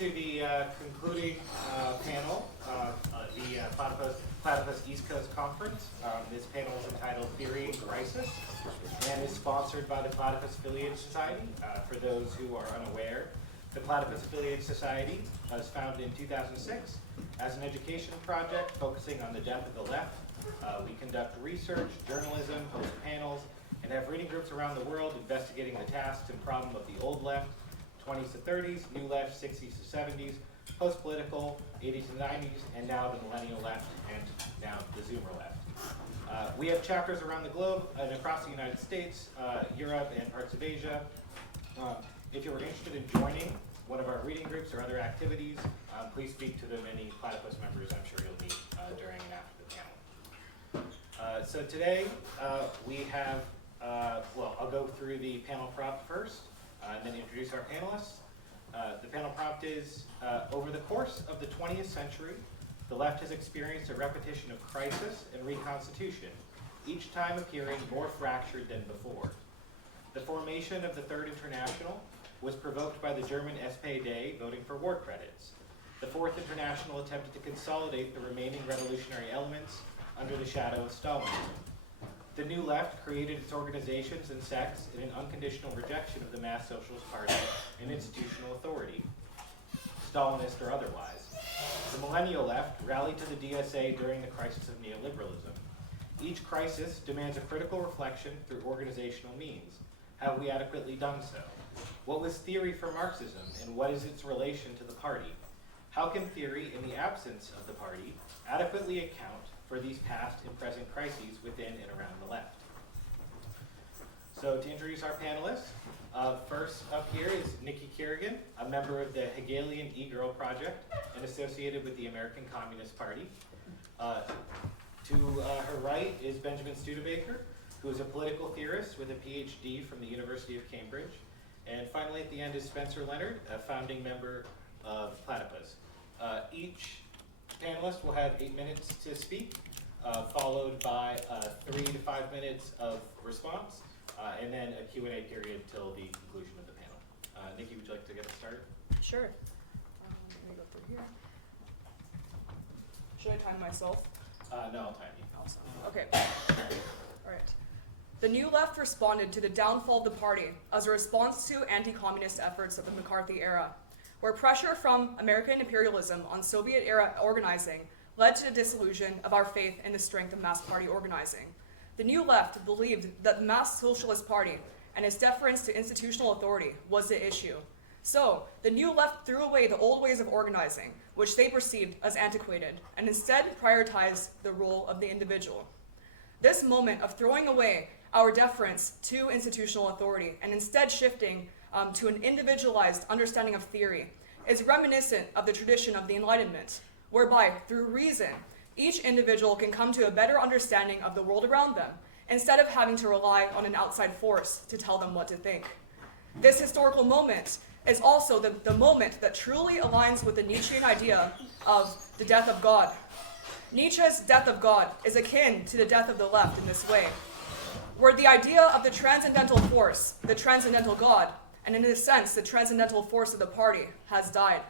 to the concluding panel of the Platypus East Coast Conference. This panel is entitled Theory and Crisis and is sponsored by the Platypus Affiliate Society. For those who are unaware, the Platypus Affiliate Society was founded in 2006 as an education project focusing on the death of the left. We conduct research, journalism, host panels, and have reading groups around the world investigating the tasks and problem of the old left, 20s to 30s, new left, 60s to 70s, post-political, 80s to 90s, and now the Millennial Left, and now the Zoomer Left. We have chapters around the globe and across the United States, Europe, and parts of Asia. If you are interested in joining one of our reading groups or other activities, please speak to the many Platypus members I'm sure you'll meet during and after the panel. So today we have, I'll go through the panel prompt first, and then introduce our panelists. The panel prompt is, over the course of the 20th century, the left has experienced a repetition of crisis and reconstitution, each time appearing more fractured than before. The formation of the Third International was provoked by the German SPD voting for war credits. The Fourth International attempted to consolidate the remaining revolutionary elements under the shadow of Stalinism. The New Left created its organizations and sects in an unconditional rejection of the mass socialist party and institutional authority, Stalinist or otherwise. The Millennial Left rallied to the DSA during the crisis of neoliberalism. Each crisis demands a critical reflection through organizational means. Have we adequately done so? What was theory for Marxism, and what is its relation to the party? How can theory, in the absence of the party, adequately account for these past and present crises within and around the left? So to introduce our panelists, first up here is Nikki Krian, a member of the Hegelian E-Girl Project and associated with the American Communist Party. To her right is Benjamin Studebaker, who is a political theorist with a PhD from the University of Cambridge. And finally at the end is Spencer Leonard, a founding member of Platypus. Each panelist will have 8 minutes to speak, followed by 3 to 5 minutes of response, and then a Q&A period till the conclusion of the panel. Nikki, would you like to get us started? Sure. Let me go through here. Should I time myself? No, I'll time you. Awesome. Okay. All right. The New Left responded to the downfall of the party as a response to anti-communist efforts of the McCarthy era, where pressure from American imperialism on Soviet-era organizing led to the disillusion of our faith in the strength of mass party organizing. The New Left believed that the mass socialist party and its deference to institutional authority was the issue. So, the New Left threw away the old ways of organizing, which they perceived as antiquated, and instead prioritized the role of the individual. This moment of throwing away our deference to institutional authority and instead shifting to an individualized understanding of theory is reminiscent of the tradition of the Enlightenment, whereby, through reason, each individual can come to a better understanding of the world around them, instead of having to rely on an outside force to tell them what to think. This historical moment is also the moment that truly aligns with the Nietzschean idea of the death of God. Nietzsche's death of God is akin to the death of the left in this way, where the idea of the transcendental force, the transcendental God, and in a sense, the transcendental force of the party has died.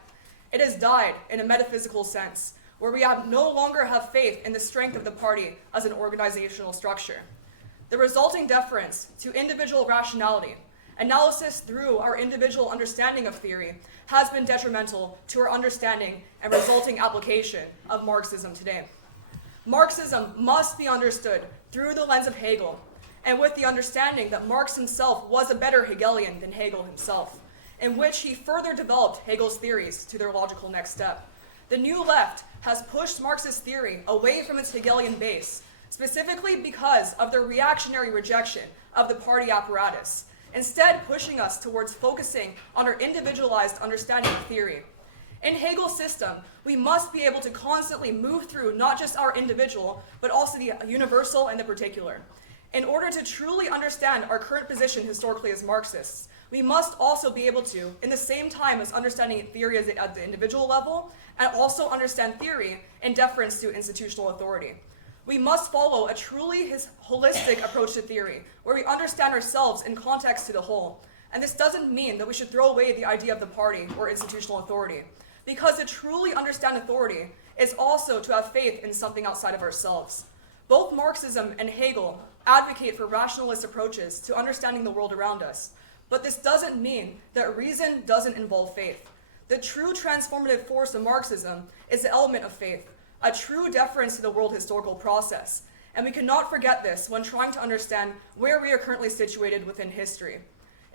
It has died in a metaphysical sense, where we no longer have faith in the strength of the party as an organizational structure. The resulting deference to individual rationality, analysis through our individual understanding of theory, has been detrimental to our understanding and resulting application of Marxism today. Marxism must be understood through the lens of Hegel, and with the understanding that Marx himself was a better Hegelian than Hegel himself, in which he further developed Hegel's theories to their logical next step. The New Left has pushed Marxist theory away from its Hegelian base, specifically because of their reactionary rejection of the party apparatus, instead pushing us towards focusing on our individualized understanding of theory. In Hegel's system, we must be able to constantly move through not just our individual, but also the universal and the particular. In order to truly understand our current position historically as Marxists, we must also be able to, in the same time as understanding theory at the individual level, and also understand theory in deference to institutional authority. We must follow a truly holistic approach to theory, where we understand ourselves in context to the whole, And this doesn't mean that we should throw away the idea of the party or institutional authority, because to truly understand authority is also to have faith in something outside of ourselves. Both Marxism and Hegel advocate for rationalist approaches to understanding the world around us, but this doesn't mean that reason doesn't involve faith. The true transformative force of Marxism is the element of faith, a true deference to the world historical process, and we cannot forget this when trying to understand where we are currently situated within history.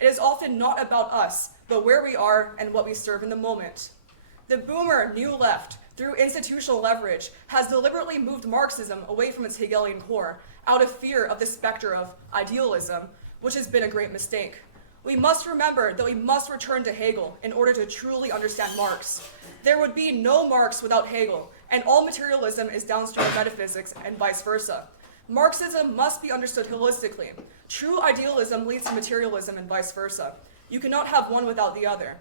It is often not about us, but where we are and what we serve in the moment. The boomer New Left, through institutional leverage, has deliberately moved Marxism away from its Hegelian core, out of fear of the specter of idealism, which has been a great mistake. We must remember that we must return to Hegel in order to truly understand Marx. There would be no Marx without Hegel, and all materialism is downstream of metaphysics and vice versa. Marxism must be understood holistically. True idealism leads to materialism and vice versa. You cannot have one without the other.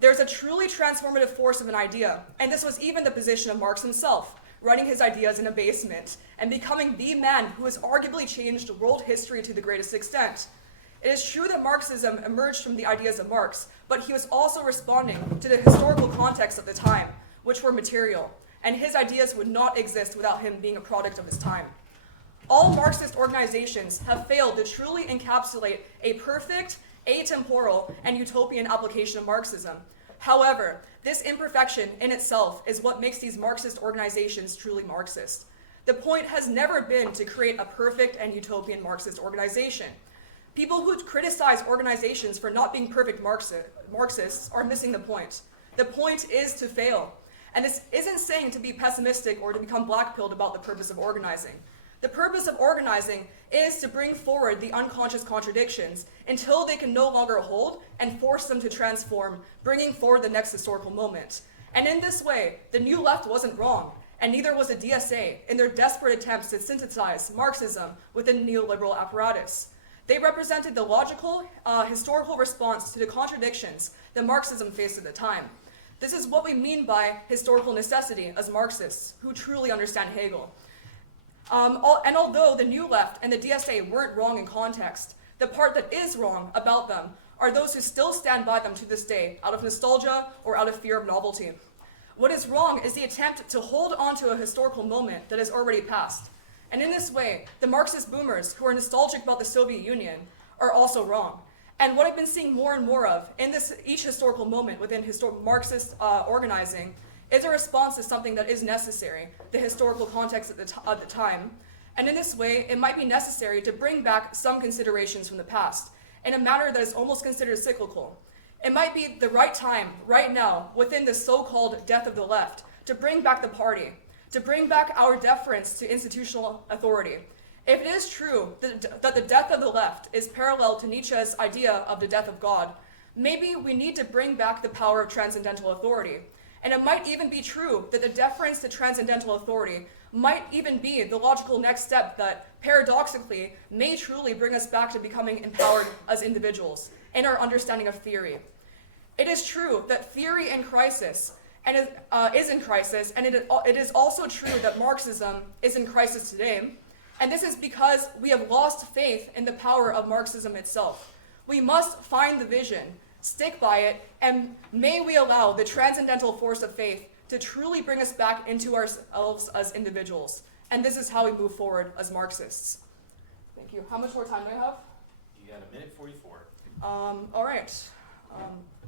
There's a truly transformative force of an idea, and this was even the position of Marx himself, writing his ideas in a basement and becoming the man who has arguably changed world history to the greatest extent. It is true that Marxism emerged from the ideas of Marx, but he was also responding to the historical context of the time, which were material, and his ideas would not exist without him being a product of his time. All Marxist organizations have failed to truly encapsulate a perfect, atemporal, and utopian application of Marxism. However, this imperfection in itself is what makes these Marxist organizations truly Marxist. The point has never been to create a perfect and utopian Marxist organization. People who criticize organizations for not being perfect Marxists are missing the point. The point is to fail. And this isn't saying to be pessimistic or to become black-pilled about the purpose of organizing. The purpose of organizing is to bring forward the unconscious contradictions until they can no longer hold and force them to transform, bringing forward the next historical moment. And in this way, the New Left wasn't wrong, and neither was the DSA in their desperate attempts to synthesize Marxism within neoliberal apparatus. They represented the logical, historical response to the contradictions that Marxism faced at the time. This is what we mean by historical necessity as Marxists who truly understand Hegel. And although the New Left and the DSA weren't wrong in context, the part that is wrong about them are those who still stand by them to this day out of nostalgia or out of fear of novelty. What is wrong is the attempt to hold on to a historical moment that has already passed. And in this way, the Marxist boomers who are nostalgic about the Soviet Union are also wrong. And what I've been seeing more and more of in each historical moment within Marxist organizing is a response to something that is necessary, the historical context at the time. And in this way, it might be necessary to bring back some considerations from the past in a manner that is almost considered cyclical. It might be the right time, right now, within the so-called death of the left, to bring back the party, to bring back our deference to institutional authority. If it is true that the death of the left is parallel to Nietzsche's idea of the death of God, maybe we need to bring back the power of transcendental authority. And it might even be true that the deference to transcendental authority might even be the logical next step that, paradoxically, may truly bring us back to becoming empowered as individuals in our understanding of theory. It is true that theory in crisis is in crisis, and it is also true that Marxism is in crisis today, and this is because we have lost faith in the power of Marxism itself. We must find the vision, stick by it, and may we allow the transcendental force of faith to truly bring us back into ourselves as individuals. And this is how we move forward as Marxists. Thank you. How much more time do I have? You got 1:44. All right.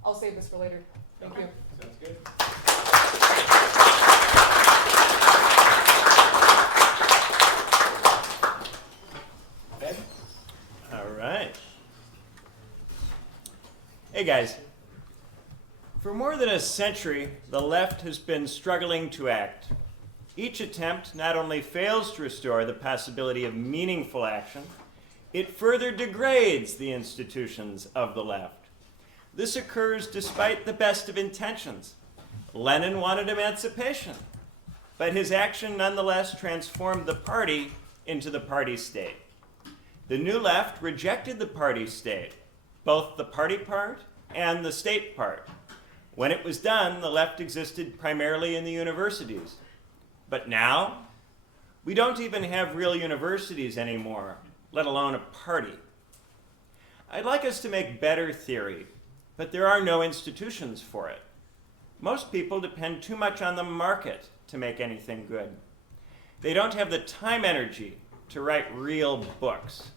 I'll save this for later. Thank you. Sounds good. Ben? All right. Hey guys. For more than a century, the left has been struggling to act. Each attempt not only fails to restore the possibility of meaningful action, it further degrades the institutions of the left. This occurs despite the best of intentions. Lenin wanted emancipation, but his action nonetheless transformed the party into the party state. The New Left rejected the party state, both the party part and the state part. When it was done, the left existed primarily in the universities. But now, we don't even have real universities anymore, let alone a party. I'd like us to make better theory, but there are no institutions for it. Most people depend too much on the market to make anything good. They don't have the time energy to write real books.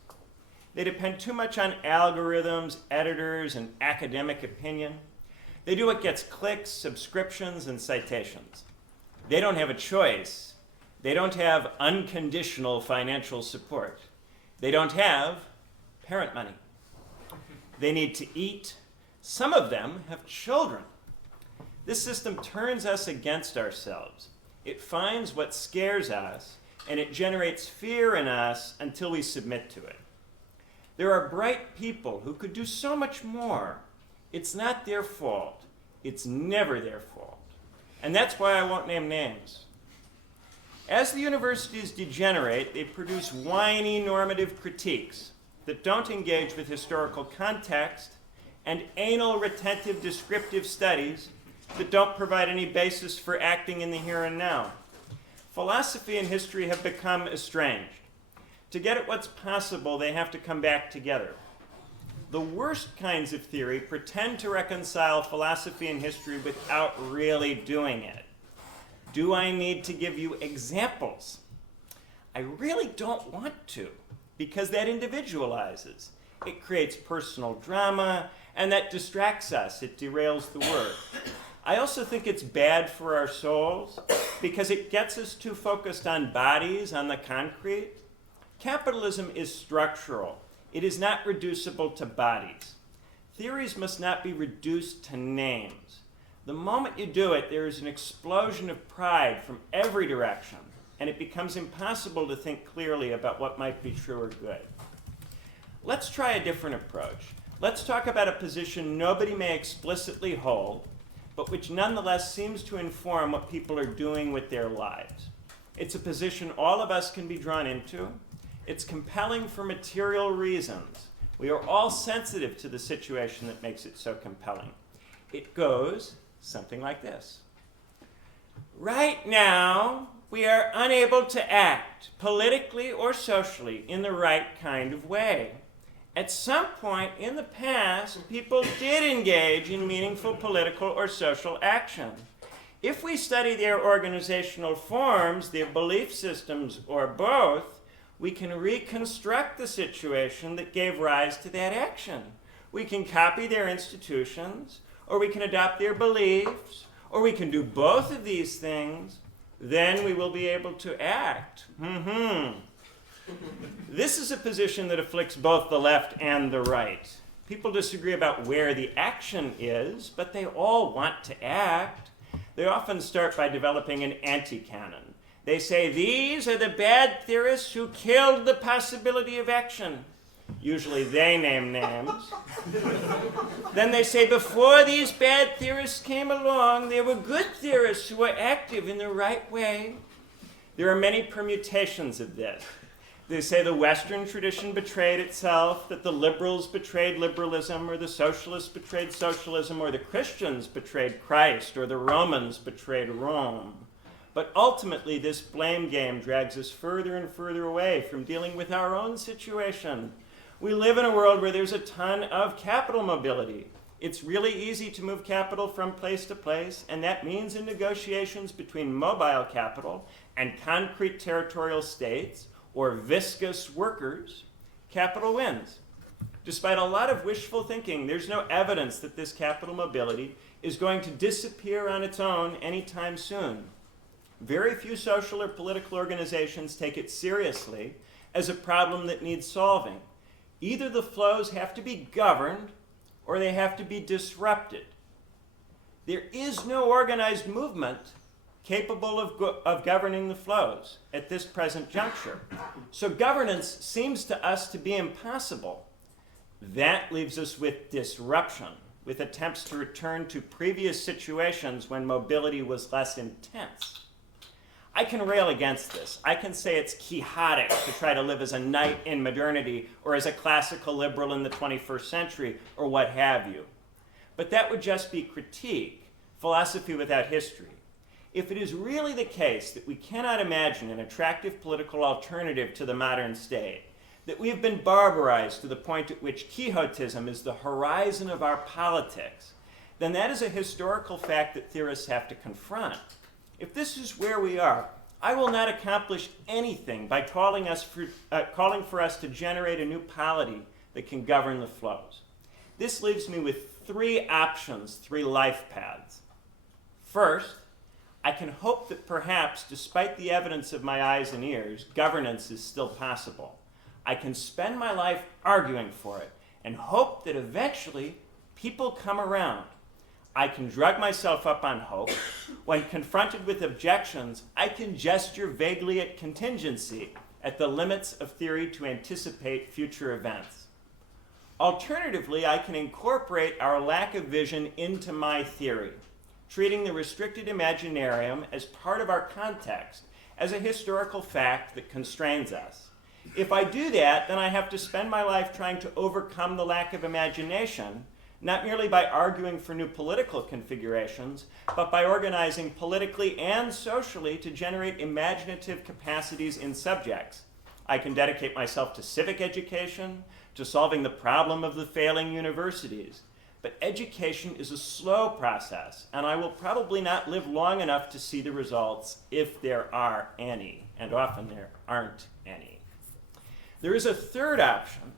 They depend too much on algorithms, editors, and academic opinion. They do what gets clicks, subscriptions, and citations. They don't have a choice. They don't have unconditional financial support. They don't have parent money. They need to eat. Some of them have children. This system turns us against ourselves. It finds what scares us, and it generates fear in us until we submit to it. There are bright people who could do so much more. It's not their fault. It's never their fault. And that's why I won't name names. As the universities degenerate, they produce whiny normative critiques that don't engage with historical context and anal retentive descriptive studies that don't provide any basis for acting in the here and now. Philosophy and history have become estranged. To get at what's possible, they have to come back together. The worst kinds of theory pretend to reconcile philosophy and history without really doing it. Do I need to give you examples? I really don't want to, because that individualizes. It creates personal drama, and that distracts us. It derails the work. I also think it's bad for our souls, because it gets us too focused on bodies, on the concrete. Capitalism is structural. It is not reducible to bodies. Theories must not be reduced to names. The moment you do it, there is an explosion of pride from every direction, and it becomes impossible to think clearly about what might be true or good. Let's try a different approach. Let's talk about a position nobody may explicitly hold, but which nonetheless seems to inform what people are doing with their lives. It's a position all of us can be drawn into. It's compelling for material reasons. We are all sensitive to the situation that makes it so compelling. It goes something like this. Right now, we are unable to act politically or socially in the right kind of way. At some point in the past, people did engage in meaningful political or social action. If we study their organizational forms, their belief systems, or both, we can reconstruct the situation that gave rise to that action. We can copy their institutions, or we can adopt their beliefs, or we can do both of these things. Then we will be able to act. This is a position that afflicts both the left and the right. People disagree about where the action is, but they all want to act. They often start by developing an anti-canon. They say, these are the bad theorists who killed the possibility of action. Usually they name names. Then they say, before these bad theorists came along, there were good theorists who were active in the right way. There are many permutations of this. They say the Western tradition betrayed itself, that the liberals betrayed liberalism, or the socialists betrayed socialism, or the Christians betrayed Christ, or the Romans betrayed Rome. But ultimately, this blame game drags us further and further away from dealing with our own situation. We live in a world where there's a ton of capital mobility. It's really easy to move capital from place to place, and that means in negotiations between mobile capital and concrete territorial states, or viscous workers, capital wins. Despite a lot of wishful thinking, there's no evidence that this capital mobility is going to disappear on its own anytime soon. Very few social or political organizations take it seriously as a problem that needs solving. Either the flows have to be governed or they have to be disrupted. There is no organized movement capable of governing the flows at this present juncture. So governance seems to us to be impossible. That leaves us with disruption, with attempts to return to previous situations when mobility was less intense. I can rail against this. I can say it's quixotic to try to live as a knight in modernity or as a classical liberal in the 21st century or what have you. But that would just be critique, philosophy without history. If it is really the case that we cannot imagine an attractive political alternative to the modern state, that we have been barbarized to the point at which Quixotism is the horizon of our politics, then that is a historical fact that theorists have to confront. If this is where we are, I will not accomplish anything by calling for us to generate a new polity that can govern the flows. This leaves me with three options, three life paths. First, I can hope that perhaps, despite the evidence of my eyes and ears, governance is still possible. I can spend my life arguing for it and hope that eventually people come around. I can drug myself up on hope. When confronted with objections, I can gesture vaguely at contingency, at the limits of theory to anticipate future events. Alternatively, I can incorporate our lack of vision into my theory, treating the restricted imaginarium as part of our context, as a historical fact that constrains us. If I do that, then I have to spend my life trying to overcome the lack of imagination, not merely by arguing for new political configurations, but by organizing politically and socially to generate imaginative capacities in subjects. I can dedicate myself to civic education, to solving the problem of the failing universities. But education is a slow process, and I will probably not live long enough to see the results, if there are any, and often there aren't any. There is a third option.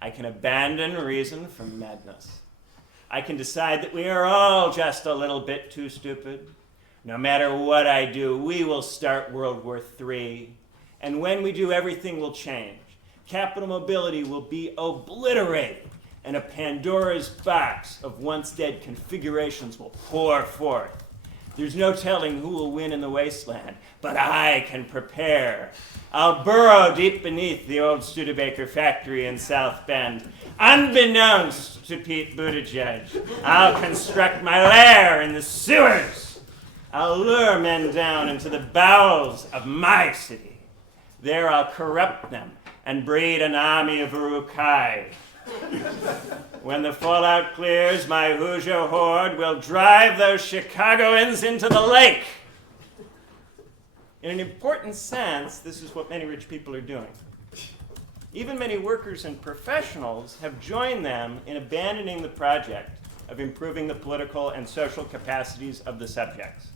I can abandon reason for madness. I can decide that we are all just a little bit too stupid. No matter what I do, we will start World War III. And when we do, everything will change. Capital mobility will be obliterated, and a Pandora's box of once dead configurations will pour forth. There's no telling who will win in the wasteland, but I can prepare. I'll burrow deep beneath the old Studebaker factory in South Bend. Unbeknownst to Pete Buttigieg, I'll construct my lair in the sewers. I'll lure men down into the bowels of my city. There I'll corrupt them and breed an army of Urukai. When the fallout clears, my Hoosier horde will drive those Chicagoans into the lake. In an important sense, this is what many rich people are doing. Even many workers and professionals have joined them in abandoning the project of improving the political and social capacities of the subjects.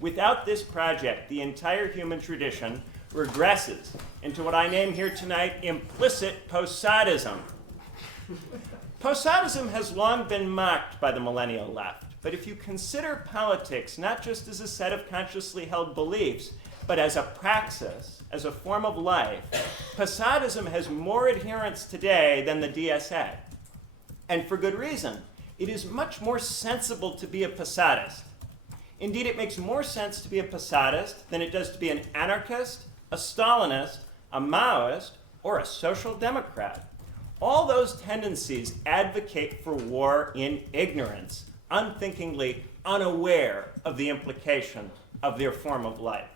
Without this project, the entire human tradition regresses into what I name here tonight implicit posadism. Posadism has long been mocked by the Millennial Left, but if you consider politics not just as a set of consciously held beliefs, but as a praxis, as a form of life, posadism has more adherents today than the DSA. And for good reason. It is much more sensible to be a posadist. Indeed, it makes more sense to be a posadist than it does to be an anarchist, a Stalinist, a Maoist, or a social democrat. All those tendencies advocate for war in ignorance, unthinkingly unaware of the implication of their form of life.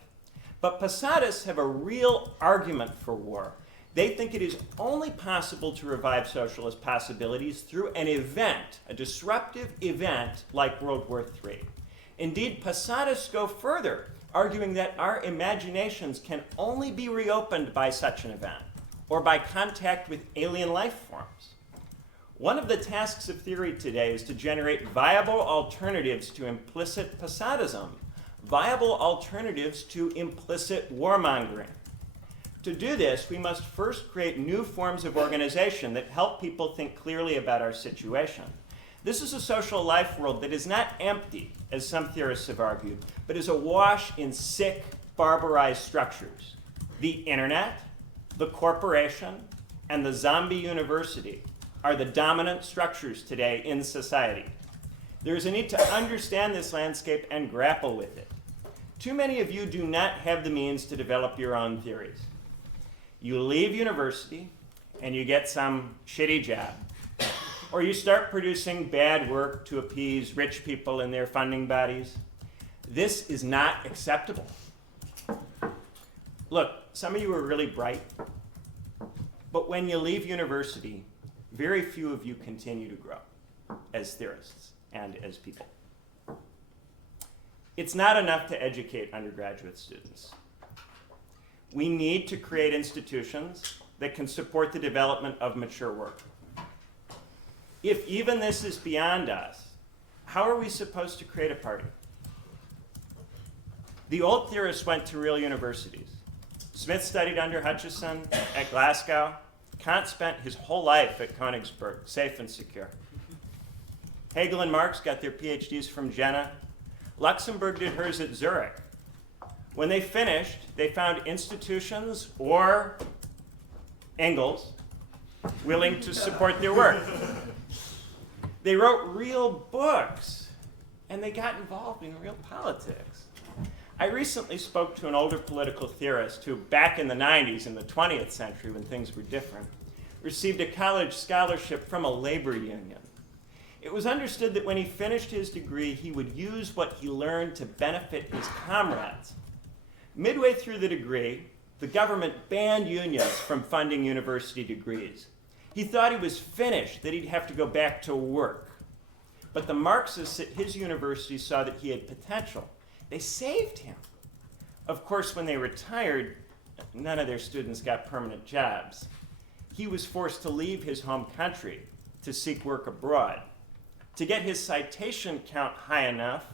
But posadists have a real argument for war. They think it is only possible to revive socialist possibilities through an event, a disruptive event like World War III. Indeed, posadists go further, arguing that our imaginations can only be reopened by such an event, or by contact with alien life forms. One of the tasks of theory today is to generate viable alternatives to implicit posadism, viable alternatives to implicit warmongering. To do this, we must first create new forms of organization that help people think clearly about our situation. This is a social life world that is not empty, as some theorists have argued, but is awash in sick, barbarized structures. The internet, the corporation, and the zombie university are the dominant structures today in society. There is a need to understand this landscape and grapple with it. Too many of you do not have the means to develop your own theories. You leave university and you get some shitty job, or you start producing bad work to appease rich people and their funding bodies. This is not acceptable. Look, some of you are really bright, but when you leave university, very few of you continue to grow as theorists and as people. It's not enough to educate undergraduate students. We need to create institutions that can support the development of mature work. If even this is beyond us, how are we supposed to create a party? The old theorists went to real universities. Smith studied under Hutcheson at Glasgow. Kant spent his whole life at Königsberg, safe and secure. Hegel and Marx got their PhDs from Jena. Luxemburg did hers at Zurich. When they finished, they found institutions or Engels willing to support their work. They wrote real books, and they got involved in real politics. I recently spoke to an older political theorist who, back in the 90s, in the 20th century when things were different, received a college scholarship from a labor union. It was understood that when he finished his degree, he would use what he learned to benefit his comrades. Midway through the degree, the government banned unions from funding university degrees. He thought he was finished, that he'd have to go back to work. But the Marxists at his university saw that he had potential. They saved him. Of course, when they retired, none of their students got permanent jobs. He was forced to leave his home country to seek work abroad. To get his citation count high enough,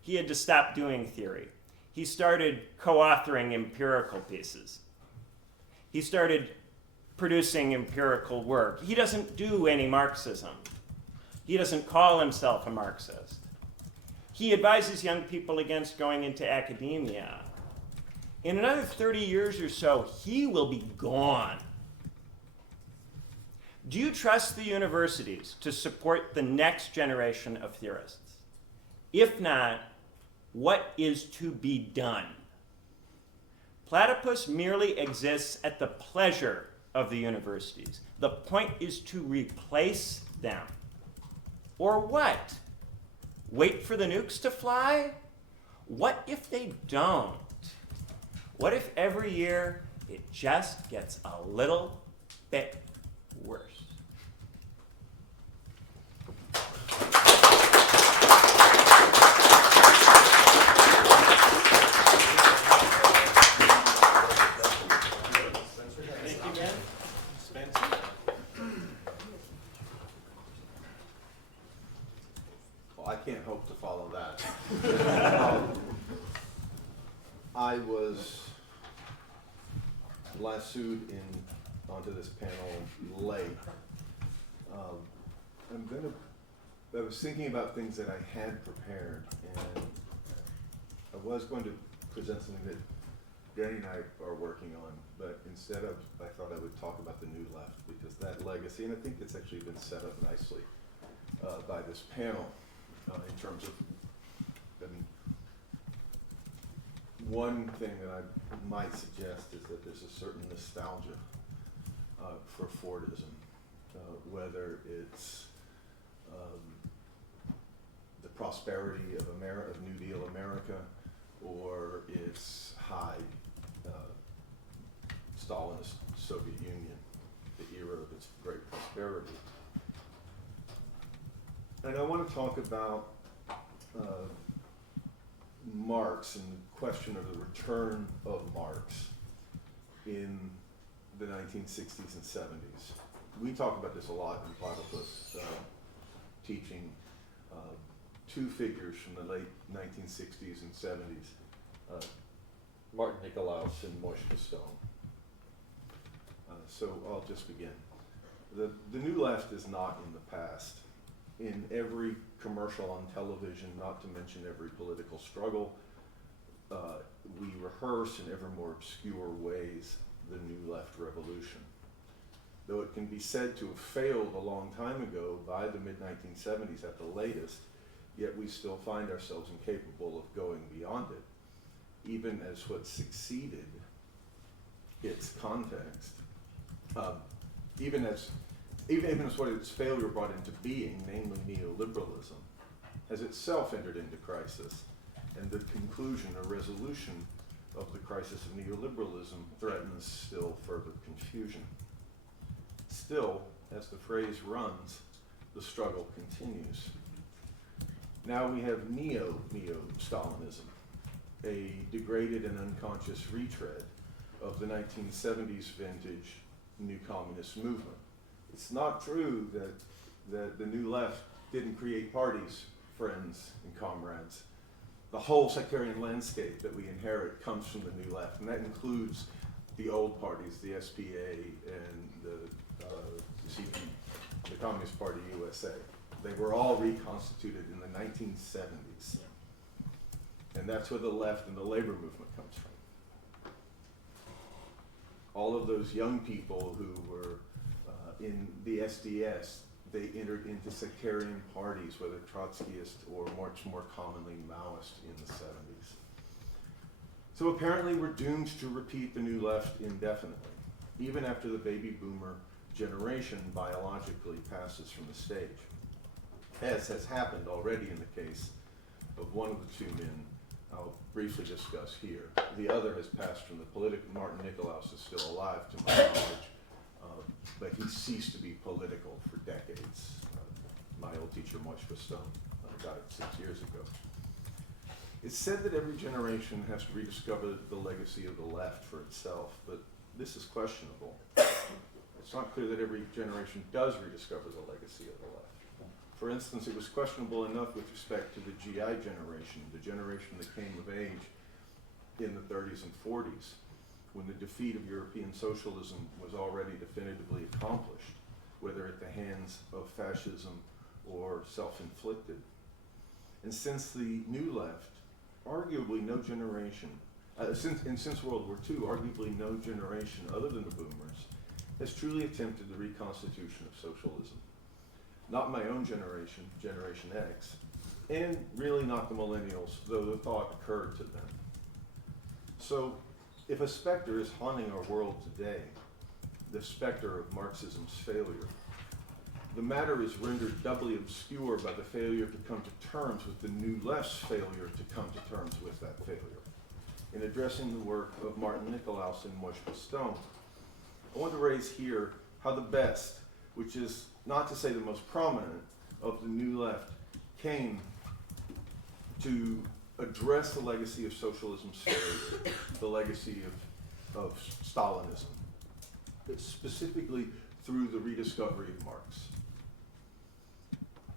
he had to stop doing theory. He started co-authoring empirical pieces. He started producing empirical work. He doesn't do any Marxism. He doesn't call himself a Marxist. He advises young people against going into academia. In another 30 years or so, he will be gone. Do you trust the universities to support the next generation of theorists? If not, what is to be done? Platypus merely exists at the pleasure of the universities. The point is to replace them. Or what? Wait for the nukes to fly? What if they don't? What if every year it just gets a little bit worse? Can't hope to follow that. I was lassoed onto this panel late. I was thinking about things that I had prepared, and I was going to present something that Danny and I are working on, but instead I thought I would talk about the New Left, because that legacy, and I think it's actually been set up nicely by this panel. In terms of, one thing that I might suggest is that there's a certain nostalgia for Fordism, whether it's the prosperity of New Deal America, or it's high Stalinist Soviet Union, the era of its great prosperity. And I want to talk about Marx and the question of the return of Marx in the 1960s and 70s. We talk about this a lot in Platypus, teaching two figures from the late 1960s and 70s, Martin Nicolaus and Moshka Stone. So I'll just begin. The New Left is not in the past. In every commercial on television, not to mention every political struggle, we rehearse in ever more obscure ways the New Left revolution. Though it can be said to have failed a long time ago, by the mid-1970s at the latest, yet we still find ourselves incapable of going beyond it, even as what succeeded its context, even as what its failure brought into being, namely neoliberalism, has itself entered into crisis, and the conclusion or resolution of the crisis of neoliberalism threatens still further confusion. Still, as the phrase runs, the struggle continues. Now we have neo-Stalinism, a degraded and unconscious retread of the 1970s vintage new communist movement. It's not true that the New Left didn't create parties, friends, and comrades. The whole sectarian landscape that we inherit comes from the New Left, and that includes the old parties, the SPA and the CP, the Communist Party USA. They were all reconstituted in the 1970s. And that's where the left and the labor movement comes from. All of those young people who were in the SDS, they entered into sectarian parties, whether Trotskyist or much more commonly Maoist in the 70s. So apparently we're doomed to repeat the New Left indefinitely, even after the baby boomer generation biologically passes from the stage, as has happened already in the case of one of the two men I'll briefly discuss here. The other has passed from the political. Martin Nicolaus is still alive to my knowledge, but he ceased to be political for decades. My old teacher, Moich Stone, died 6 years ago. It's said that every generation has to rediscover the legacy of the left for itself, but this is questionable. It's not clear that every generation does rediscover the legacy of the left. For instance, it was questionable enough with respect to the GI generation, the generation that came of age in the 30s and 40s, when the defeat of European socialism was already definitively accomplished, whether at the hands of fascism or self-inflicted. And since the New Left, arguably no generation, since World War II, arguably no generation other than the boomers, has truly attempted the reconstitution of socialism. Not my own generation, Generation X, and really not the millennials, though the thought occurred to them. So, if a specter is haunting our world today, the specter of Marxism's failure, the matter is rendered doubly obscure by the failure to come to terms with the New Left's failure to come to terms with that failure. In addressing the work of Martin Nicolaus and Moich Stone, I want to raise here how the best, which is not to say the most prominent, of the New Left came to address the legacy of socialism's failure, the legacy of Stalinism, specifically through the rediscovery of Marx.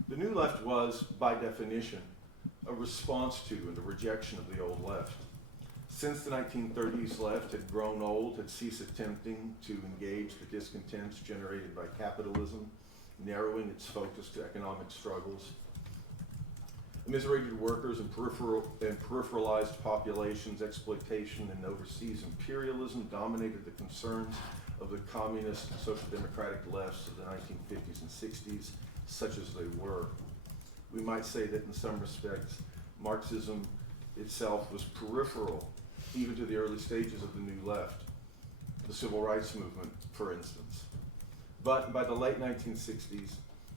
The New Left was, by definition, a response to and a rejection of the old left. Since the 1930s, left had grown old, had ceased attempting to engage the discontents generated by capitalism, narrowing its focus to economic struggles. Immiserated workers and peripheralized populations, exploitation, and overseas imperialism dominated the concerns of the communist and social democratic lefts of the 1950s and 60s, such as they were. We might say that in some respects, Marxism itself was peripheral even to the early stages of the New Left, the civil rights movement, for instance. But by the late 1960s,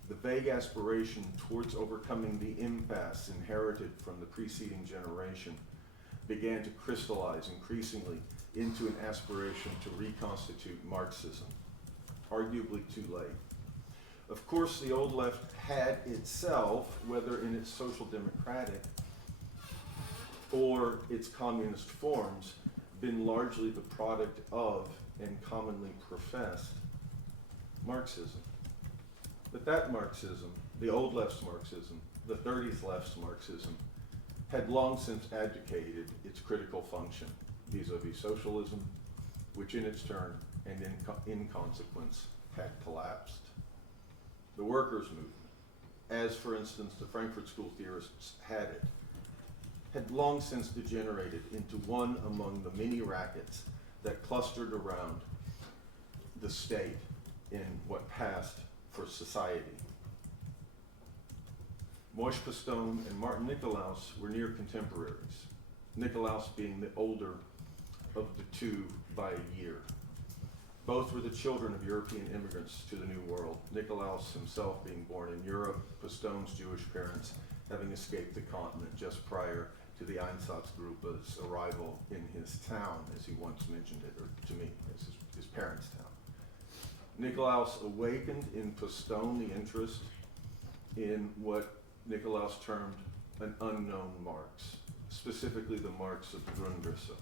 the vague aspiration towards overcoming the impasse inherited from the preceding generation began to crystallize increasingly into an aspiration to reconstitute Marxism, arguably too late. Of course, the old left had itself, whether in its social democratic or its communist forms, been largely the product of and commonly professed Marxism. But that Marxism, the old left's Marxism, the 30th left's Marxism, had long since abdicated its critical function vis-a-vis socialism, which in its turn and in consequence had collapsed. The workers' movement, as for instance the Frankfurt School theorists had it, had long since degenerated into one among the many rackets that clustered around the state in what passed for society. Moich Stone and Martin Nicolaus were near contemporaries, Nicolaus being the older of the two by a year. Both were the children of European immigrants to the New World, Nicolaus himself being born in Europe, Stone's Jewish parents having escaped the continent just prior to the Einsatzgruppe's arrival in his town, as he once mentioned it, or to me, as his parents' town. Nicolaus awakened in Stone the interest in what Nicolaus termed an unknown Marx, specifically the Marx of the Grundrisse.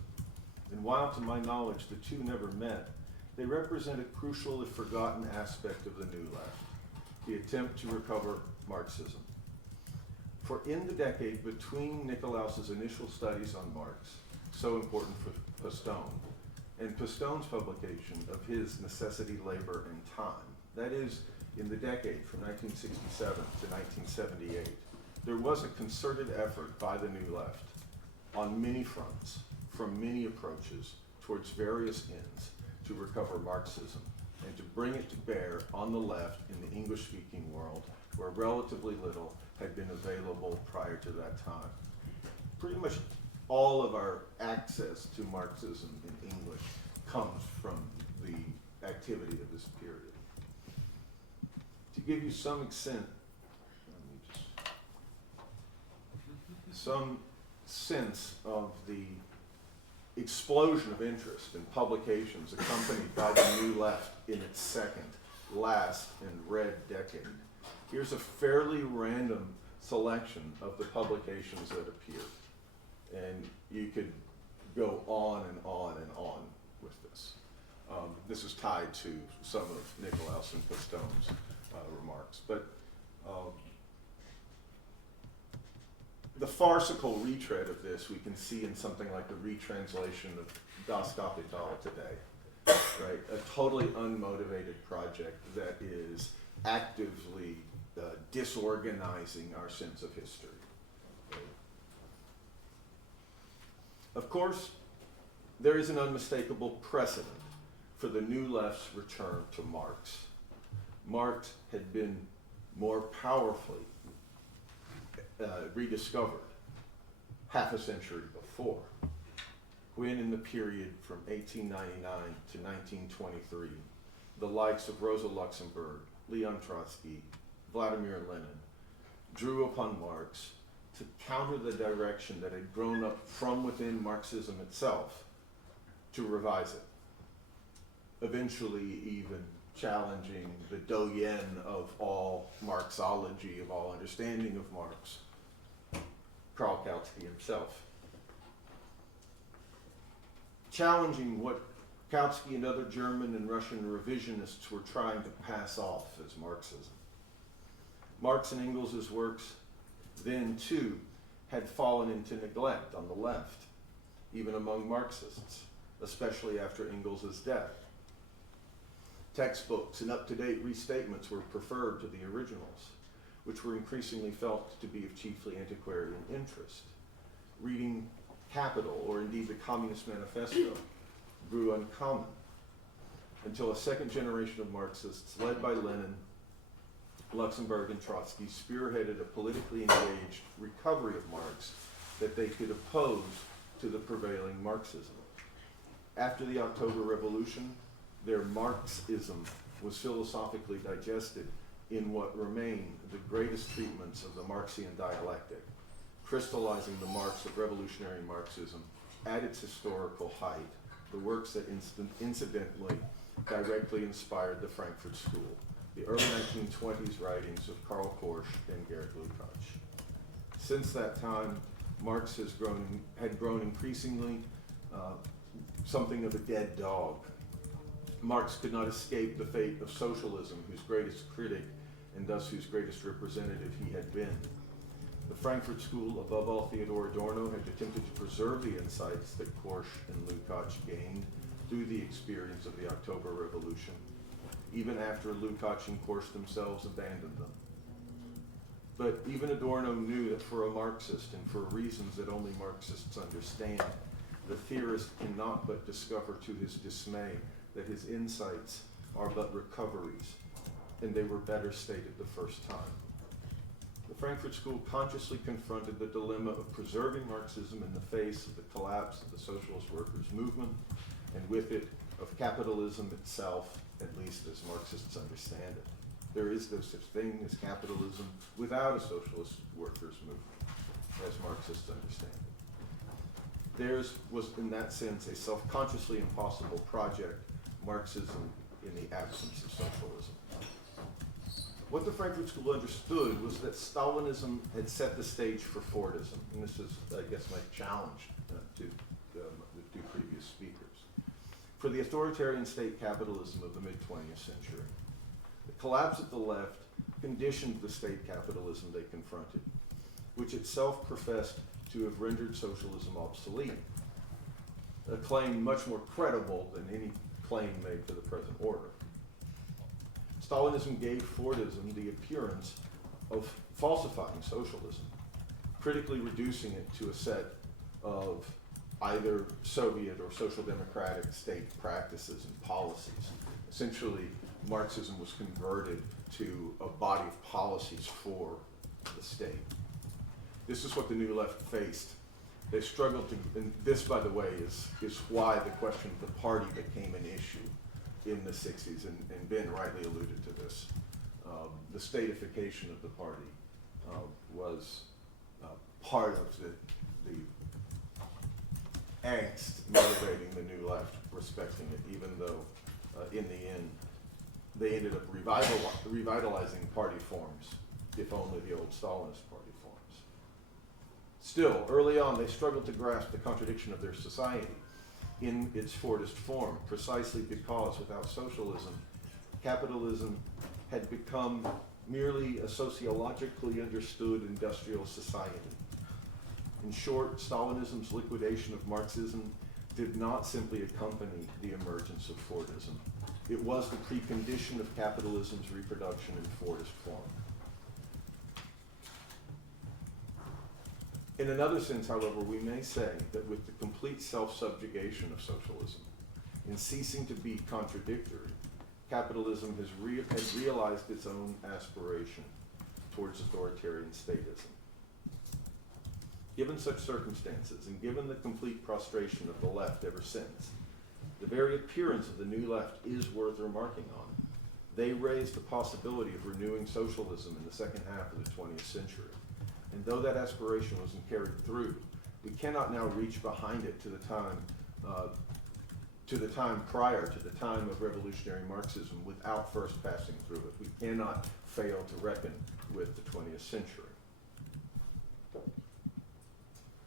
And while to my knowledge the two never met, They represent a crucial if forgotten aspect of the New Left, the attempt to recover Marxism. For in the decade between Nicolaus's initial studies on Marx, so important for Pastone, and Pastone's publication of his Necessity, Labor, and Time, that is, in the decade from 1967 to 1978, there was a concerted effort by the New Left on many fronts, from many approaches towards various ends, to recover Marxism and to bring it to bear on the left in the English-speaking world, where relatively little had been available prior to that time. Pretty much all of our access to Marxism in English comes from the activity of this period. To give you some some sense of the explosion of interest in publications accompanied by the New Left in its second, last, and red decade, here's a fairly random selection of the publications that appeared. And you could go on and on and on with this. This is tied to some of Nicolaus and Pastone's remarks. But the farcical retread of this we can see in something like the retranslation of Das Kapital today, right? A totally unmotivated project that is actively disorganizing our sense of history. Of course, there is an unmistakable precedent for the New Left's return to Marx. Marx had been more powerfully rediscovered half a century before, when in the period from 1899 to 1923, the likes of Rosa Luxemburg, Leon Trotsky, Vladimir Lenin drew upon Marx to counter the direction that had grown up from within Marxism itself, to revise it, eventually even challenging the doyen of all Marxology, of all understanding of Marx, Karl Kautsky himself. Challenging what Kautsky and other German and Russian revisionists were trying to pass off as Marxism. Marx and Engels' works then, too, had fallen into neglect on the left, even among Marxists, especially after Engels' death. Textbooks and up-to-date restatements were preferred to the originals, which were increasingly felt to be of chiefly antiquarian interest. Reading Capital, or indeed the Communist Manifesto, grew uncommon, until a second generation of Marxists, led by Lenin, Luxemburg, and Trotsky, spearheaded a politically engaged recovery of Marx that they could oppose to the prevailing Marxism. After the October Revolution, their Marxism was philosophically digested in what remain the greatest treatments of the Marxian dialectic, crystallizing the marks of revolutionary Marxism at its historical height, the works that incidentally directly inspired the Frankfurt School, the early 1920s writings of Karl Korsch and Gerd Lukács. Since that time, Marx had grown increasingly something of a dead dog. Marx could not escape the fate of socialism, whose greatest critic and thus whose greatest representative he had been. The Frankfurt School, above all Theodor Adorno, had attempted to preserve the insights that Korsch and Lukács gained through the experience of the October Revolution, even after Lukács and Korsch themselves abandoned them. But even Adorno knew that for a Marxist, and for reasons that only Marxists understand, the theorist cannot but discover to his dismay that his insights are but recoveries, and they were better stated the first time. The Frankfurt School consciously confronted the dilemma of preserving Marxism in the face of the collapse of the socialist workers' movement, and with it, of capitalism itself, at least as Marxists understand it. There is no such thing as capitalism without a socialist workers' movement, as Marxists understand it. Theirs was, in that sense, a self-consciously impossible project, Marxism in the absence of socialism. What the Frankfurt School understood was that Stalinism had set the stage for Fordism, and this is, I guess, my challenge to the two previous speakers. for the authoritarian state capitalism of the mid-20th century. The collapse of the left conditioned the state capitalism they confronted, which itself professed to have rendered socialism obsolete, a claim much more credible than any claim made for the present order. Stalinism gave Fordism the appearance of falsifying socialism, critically reducing it to a set of either Soviet or social democratic state practices and policies. Essentially, Marxism was converted to a body of policies for the state. This is what the New Left faced. They struggled to, and this, by the way, is why the question of the party became an issue in the 60s, and Ben rightly alluded to this. The statification of the party was part of the angst motivating the New Left, respecting it, even though in the end they ended up revitalizing party forms, if only the old Stalinist party forms. Still, early on, they struggled to grasp the contradiction of their society in its Fordist form, precisely because without socialism, capitalism had become merely a sociologically understood industrial society. In short, Stalinism's liquidation of Marxism did not simply accompany the emergence of Fordism. It was the precondition of capitalism's reproduction in Fordist form. In another sense, however, we may say that with the complete self-subjugation of socialism, in ceasing to be contradictory, capitalism has realized its own aspiration towards authoritarian statism. Given such circumstances, and given the complete prostration of the left ever since, the very appearance of the New Left is worth remarking on. They raised the possibility of renewing socialism in the second half of the 20th century. And though that aspiration wasn't carried through, we cannot now reach behind it to the time prior to the time of revolutionary Marxism without first passing through it. We cannot fail to reckon with the 20th century.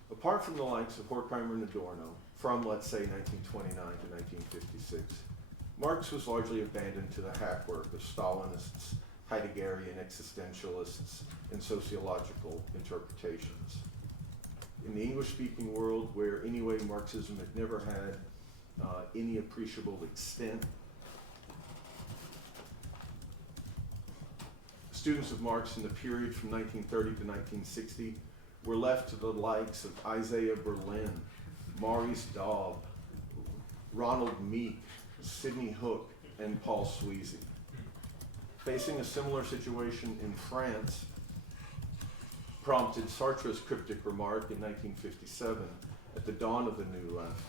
Apart from the likes of Horkheimer and Adorno, from, let's say, 1929 to 1956, Marx was largely abandoned to the hackwork of Stalinists, Heideggerian existentialists, and sociological interpretations. In the English-speaking world, where anyway Marxism had never had any appreciable extent, students of Marx in the period from 1930 to 1960 were left to the likes of Isaiah Berlin, Maurice Daub, Ronald Meek, Sidney Hook, and Paul Sweezy. Facing a similar situation in France prompted Sartre's cryptic remark in 1957 at the dawn of the New Left.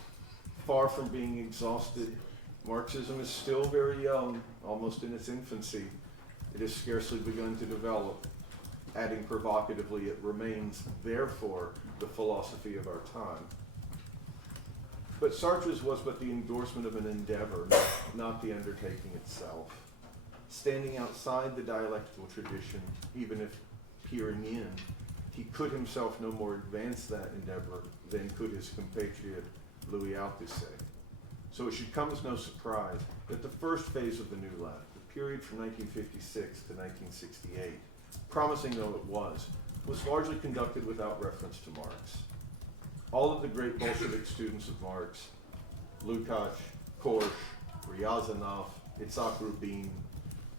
Far from being exhausted, Marxism is still very young, almost in its infancy. It has scarcely begun to develop. Adding provocatively, it remains, therefore, the philosophy of our time. But Sartre's was but the endorsement of an endeavor, not the undertaking itself. Standing outside the dialectical tradition, even if peering in, he could himself no more advance that endeavor than could his compatriot Louis Althusser. So it should come as no surprise that the first phase of the New Left, the period from 1956 to 1968, promising though it was largely conducted without reference to Marx. All of the great Bolshevik students of Marx, Lukács, Korsch, Ryazanov, Itzhak Rabin,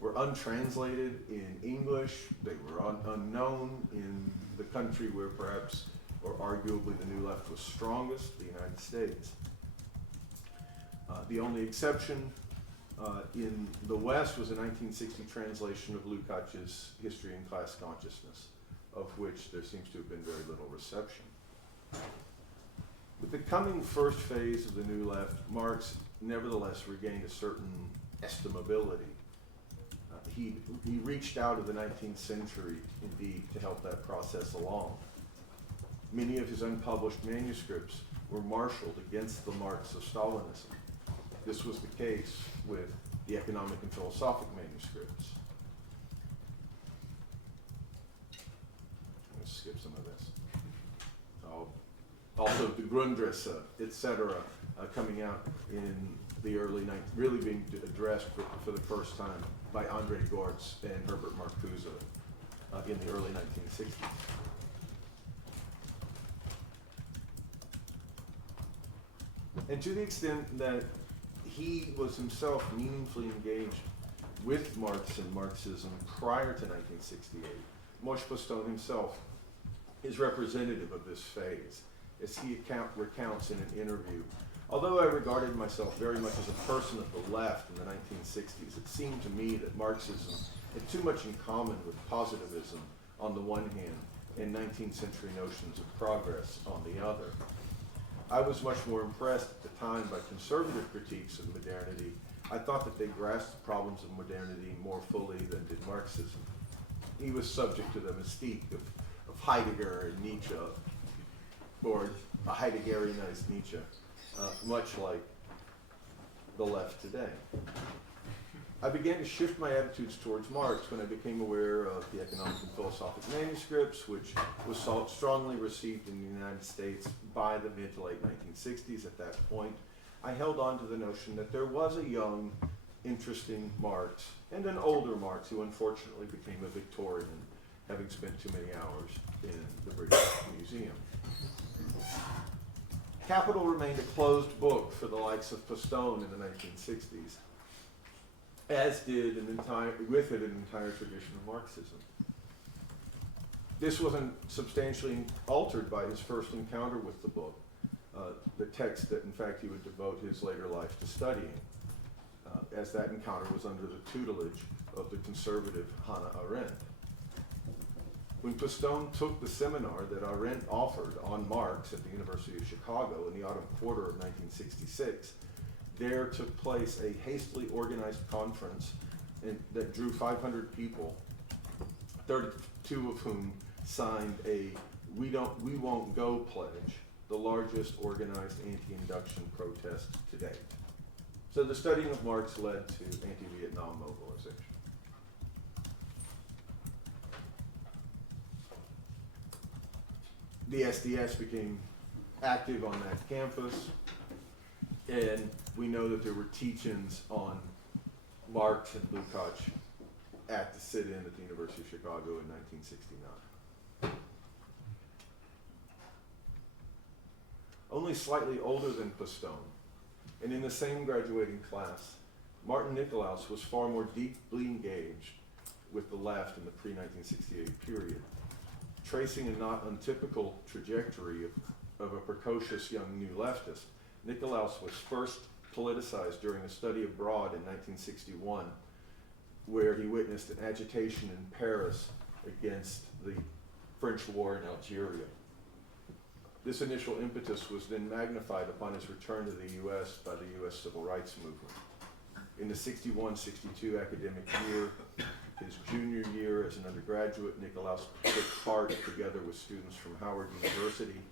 were untranslated in English. They were unknown in the country where perhaps, or arguably, the New Left was strongest, the United States. The only exception in the West was a 1960 translation of Lukács's History and Class Consciousness, of which there seems to have been very little reception. With the coming first phase of the New Left, Marx nevertheless regained a certain estimability. He reached out of the 19th century, indeed, to help that process along. Many of his unpublished manuscripts were marshaled against the Marx of Stalinism. This was the case with the economic and philosophic manuscripts. I'm going to skip some of this. Also, the Grundrisse, etc., coming out in really being addressed for the first time by Andre Gortz and Herbert Marcuse in the early 1960s. And to the extent that he was himself meaningfully engaged with Marx and Marxism prior to 1968, Moshe Postone himself is representative of this phase, as he recounts in an interview. Although I regarded myself very much as a person of the left in the 1960s, it seemed to me that Marxism had too much in common with positivism on the one hand and 19th century notions of progress on the other. I was much more impressed at the time by conservative critiques of modernity. I thought that they grasped the problems of modernity more fully than did Marxism. He was subject to the mystique of Heidegger and Nietzsche, or a Heideggerianized Nietzsche, much like the left today. I began to shift my attitudes towards Marx when I became aware of the economic and philosophic manuscripts, which was strongly received in the United States by the mid to late 1960s. At that point, I held on to the notion that there was a young, interesting Marx and an older Marx who unfortunately became a Victorian, having spent too many hours in the British Museum. Capital remained a closed book for the likes of Postone in the 1960s, as did an entire tradition of Marxism. This wasn't substantially altered by his first encounter with the book, the text that in fact he would devote his later life to studying, as that encounter was under the tutelage of the conservative Hannah Arendt. When Postone took the seminar that Arendt offered on Marx at the University of Chicago in the autumn quarter of 1966, there took place a hastily organized conference that drew 500 people, 32 of whom signed a "We Won't Go" pledge, the largest organized anti-induction protest to date. So the studying of Marx led to anti-Vietnam mobilization. The SDS became active on that campus, and we know that there were teach-ins on Marx and Lukács at the sit-in at the University of Chicago in 1969. Only slightly older than Postone, and in the same graduating class, Martin Nicolaus was far more deeply engaged with the left in the pre-1968 period, tracing a not untypical trajectory of a precocious young new leftist. Nicolaus was first politicized during a study abroad in 1961, where he witnessed an agitation in Paris against the French war in Algeria. This initial impetus was then magnified upon his return to the U.S. by the U.S. Civil Rights Movement. In the 61-62 academic year, his junior year as an undergraduate, Nicolaus took part, together with students from Howard University,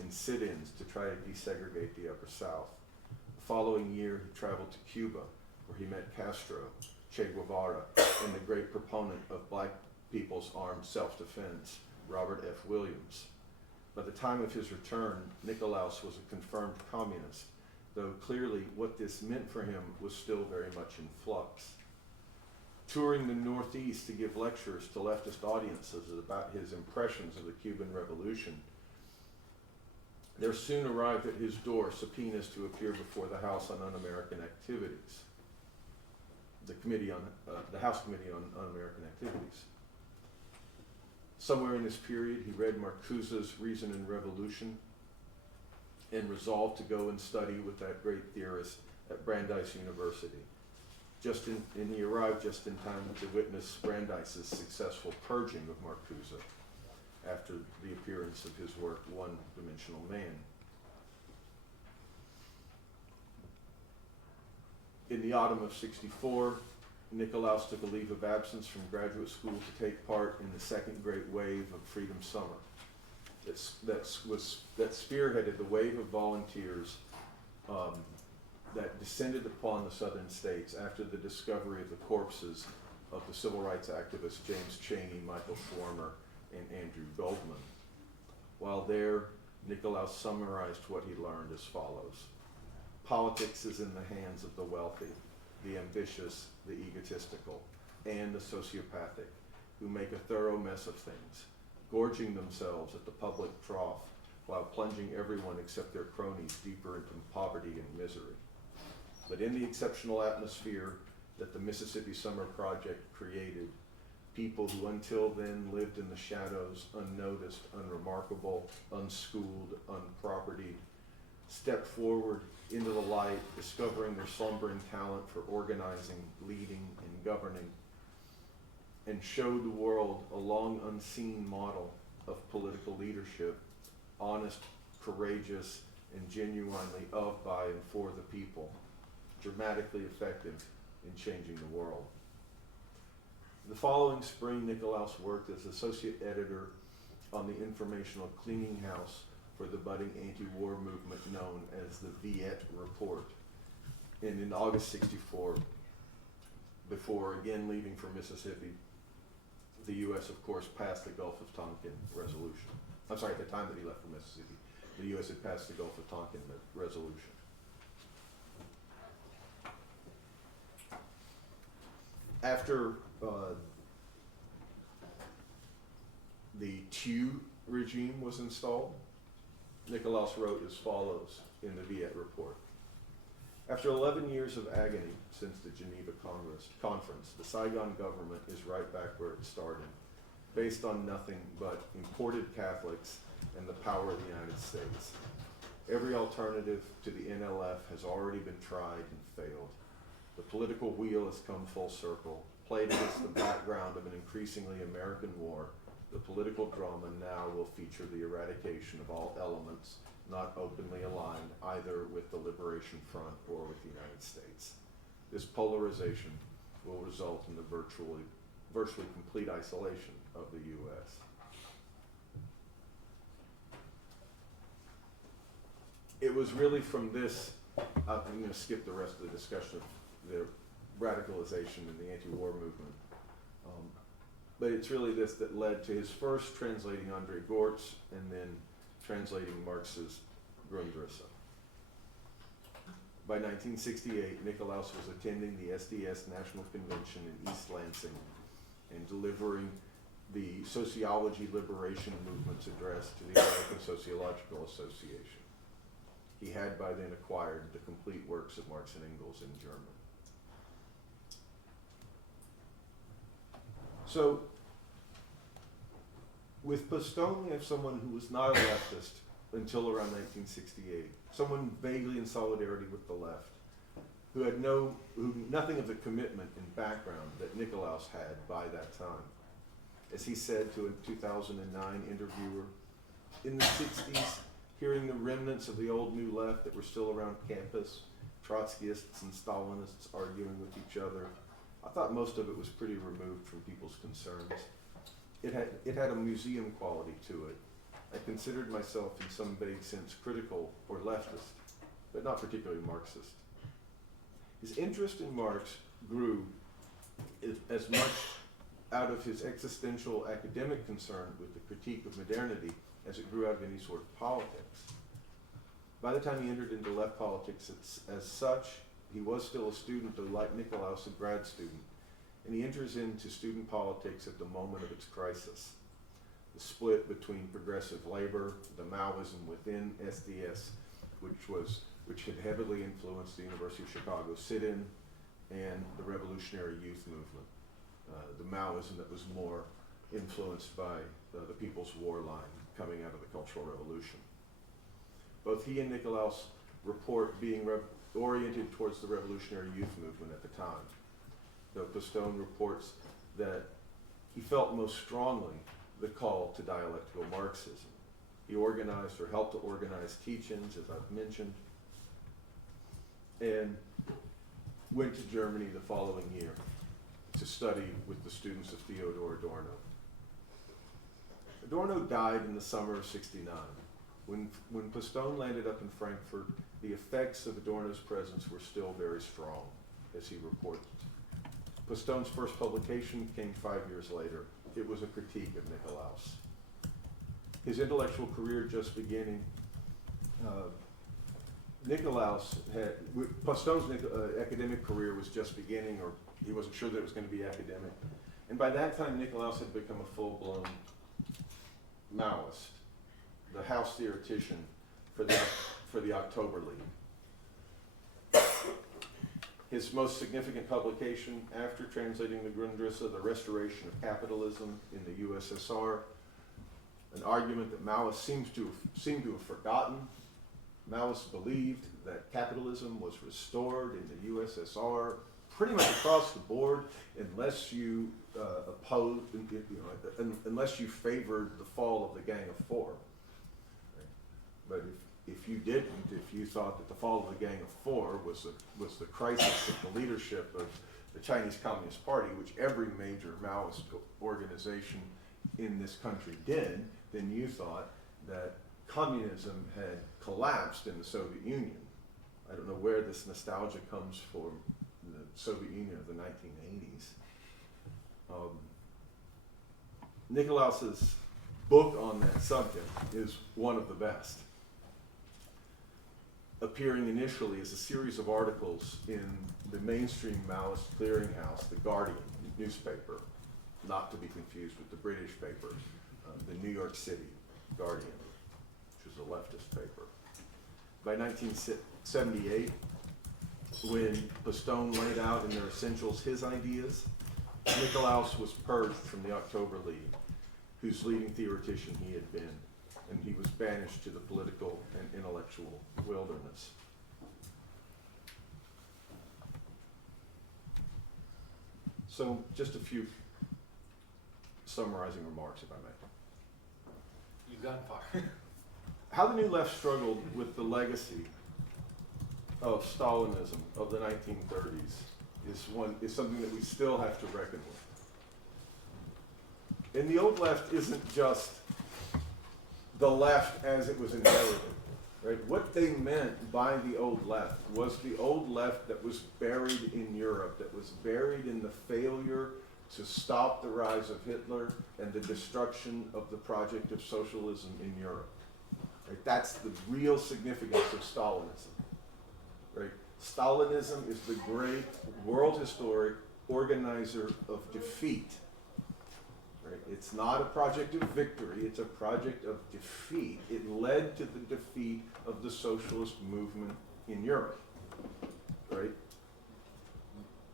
in sit-ins to try to desegregate the Upper South. The following year, he traveled to Cuba, where he met Castro, Che Guevara, and the great proponent of black people's armed self-defense, Robert F. Williams. By the time of his return, Nicolaus was a confirmed communist, though clearly what this meant for him was still very much in flux. Touring the Northeast to give lectures to leftist audiences about his impressions of the Cuban Revolution, there soon arrived at his door subpoenas to appear before the House on Un-American Activities, the House Committee on Un-American Activities. Somewhere in this period, he read Marcuse's Reason and Revolution and resolved to go and study with that great theorist at Brandeis University. And he arrived just in time to witness Brandeis's successful purging of Marcuse after the appearance of his work, One-Dimensional Man. In the autumn of '64, Nicolaus took a leave of absence from graduate school to take part in the second great wave of Freedom Summer that spearheaded the wave of volunteers that descended upon the southern states after the discovery of the corpses of the civil rights activists James Chaney, Michael Schwarmer, and Andrew Goldman. While there, Nicolaus summarized what he learned as follows. Politics is in the hands of the wealthy, the ambitious, the egotistical, and the sociopathic, who make a thorough mess of things, gorging themselves at the public trough while plunging everyone except their cronies deeper into poverty and misery. But in the exceptional atmosphere that the Mississippi Summer Project created, people who until then lived in the shadows, unnoticed, unremarkable, unschooled, unpropertied, stepped forward into the light, discovering their slumbering talent for organizing, leading, and governing, and showed the world a long unseen model of political leadership, honest, courageous, and genuinely of, by, and for the people, dramatically effective in changing the world. The following spring, Nikolaus worked as associate editor on the informational cleaning house for the budding anti-war movement known as the Viet Report. And in August '64, before again leaving for Mississippi, the U.S. of course passed the Gulf of Tonkin resolution. I'm sorry, at the time that he left for Mississippi, the U.S. had passed the Gulf of Tonkin resolution. After the Thieu regime was installed, Nikolaus wrote as follows in the Viet Report. After 11 years of agony since the Geneva Conference, the Saigon government is right back where it started, based on nothing but imported Catholics and the power of the United States. Every alternative to the NLF has already been tried and failed. The political wheel has come full circle, played against the background of an increasingly American war. The political drama now will feature the eradication of all elements not openly aligned either with the Liberation Front or with the United States. This polarization will result in the virtually complete isolation of the U.S. It was really from this, I'm going to skip the rest of the discussion of the radicalization in the anti-war movement. But it's really this that led to his first translating Andre Gortz and then translating Marx's Grundrisse. By 1968, Nikolaus was attending the SDS National Convention in East Lansing and delivering the Sociology Liberation Movement's address to the American Sociological Association. He had by then acquired the complete works of Marx and Engels in German. So, with Postone, we have someone who was not a leftist until around 1968, someone vaguely in solidarity with the left, who had nothing of the commitment and background that Nikolaus had by that time. As he said to a 2009 interviewer, in the 60s, hearing the remnants of the old New Left that were still around campus, Trotskyists and Stalinists arguing with each other, I thought most of it was pretty removed from people's concerns. It had a museum quality to it. I considered myself in some vague sense critical or leftist, but not particularly Marxist. His interest in Marx grew as much out of his existential academic concern with the critique of modernity as it grew out of any sort of politics. By the time he entered into left politics as such, he was still a student, though like Nikolaus, a grad student, and he enters into student politics at the moment of its crisis. The split between progressive labor, the Maoism within SDS, which had heavily influenced the University of Chicago sit-in, and the revolutionary youth movement, the Maoism that was more influenced by the People's War line coming out of the Cultural Revolution. Both he and Nikolaus report being oriented towards the revolutionary youth movement at the time, though Postone reports that he felt most strongly the call to dialectical Marxism. He organized or helped to organize teach-ins, as I've mentioned, and went to Germany the following year to study with the students of Theodor Adorno. Adorno died in the summer of '69. When Postone landed up in Frankfurt, the effects of Adorno's presence were still very strong, as he reported. Postone's first publication came 5 years later. It was a critique of Nikolaus. His intellectual career just beginning, Nikolaus had, Pastone's academic career was just beginning, or he wasn't sure that it was going to be academic. And by that time, Nikolaus had become a full-blown Maoist, the house theoretician for the October League. His most significant publication after translating the Grundrisse, The Restoration of Capitalism in the USSR, an argument that Maoists seem to have forgotten. Maoists believed that capitalism was restored in the USSR pretty much across the board, unless you opposed, unless you favored the fall of the Gang of Four. But if you didn't, if you thought that the fall of the Gang of Four was the crisis of the leadership of the Chinese Communist Party, which every major Maoist organization in this country did, then you thought that communism had collapsed in the Soviet Union. I don't know where this nostalgia comes from, the Soviet Union of the 1980s. Nikolaus's book on that subject is one of the best, appearing initially as a series of articles in the mainstream Maoist clearinghouse, The Guardian newspaper, not to be confused with the British paper, the New York City Guardian, which was a leftist paper. By 1978, when Pastone laid out in their essentials his ideas, Nikolaus was purged from the October League, whose leading theoretician he had been, and he was banished to the political and intellectual wilderness. So, just a few summarizing remarks, if I may. You've gone far. How the New Left struggled with the legacy of Stalinism of the 1930s is something that we still have to reckon with. And the old left isn't just the left as it was inherited, right? What they meant by the old left was the old left that was buried in Europe, that was buried in the failure to stop the rise of Hitler and the destruction of the project of socialism in Europe. Right? That's the real significance of Stalinism. Right? Stalinism is the great world historic organizer of defeat. Right? It's not a project of victory, it's a project of defeat. It led to the defeat of the socialist movement in Europe. Right?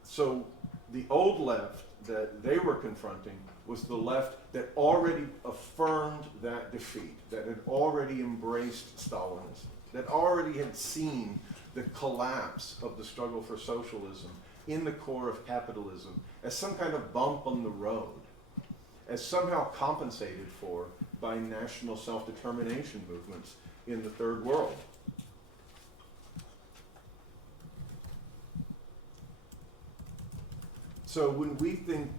So the old left that they were confronting was the left that already affirmed that defeat, that had already embraced Stalinism, that already had seen the collapse of the struggle for socialism in the core of capitalism as some kind of bump on the road, as somehow compensated for by national self-determination movements in the third world. So when we think,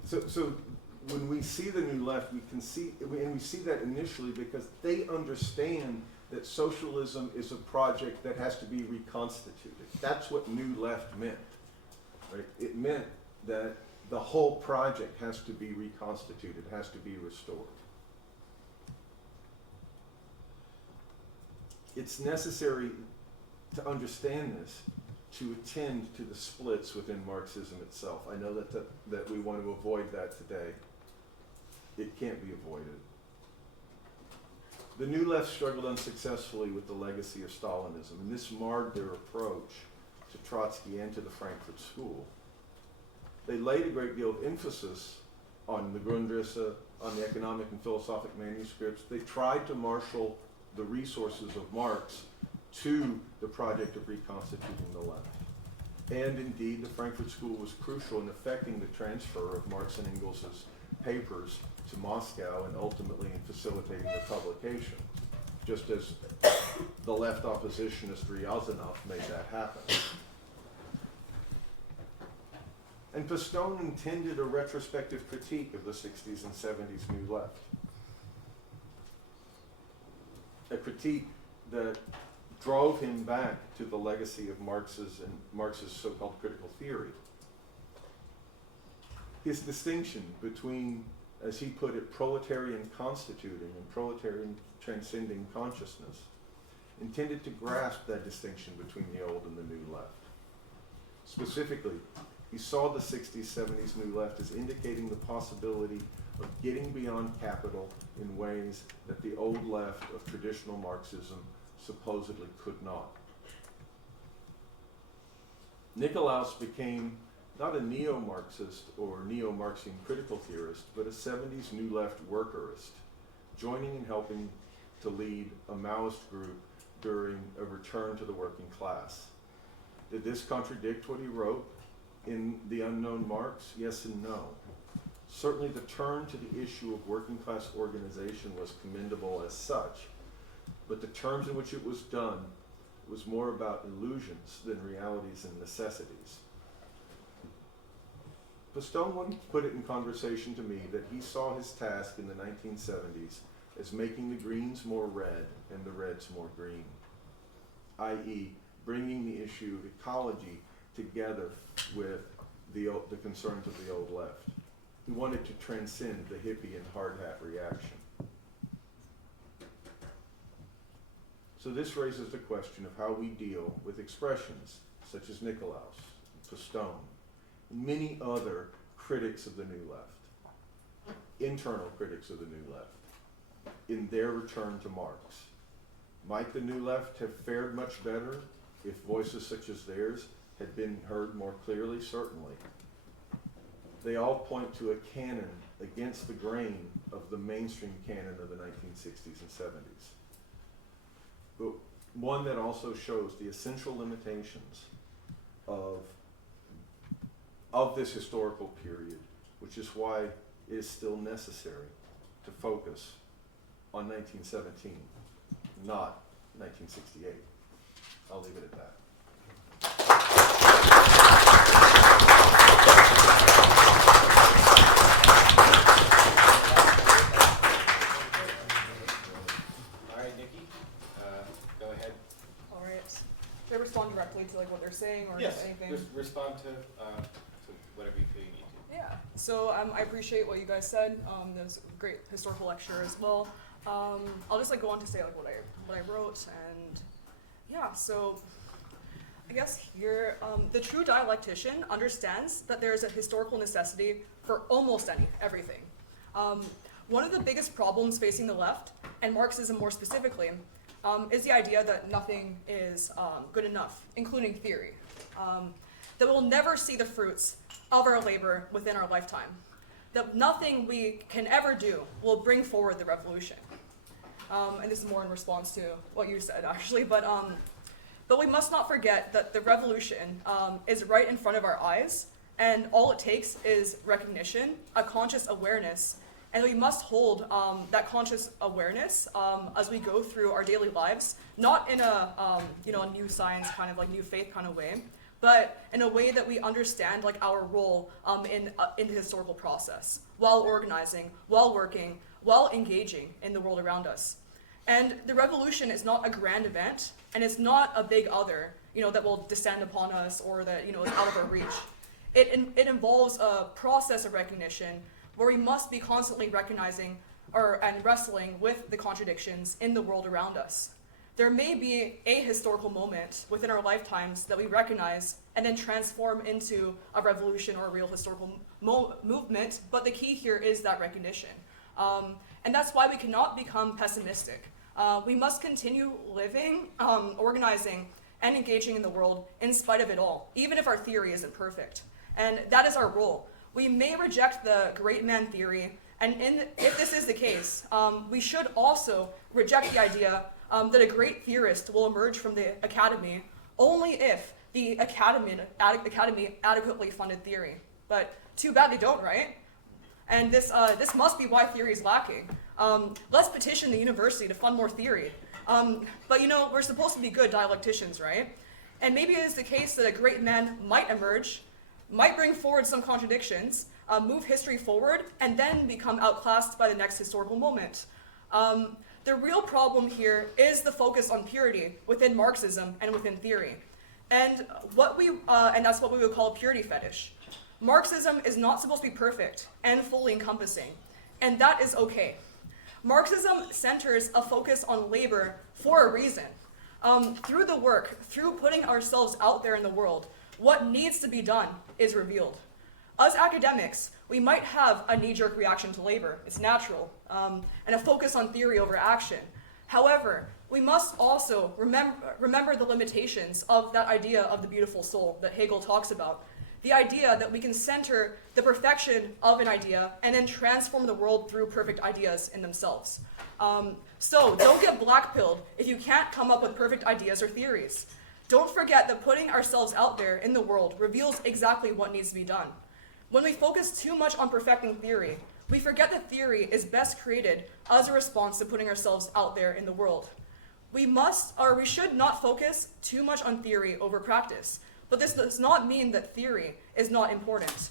when we see the New Left, we see that initially because they understand that socialism is a project that has to be reconstituted. That's what New Left meant, right? It meant that the whole project has to be reconstituted, has to be restored. It's necessary to understand this to attend to the splits within Marxism itself. I know that we want to avoid that today. It can't be avoided. The New Left struggled unsuccessfully with the legacy of Stalinism, and this marred their approach to Trotsky and to the Frankfurt School. They laid a great deal of emphasis on the Grundrisse, on the economic and philosophic manuscripts. They tried to marshal the resources of Marx to the project of reconstituting the left. And indeed, the Frankfurt School was crucial in effecting the transfer of Marx and Engels' papers to Moscow and ultimately in facilitating their publication, just as the left oppositionist Ryazanov made that happen. And Pastone intended a retrospective critique of the 60s and 70s New Left. A critique that drove him back to the legacy of Marx's so-called critical theory. His distinction between, as he put it, proletarian constituting and proletarian transcending consciousness intended to grasp that distinction between the old and the new left. Specifically, he saw the 60s, 70s New Left as indicating the possibility of getting beyond capital in ways that the old left of traditional Marxism supposedly could not. Nikolaus became not a neo-Marxist or neo-Marxian critical theorist, but a 70s New Left workerist, joining and helping to lead a Maoist group during a return to the working class. Did this contradict what he wrote in The Unknown Marx? Yes and no. Certainly the turn to the issue of working class organization was commendable as such, but the terms in which it was done was more about illusions than realities and necessities. Postone once put it in conversation to me that he saw his task in the 1970s as making the greens more red and the reds more green, i.e. bringing the issue of ecology together with the concerns of the old left. He wanted to transcend the hippie and hard hat reaction. So this raises the question of how we deal with expressions such as Nikolaus, Postone, and many other critics of the New Left, internal critics of the New Left, in their return to Marx. Might the New Left have fared much better if voices such as theirs had been heard more clearly? Certainly. They all point to a canon against the grain of the mainstream canon of the 1960s and 70s. But one that also shows the essential limitations of this historical period, which is why it is still necessary to focus on 1917, not 1968. I'll leave it at that. All right, Nikki, go ahead. All right. Should I respond directly to like what they're saying or Yes, anything? just respond to whatever you feel you need to. Yeah. So I appreciate what you guys said. That was a great historical lecture as well. I'll just like go on to say like what I wrote, and yeah. So I guess here the true dialectician understands that there is a historical necessity for almost everything. One of the biggest problems facing the left, and Marxism more specifically, is the idea that nothing is good enough, including theory. That we'll never see the fruits of our labor within our lifetime. That nothing we can ever do will bring forward the revolution. And this is more in response to what you said, actually. But we must not forget that the revolution is right in front of our eyes, and all it takes is recognition, a conscious awareness, and we must hold that conscious awareness as we go through our daily lives, not in a a new science kind of like new faith kind of way, but in a way that we understand like our role in the historical process, while organizing, while working, while engaging in the world around us. And the revolution is not a grand event, and it's not a big other, that will descend upon us or that, is out of our reach. It involves a process of recognition where we must be constantly recognizing and wrestling with the contradictions in the world around us. There may be a historical moment within our lifetimes that we recognize and then transform into a revolution or a real historical movement, but the key here is that recognition. And that's why we cannot become pessimistic. We must continue living, organizing, and engaging in the world in spite of it all, even if our theory isn't perfect. And that is our role. We may reject the great man theory, and if this is the case, we should also reject the idea that a great theorist will emerge from the academy only if the academy adequately funded theory. But too bad they don't, right? And this must be why theory is lacking. Let's petition the university to fund more theory. But we're supposed to be good dialecticians, right? And maybe it is the case that a great man might emerge, might bring forward some contradictions, move history forward, and then become outclassed by the next historical moment. The real problem here is the focus on purity within Marxism and within theory. And that's what we would call a purity fetish. Marxism is not supposed to be perfect and fully encompassing, and that is okay. Marxism centers a focus on labor for a reason. Through the work, through putting ourselves out there in the world, what needs to be done is revealed. As academics, we might have a knee-jerk reaction to labor, it's natural, and a focus on theory over action. However, we must also remember the limitations of that idea of the beautiful soul that Hegel talks about. The idea that we can center the perfection of an idea and then transform the world through perfect ideas in themselves. So don't get blackpilled if you can't come up with perfect ideas or theories. Don't forget that putting ourselves out there in the world reveals exactly what needs to be done. When we focus too much on perfecting theory, we forget that theory is best created as a response to putting ourselves out there in the world. We should not focus too much on theory over practice, but this does not mean that theory is not important.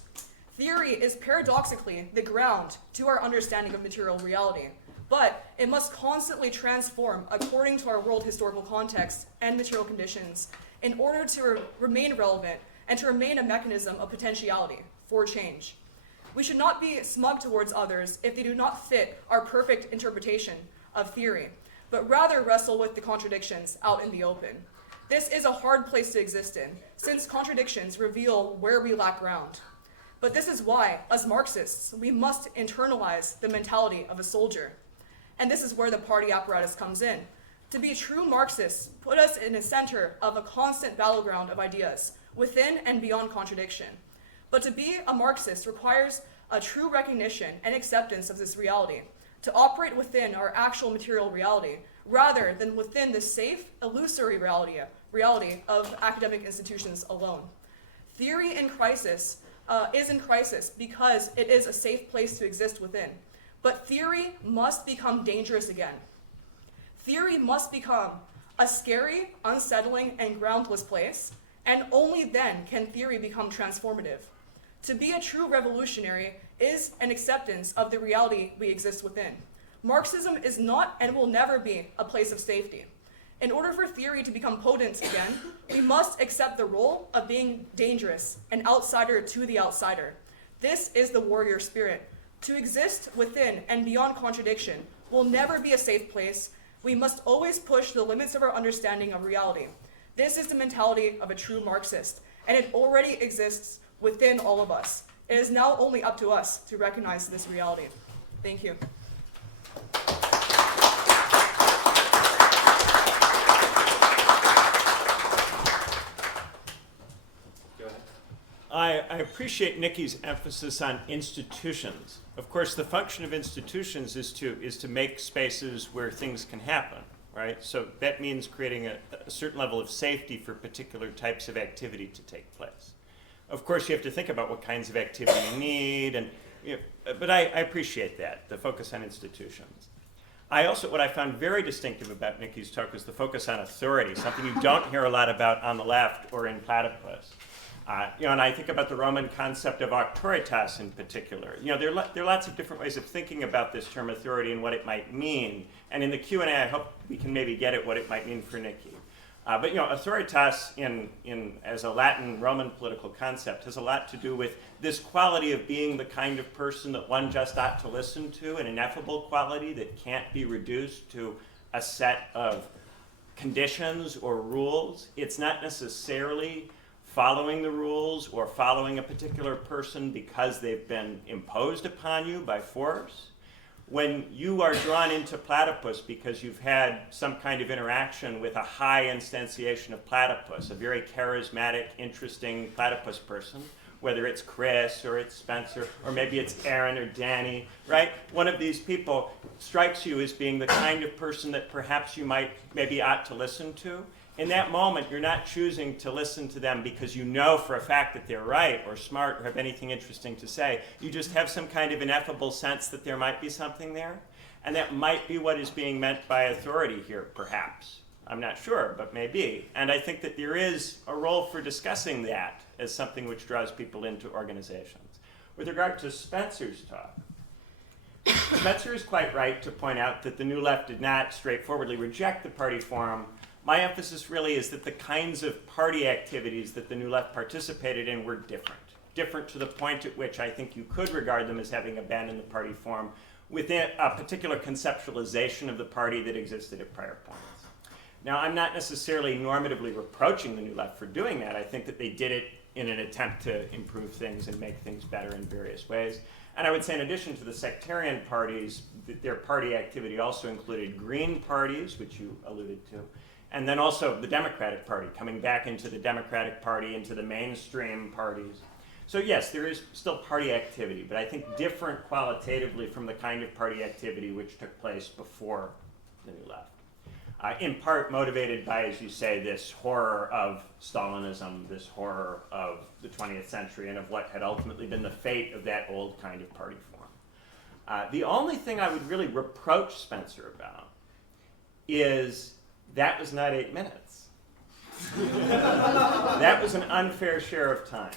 Theory is paradoxically the ground to our understanding of material reality, but it must constantly transform according to our world historical context and material conditions in order to remain relevant and to remain a mechanism of potentiality for change. We should not be smug towards others if they do not fit our perfect interpretation of theory, but rather wrestle with the contradictions out in the open. This is a hard place to exist in, since contradictions reveal where we lack ground. But this is why, as Marxists, we must internalize the mentality of a soldier. And this is where the party apparatus comes in. To be true Marxists put us in the center of a constant battleground of ideas, within and beyond contradiction. But to be a Marxist requires a true recognition and acceptance of this reality, to operate within our actual material reality, rather than within the safe, illusory reality of academic institutions alone. Theory in crisis is in crisis because it is a safe place to exist within. But theory must become dangerous again. Theory must become a scary, unsettling, and groundless place, and only then can theory become transformative. To be a true revolutionary is an acceptance of the reality we exist within. Marxism is not and will never be a place of safety. In order for theory to become potent again, we must accept the role of being dangerous, an outsider to the outsider. This is the warrior spirit. To exist within and beyond contradiction will never be a safe place. We must always push the limits of our understanding of reality. This is the mentality of a true Marxist, and it already exists within all of us. It is now only up to us to recognize this reality. Thank you. I appreciate Nikki's emphasis on institutions. Of course, the function of institutions is to make spaces where things can happen, right? So that means creating a certain level of safety for particular types of activity to take place. Of course, you have to think about what kinds of activity you need, and but I appreciate that, the focus on institutions. What I found very distinctive about Nikki's talk was the focus on authority, something you don't hear a lot about on the left or in Platypus. And I think about the Roman concept of auctoritas in particular. There are lots of different ways of thinking about this term authority and what it might mean. And in the Q&A, I hope we can maybe get at what it might mean for Nikki. But authoritas as a Latin Roman political concept has a lot to do with this quality of being the kind of person that one just ought to listen to, an ineffable quality that can't be reduced to a set of conditions or rules. It's not necessarily following the rules or following a particular person because they've been imposed upon you by force. When you are drawn into Platypus because you've had some kind of interaction with a high instantiation of Platypus, a very charismatic, interesting Platypus person, whether it's Chris or it's Spencer or maybe it's Aaron or Danny, right? One of these people strikes you as being the kind of person that perhaps you maybe ought to listen to. In that moment, you're not choosing to listen to them because you know for a fact that they're right or smart or have anything interesting to say. You just have some kind of ineffable sense that there might be something there. And that might be what is being meant by authority here, perhaps. I'm not sure, but maybe. And I think that there is a role for discussing that as something which draws people into organizations. With regard to Spencer's talk, Spencer is quite right to point out that the New Left did not straightforwardly reject the party forum. My emphasis really is that the kinds of party activities that the New Left participated in were different. Different to the point at which I think you could regard them as having abandoned the party form within a particular conceptualization of the party that existed at prior points. Now, I'm not necessarily normatively reproaching the New Left for doing that. I think that they did it in an attempt to improve things and make things better in various ways. And I would say in addition to the sectarian parties, their party activity also included green parties, which you alluded to, and then also the Democratic Party, coming back into the Democratic Party, into the mainstream parties. So yes, there is still party activity, but I think different qualitatively from the kind of party activity which took place before the New Left. In part motivated by, as you say, this horror of Stalinism, this horror of the 20th century, and of what had ultimately been the fate of that old kind of party form. The only thing I would really reproach Spencer about is that was not 8 minutes. That was an unfair share of time.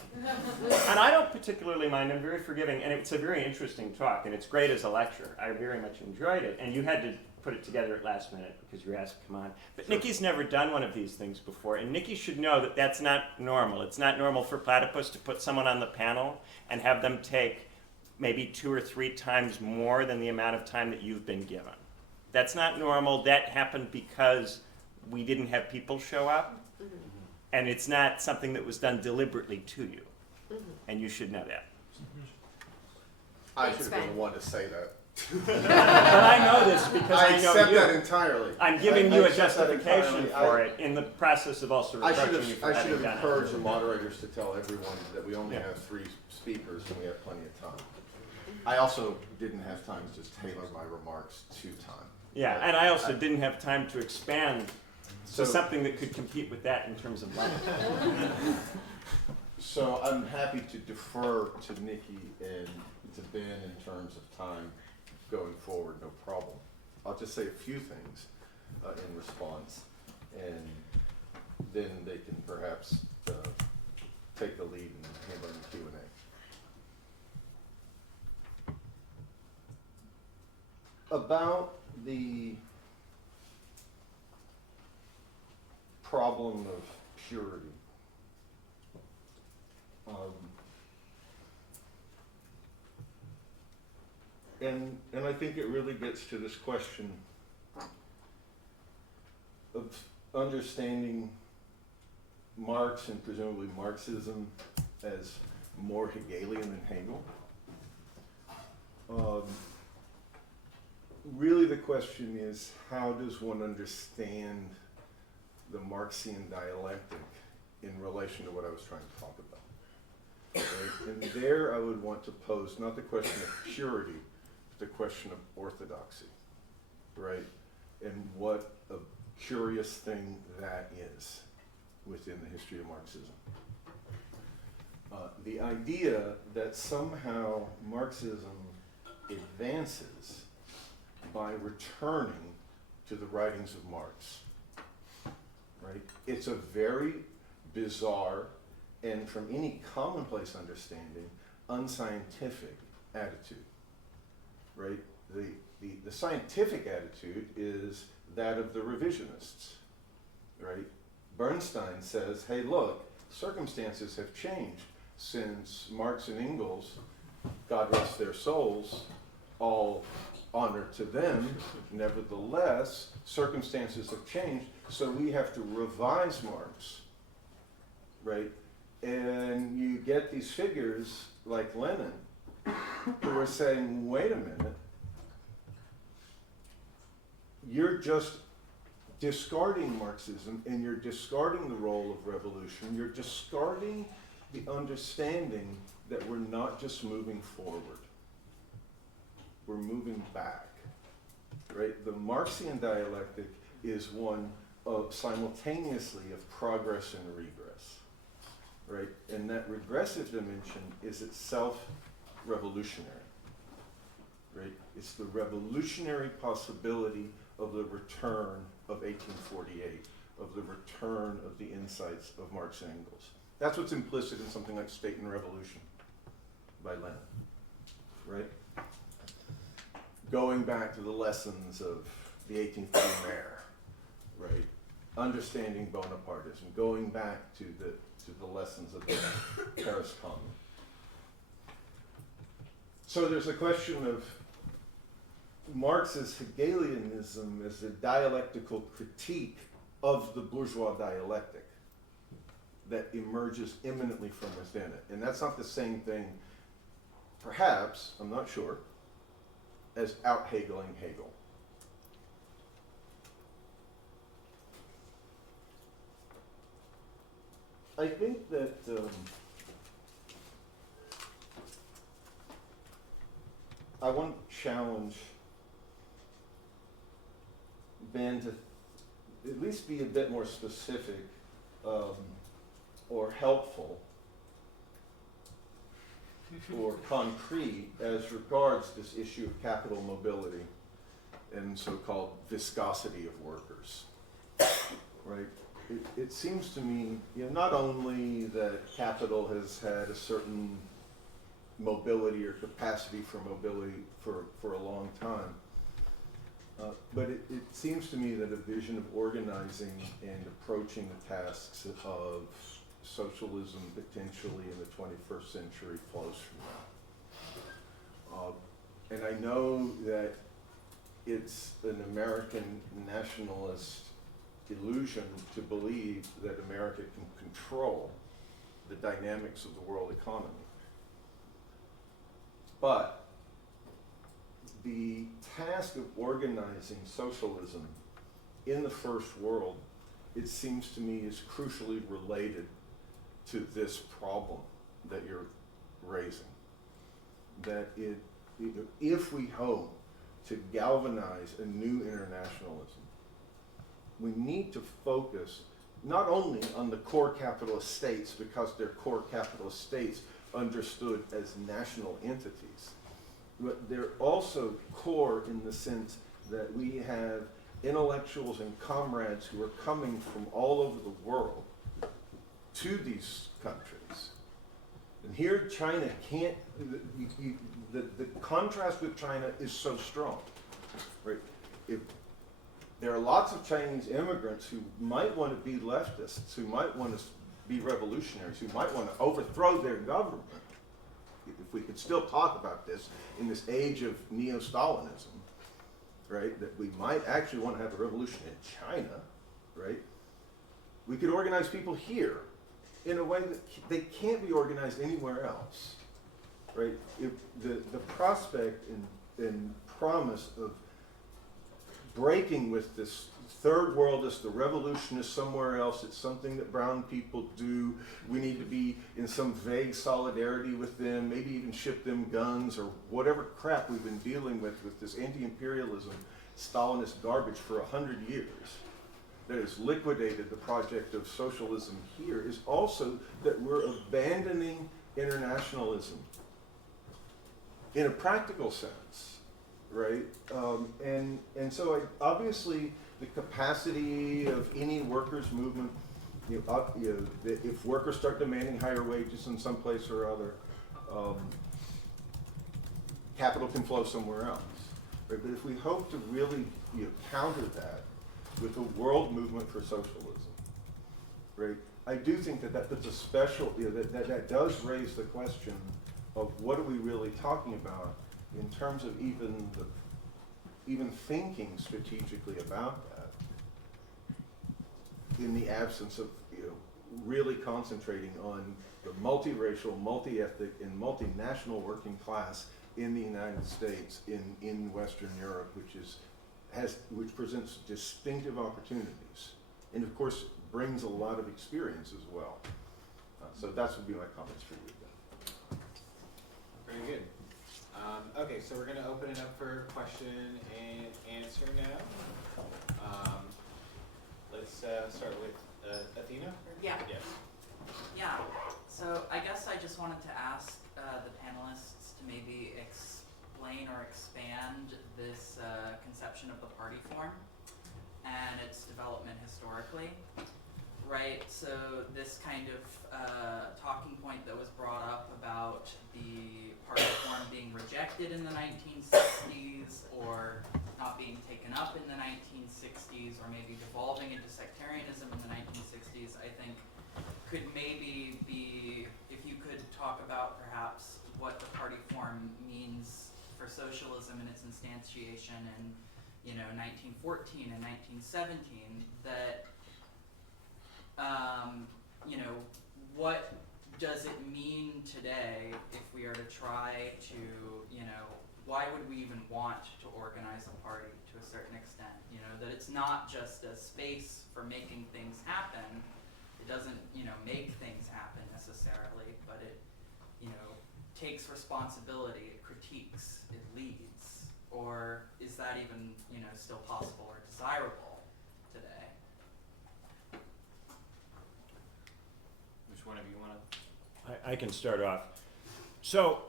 And I don't particularly mind, I'm very forgiving, and it's a very interesting talk, and it's great as a lecture. I very much enjoyed it, and you had to put it together at last minute because you were asked to come on. But sure. Nikki's never done one of these things before, and Nikki should know that that's not normal. It's not normal for Platypus to put someone on the panel and have them take maybe 2 or 3 times more than the amount of time that you've been given. That's not normal. That happened because we didn't have people show up, and it's not something that was done deliberately to you, and you should know that. I should have been the one to say that. But I know this because I know you. I accept that entirely. I'm giving you a justification for it in the process of also reproaching you for I should having have done encouraged it. the moderators to tell everyone that we only Yeah. have 3 speakers and we have plenty of time. I also didn't have time to just tailor my remarks to time. Yeah, and I also didn't have time to expand So- to something that could compete with that in terms of length. So I'm happy to defer to Nikki and to Ben in terms of time going forward, no problem. I'll just say a few things in response, and then they can perhaps take the lead in handling the Q&A. About the problem of purity. And I think it really gets to this question of understanding Marx and presumably Marxism as more Hegelian than Hegel. Really the question is, how does one understand the Marxian dialectic in relation to what I was trying to talk about? Right? And there I would want to pose not the question of purity, the question of orthodoxy, right? And what a curious thing that is within the history of Marxism. The idea that somehow Marxism advances by returning to the writings of Marx, right? It's a very bizarre and from any commonplace understanding, unscientific attitude. Right? The scientific attitude is that of the revisionists, right? Bernstein says, hey, look, circumstances have changed since Marx and Engels, God rest their souls, all honor to them. Nevertheless, circumstances have changed, so we have to revise Marx, right? And you get these figures like Leonard, who are saying, wait a minute, you're just discarding Marxism and you're discarding the role of revolution. You're discarding the understanding that we're not just moving forward, we're moving back, right? The Marxian dialectic is one of simultaneously of progress and regress, right? And that regressive dimension is itself revolutionary, right? It's the revolutionary possibility of the return of 1848, of the return of the insights of Marx and Engels. That's what's implicit in something like State and Revolution by Leonard, right? Going back to the lessons of the 18th Brumaire, right? Understanding Bonapartism, going back to the lessons of the Paris Commune. So there's a question of Marx's Hegelianism as a dialectical critique of the bourgeois dialectic that emerges imminently from within it. And that's not the same thing, perhaps, I'm not sure, as out-Hegeling Hegel. I think that I want to challenge Ben to at least be a bit more specific or helpful or concrete as regards this issue of capital mobility and so-called viscosity of workers, right? It seems to me, not only that capital has had a certain mobility or capacity for mobility for a long time, but it seems to me that a vision of organizing and approaching the tasks of socialism potentially in the 21st century flows from that. And I know that it's an American nationalist illusion to believe that America can control the dynamics of the world economy. But the task of organizing socialism in the first world, it seems to me, is crucially related to this problem that you're raising. That if we hope to galvanize a new internationalism, we need to focus not only on the core capitalist states because they're core capitalist states understood as national entities, but they're also core in the sense that we have intellectuals and comrades who are coming from all over the world to these countries. And here China can't, the contrast with China is so strong, right? There are lots of Chinese immigrants who might want to be leftists, who might want to be revolutionaries, who might want to overthrow their government. If we could still talk about this in this age of neo-Stalinism, right, that we might actually want to have a revolution in China, right? We could organize people here in a way that they can't be organized anywhere else, right? If the prospect and promise of breaking with this third world as the revolution is somewhere else, it's something that brown people do, we need to be in some vague solidarity with them, maybe even ship them guns or whatever crap we've been dealing with this anti-imperialism Stalinist garbage for 100 years that has liquidated the project of socialism here, is also that we're abandoning internationalism in a practical sense. Right, and so obviously the capacity of any workers' movement, if workers start demanding higher wages in some place or other, capital can flow somewhere else. Right, but if we hope to really counter that with a world movement for socialism, right, I do think that puts a special, that does raise the question of what are we really talking about in terms of even thinking strategically about that, in the absence of really concentrating on the multiracial, multi-ethnic, and multinational working class in the United States, in Western Europe, which presents distinctive opportunities, and of course brings a lot of experience as well. So that would be my comments for you. Very good. Okay, so we're going to open it up for question and answer now. Let's start with Athena. Yeah. Yes. Yeah. So I guess I just wanted to ask the panelists to maybe explain or expand this conception of the party form and its development historically. Right, so this kind of talking point that was brought up about the party form being rejected in the 1960s or not being taken up in the 1960s or maybe devolving into sectarianism in the 1960s, I think could maybe be, if you could talk about perhaps what the party form means for socialism and its instantiation in 1914 and 1917, that space for making things happen. It doesn't, make things happen necessarily, but it, takes responsibility, it critiques, it leads. Or is that even, still possible or desirable today? Which one of you want to? I can start off. So,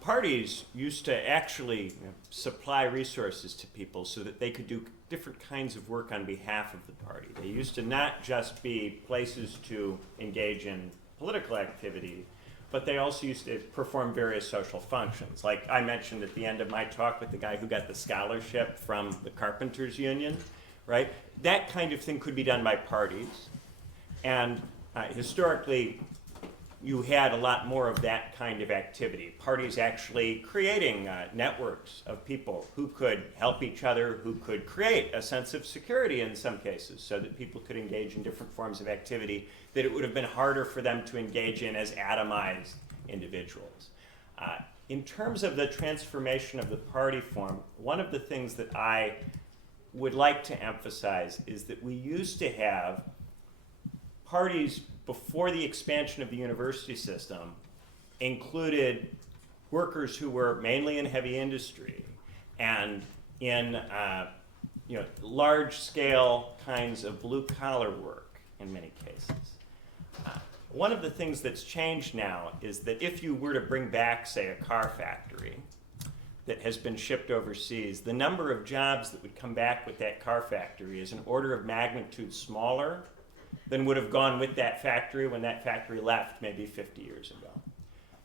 parties used to actually supply resources to people so that they could do different kinds of work on behalf of the party. They used to not just be places to engage in political activity, but they also used to perform various social functions. Like I mentioned at the end of my talk with the guy who got the scholarship from the Carpenters Union, right? That kind of thing could be done by parties. And historically, you had a lot more of that kind of activity. Parties actually creating networks of people who could help each other, who could create a sense of security in some cases so that people could engage in different forms of activity that it would have been harder for them to engage in as atomized individuals. In terms of the transformation of the party form, one of the things that I would like to emphasize is that we used to have parties before the expansion of the university system included workers who were mainly in heavy industry and in large-scale kinds of blue-collar work in many cases. One of the things that's changed now is that if you were to bring back, say, a car factory that has been shipped overseas, the number of jobs that would come back with that car factory is an order of magnitude smaller than would have gone with that factory when that factory left maybe 50 years ago.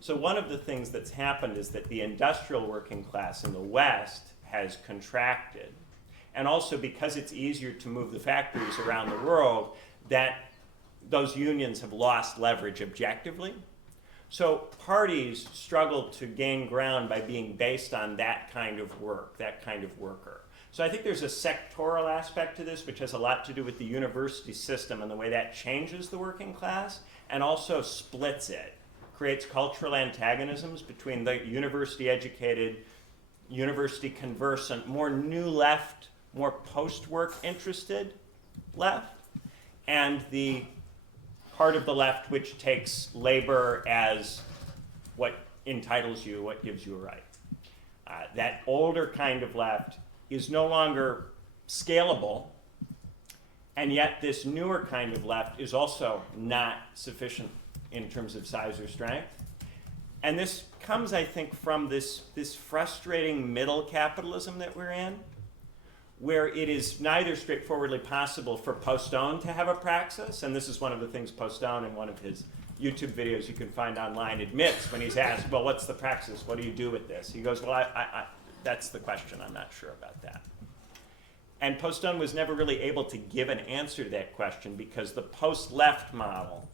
So one of the things that's happened is that the industrial working class in the West has contracted. And also because it's easier to move the factories around the world, that those unions have lost leverage objectively. So parties struggle to gain ground by being based on that kind of work, that kind of worker. So I think there's a sectoral aspect to this which has a lot to do with the university system and the way that changes the working class and also splits it, creates cultural antagonisms between the university-educated, university-conversant, more new left, more post-work interested left, and the part of the left which takes labor as what entitles you, what gives you a right. That older kind of left is no longer scalable, and yet this newer kind of left is also not sufficient in terms of size or strength. And this comes, I think, from this frustrating middle capitalism that we're in, where it is neither straightforwardly possible for Postone to have a praxis, and this is one of the things Postone in one of his YouTube videos you can find online admits when he's asked, well, what's the praxis? What do you do with this? He goes, well, that's the question. I'm not sure about that. And Postone was never really able to give an answer to that question because the post-left model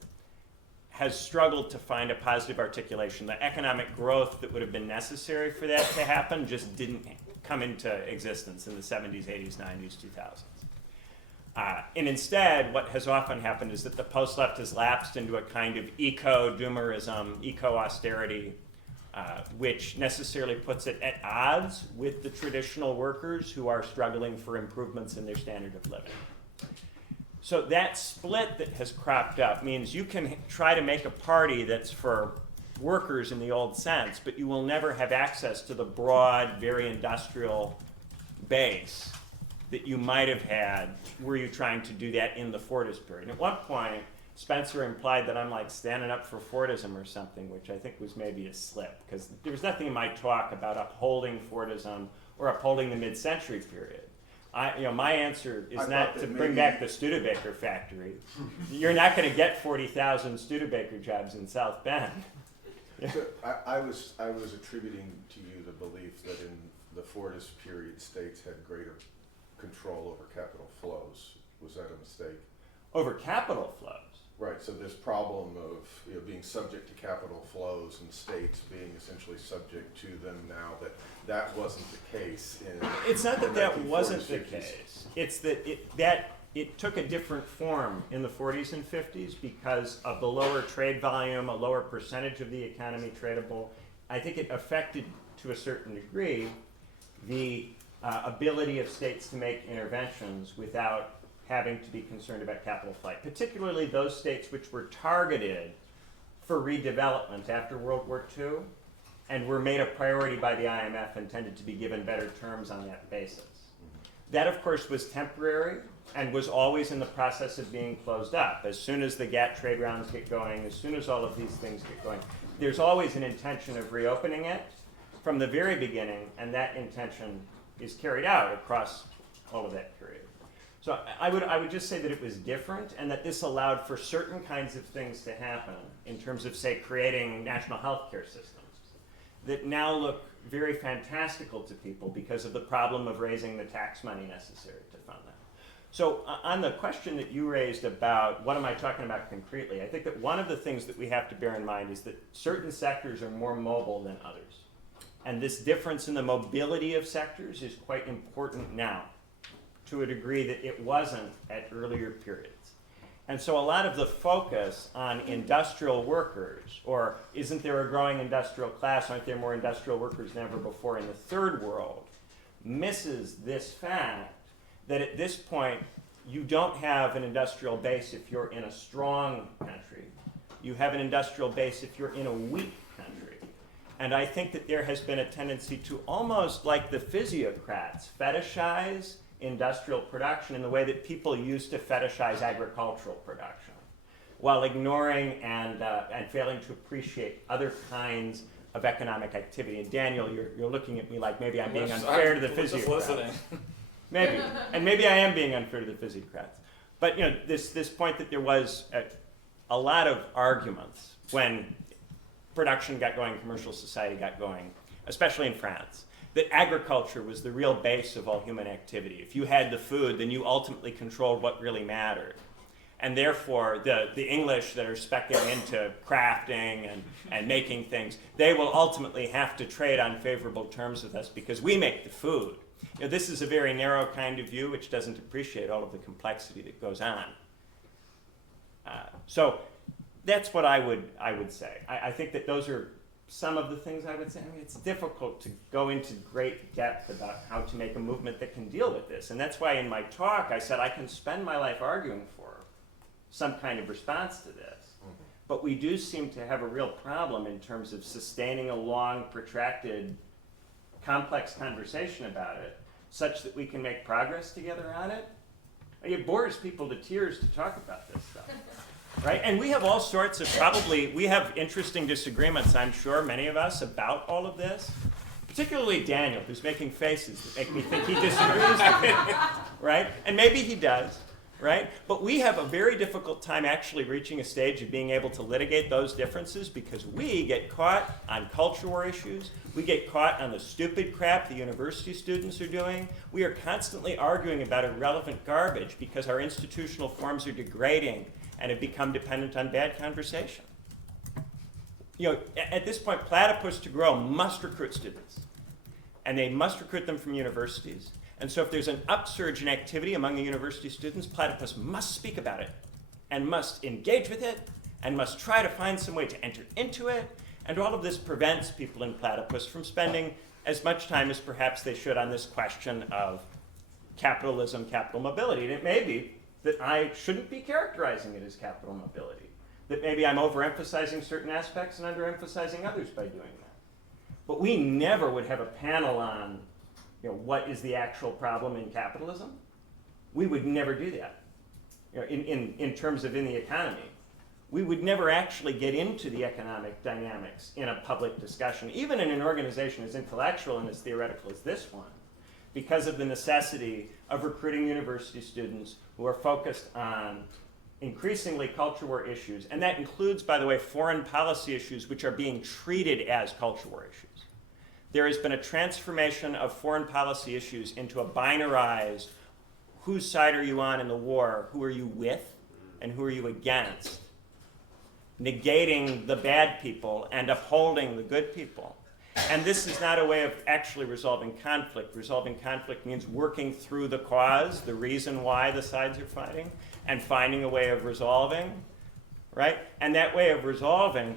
has struggled to find a positive articulation. The economic growth that would have been necessary for that to happen just didn't come into existence in the 70s, 80s, 90s, 2000s. And instead, what has often happened is that the post-left has lapsed into a kind of eco-doomerism, eco-austerity, which necessarily puts it at odds with the traditional workers who are struggling for improvements in their standard of living. So that split that has cropped up means you can try to make a party that's for workers in the old sense, but you will never have access to the broad, very industrial base that you might have had were you trying to do that in the Fordist period. And at one point, Spencer implied that I'm like standing up for Fordism or something, which I think was maybe a slip, because there was nothing in my talk about upholding Fordism or upholding the mid-century period. My answer is not to bring back the Studebaker factory. You're not going to get 40,000 Studebaker jobs in South Bend. So I was attributing to you the belief that in the Fordist period, states had greater control over capital flows. Was that a mistake? Over capital flows. Right, so this problem of being subject to capital flows and states being essentially subject to them now, that wasn't the case in It's not that that wasn't the 1940s, 50s. case. It's that it took a different form in the 40s and 50s because of the lower trade volume, a lower percentage of the economy tradable. I think it affected, to a certain degree, the ability of states to make interventions without having to be concerned about capital flight, particularly those states which were targeted for redevelopment after World War II and were made a priority by the IMF and tended to be given better terms on that basis. That, of course, was temporary and was always in the process of being closed up. As soon as the GATT trade rounds get going, as soon as all of these things get going, there's always an intention of reopening it from the very beginning, and that intention is carried out across all of that period. So I would just say that it was different, and that this allowed for certain kinds of things to happen in terms of, say, creating national health care systems that now look very fantastical to people because of the problem of raising the tax money necessary to fund them. So on the question that you raised about what am I talking about concretely, I think that one of the things that we have to bear in mind is that certain sectors are more mobile than others. And this difference in the mobility of sectors is quite important now, to a degree that it wasn't at earlier periods. And so a lot of the focus on industrial workers, or isn't there a growing industrial class, aren't there more industrial workers than ever before in the third world, misses this fact that at this point you don't have an industrial base if you're in a strong country. You have an industrial base if you're in a weak country. And I think that there has been a tendency to, almost like the physiocrats, fetishize industrial production in the way that people used to fetishize agricultural production, while ignoring and failing to appreciate other kinds of economic activity. And Daniel, you're looking at me like maybe I'm being unfair to the physiocrats. Maybe, and maybe I am being unfair to the physiocrats. But you know, this point that there was a lot of arguments when production got going, commercial society got going, especially in France, that agriculture was the real base of all human activity. If you had the food, then you ultimately controlled what really mattered. And therefore, the English that are specking into crafting and making things, they will ultimately have to trade on favorable terms with us because we make the food. You know, this is a very narrow kind of view which doesn't appreciate all of the complexity that goes on. So that's what I would say. I think that those are some of the things I would say. I mean, it's difficult to go into great depth about how to make a movement that can deal with this. And that's why in my talk I said I can spend my life arguing for some kind of response to this. But we do seem to have a real problem in terms of sustaining a long, protracted, complex conversation about it such that we can make progress together on it. It bores people to tears to talk about this stuff. Right? And we have all sorts of we have interesting disagreements, I'm sure, many of us, about all of this. Particularly Daniel, who's making faces that make me think he disagrees with me. Right? And maybe he does. Right? But we have a very difficult time actually reaching a stage of being able to litigate those differences because we get caught on culture war issues. We get caught on the stupid crap the university students are doing. We are constantly arguing about irrelevant garbage because our institutional forms are degrading and have become dependent on bad conversation. You know, at this point, Platypus to grow must recruit students. And they must recruit them from universities. And so if there's an upsurge in activity among the university students, Platypus must speak about it and must engage with it and must try to find some way to enter into it. And all of this prevents people in Platypus from spending as much time as perhaps they should on this question of capitalism, capital mobility. And it may be that I shouldn't be characterizing it as capital mobility, that maybe I'm overemphasizing certain aspects and underemphasizing others by doing that. But we never would have a panel on, you know, what is the actual problem in capitalism. We would never do that. You know, in terms of in the economy. We would never actually get into the economic dynamics in a public discussion, even in an organization as intellectual and as theoretical as this one, because of the necessity of recruiting university students who are focused on increasingly culture war issues. And that includes, by the way, foreign policy issues which are being treated as culture war issues. There has been a transformation of foreign policy issues into a binarized, whose side are you on in the war, who are you with, and who are you against, negating the bad people and upholding the good people. And this is not a way of actually resolving conflict. Resolving conflict means working through the cause, the reason why the sides are fighting, and finding a way of resolving, right? And that way of resolving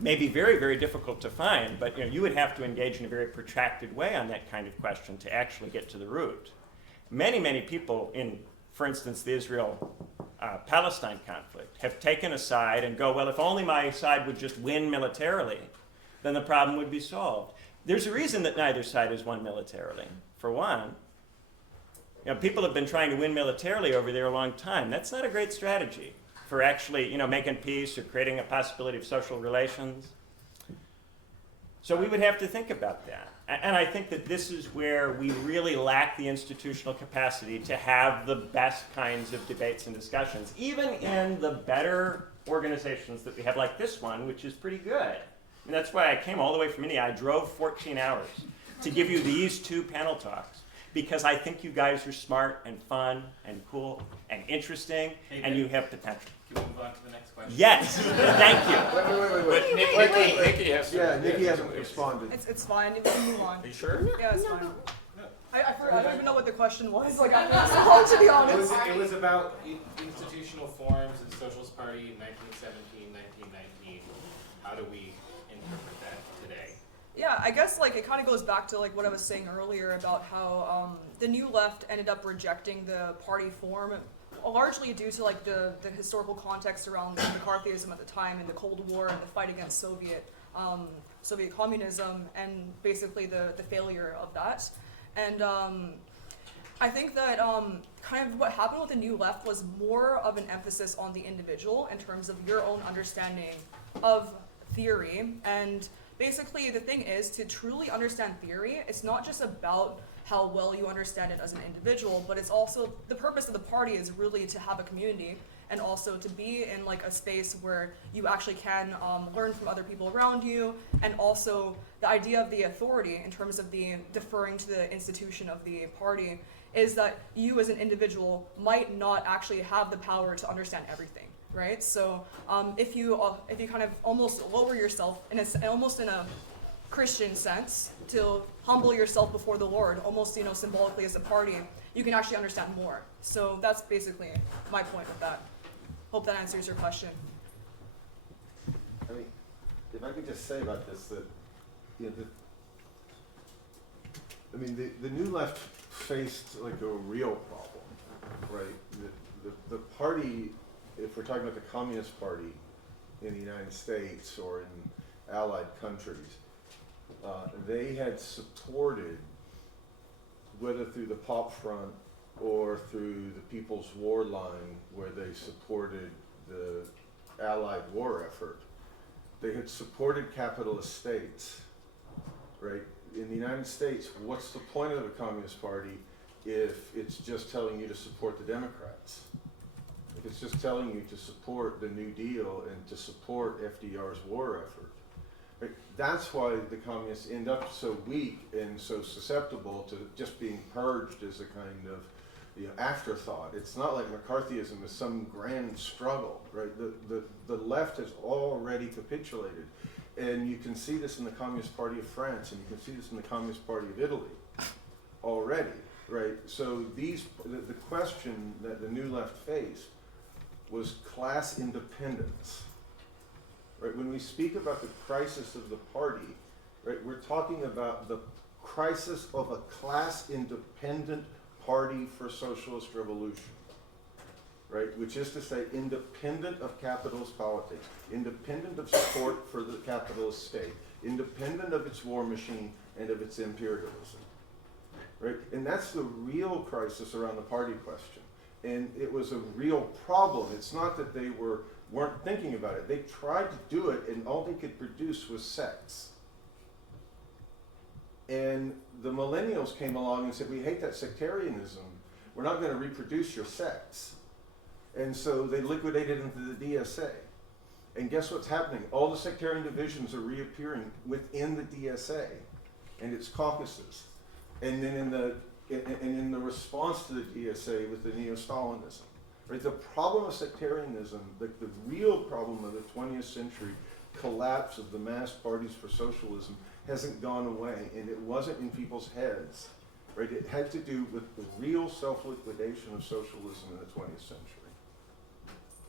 may be very, very difficult to find, but you would have to engage in a very protracted way on that kind of question to actually get to the root. Many, many people in, for instance, the Israel-Palestine conflict have taken a side and go, well, if only my side would just win militarily, then the problem would be solved. There's a reason that neither side has won militarily. For one, people have been trying to win militarily over there a long time. That's not a great strategy for actually, making peace or creating a possibility of social relations. So we would have to think about that. And I think that this is where we really lack the institutional capacity to have the best kinds of debates and discussions, even in the better organizations that we have, like this one, which is pretty good. And that's why I came all the way from India. I drove 14 hours to give you these 2 panel talks, because I think you guys are smart and fun and cool and interesting, and you have potential. Can we move on to the next question? Yes, thank you. Wait. Nikki has to. Yeah, Nikki hasn't responded. It's fine. You can move on. Are you sure? Yeah, it's fine. I don't even know what the question was. Like, I'm so long, to be honest. It was about institutional forms of the Socialist Party in 1917, 1919. How do we interpret that today? Yeah, I guess it kind of goes back to what I was saying earlier about how the New Left ended up rejecting the party form, largely due to the historical context around McCarthyism at the time and the Cold War and the fight against Soviet communism and basically the failure of that. And I think that kind of what happened with the New Left was more of an emphasis on the individual in terms of your own understanding of theory. And basically the thing is, to truly understand theory, it's not just about how well you understand it as an individual, but it's also, the purpose of the party is really to have a community and also to be in a space where you actually can learn from other people around you, and also the idea of the authority in terms of the deferring to the institution of the party is that you as an individual might not actually have the power to understand everything, right? So if you kind of almost lower yourself almost in a Christian sense to humble yourself before the Lord, almost symbolically as a party, you can actually understand more. So that's basically my point with that. Hope that answers your question. I mean, if I could just say about this that, the New Left faced a real problem, right? The party, if we're talking about the Communist Party in the United States or in allied countries, they had supported, whether through the Pop Front or through the People's War Line, where they supported the Allied war effort, they had supported capitalist states, right? In the United States, what's the point of the Communist Party if it's just telling you to support the Democrats? If it's just telling you to support the New Deal and to support FDR's war effort? Right? That's why the communists end up so weak and so susceptible to just being purged as a kind of afterthought. It's not like McCarthyism is some grand struggle, right? The left has already capitulated. And you can see this in the Communist Party of France, and you can see this in the Communist Party of Italy already, right? So the question that the New Left faced was class independence. Right? When we speak about the crisis of the party, right, we're talking about the crisis of a class-independent party for socialist revolution, right? Which is to say, independent of capitalist politics, independent of support for the capitalist state, independent of its war machine and of its imperialism, right? And that's the real crisis around the party question. And it was a real problem. It's not that they weren't thinking about it. They tried to do it, and all they could produce was sects. And the millennials came along and said, we hate that sectarianism. We're not going to reproduce your sects. And so they liquidated into the DSA. And guess what's happening? All the sectarian divisions are reappearing within the DSA and its caucuses. And then in the response to the DSA with the neo-Stalinism. Right? The problem of sectarianism, the real problem of the 20th century collapse of the mass parties for socialism hasn't gone away, and it wasn't in people's heads. Right? It had to do with the real self-liquidation of socialism in the 20th century.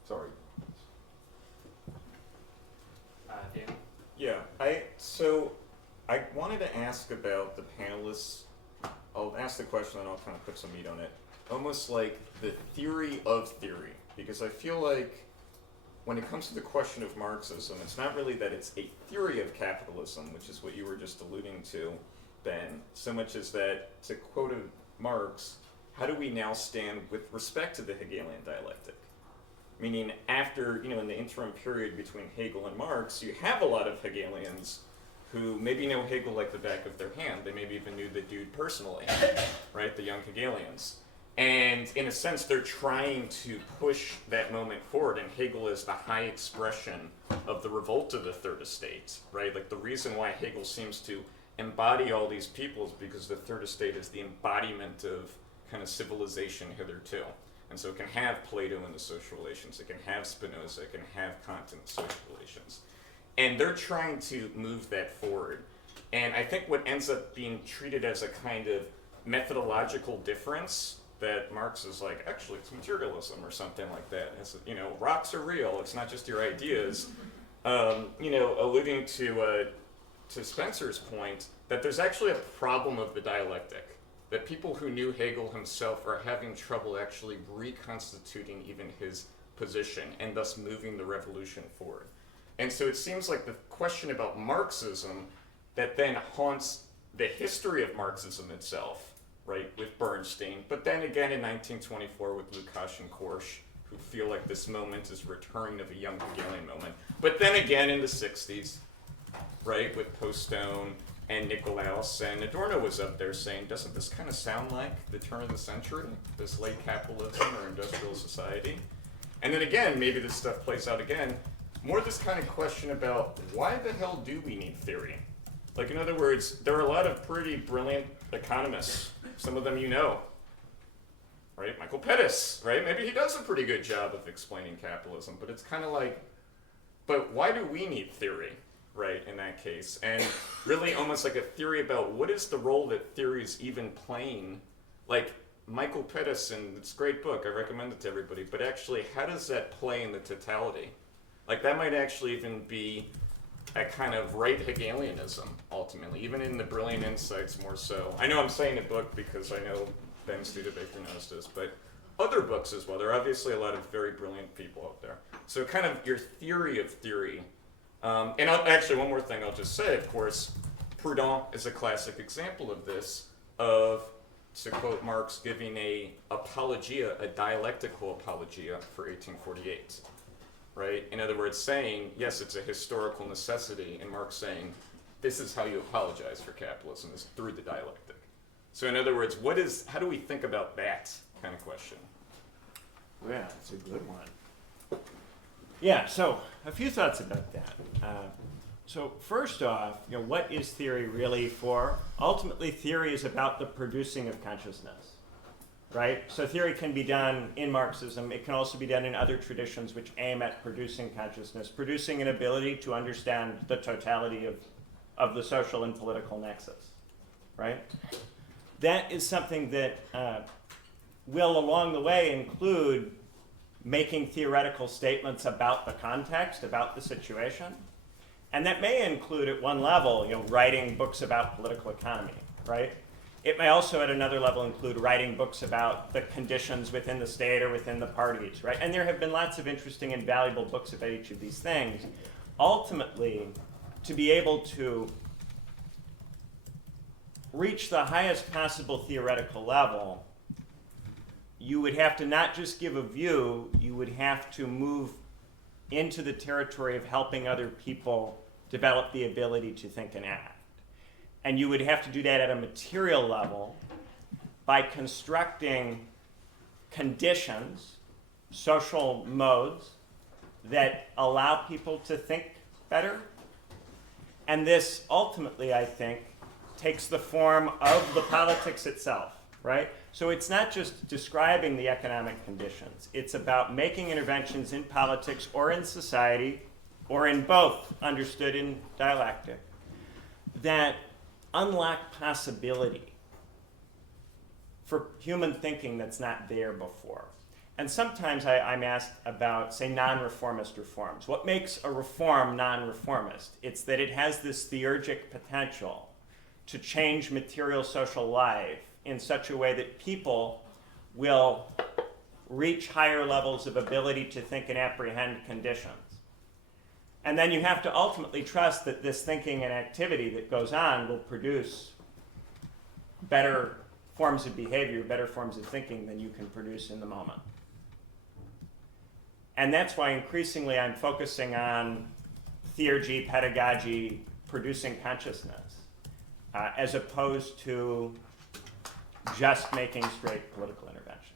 Sorry. Dan? to ask about the panelists. I'll ask the question and I'll kind of put some meat on it. Almost like the theory of theory, because I feel like when it comes to the question of Marxism, it's not really that it's a theory of capitalism, which is what you were just alluding to, Ben, so much as that, to quote Marx, how do we now stand with respect to the Hegelian dialectic? Meaning after, in the interim period between Hegel and Marx, you have a lot of Hegelians who maybe know Hegel like the back of their hand. They maybe even knew the dude personally, right? The young Hegelians. And in a sense, they're trying to push that moment forward, and Hegel is the high expression of the revolt of the third estate, right? Like the reason why Hegel seems to embody all these people is because the third estate is the embodiment of kind of civilization hitherto. And so it can have Plato in the social relations, it can have Spinoza, it can have Kant in the social relations. And they're trying to move that forward. And I think what ends up being treated as a kind of methodological difference that Marx is like, actually it's materialism or something like that. It's, rocks are real, it's not just your ideas. Alluding to Spencer's point, that there's actually a problem of the dialectic. That people who knew Hegel himself are having trouble actually reconstituting even his position and thus moving the revolution forward. And so it seems like the question about Marxism that then haunts the history of Marxism itself, right, with Bernstein, but then again in 1924 with Lukács and Korsch, who feel like this moment is returning of a young Hegelian moment. But then again in the 60s, right, with Postone and Nikolaus, and Adorno was up there saying, doesn't this kind of sound like the turn of the century, this late capitalism or industrial society? And then again, maybe this stuff plays out again, more this kind of question about why the hell do we need theory? Like, in other words, there are a lot of pretty brilliant economists, some of them right? Michael Pettis, right? Maybe he does a pretty good job of explaining capitalism, but it's kind of like, but why do we need theory? Right, in that case, and really almost like a theory about what is the role that theory is even playing. Like Michael Pettis, in this great book, I recommend it to everybody, but actually, how does that play in the totality? Like that might actually even be a kind of right Hegelianism, ultimately, even in the brilliant insights more so. I know I'm saying a book because I know Ben Studebaker knows this, but other books as well. There are obviously a lot of very brilliant people out there. So kind of your theory of theory. And actually, one more thing I'll just say, of course, Proudhon is a classic example of this, of, to quote Marx, giving a apologia, a dialectical apologia for 1848, right? In other words, saying, yes, it's a historical necessity, and Marx saying, this is how you apologize for capitalism, is through the dialectic. So in other words, how do we think about that kind of question? Yeah, that's a good one. Yeah, so a few thoughts about that. So first off, what is theory really for? Ultimately, theory is about the producing of consciousness, right? So theory can be done in Marxism. It can also be done in other traditions which aim at producing consciousness, producing an ability to understand the totality of the social and political nexus, right? That is something that will, along the way, include making theoretical statements about the context, about the situation. And that may include, at one level, writing books about political economy, right? It may also, at another level, include writing books about the conditions within the state or within the parties, right? And there have been lots of interesting and valuable books about each of these things. Ultimately, to be able to reach the highest possible theoretical level, you would have to not just give a view, you would have to move into the territory of helping other people develop the ability to think and act. And you would have to do that at a material level by constructing conditions, social modes, that allow people to think better. And this ultimately, I think, takes the form of the politics itself, right? So it's not just describing the economic conditions. It's about making interventions in politics or in society, or in both, understood in dialectic, that unlock possibility for human thinking that's not there before. And sometimes I'm asked about, say, non-reformist reforms. What makes a reform non-reformist? It's that it has this theurgic potential to change material social life in such a way that people will reach higher levels of ability to think and apprehend conditions. And then you have to ultimately trust that this thinking and activity that goes on will produce better forms of behavior, better forms of thinking than you can produce in the moment. And that's why increasingly I'm focusing on theurgy, pedagogy, producing consciousness, as opposed to just making straight political interventions.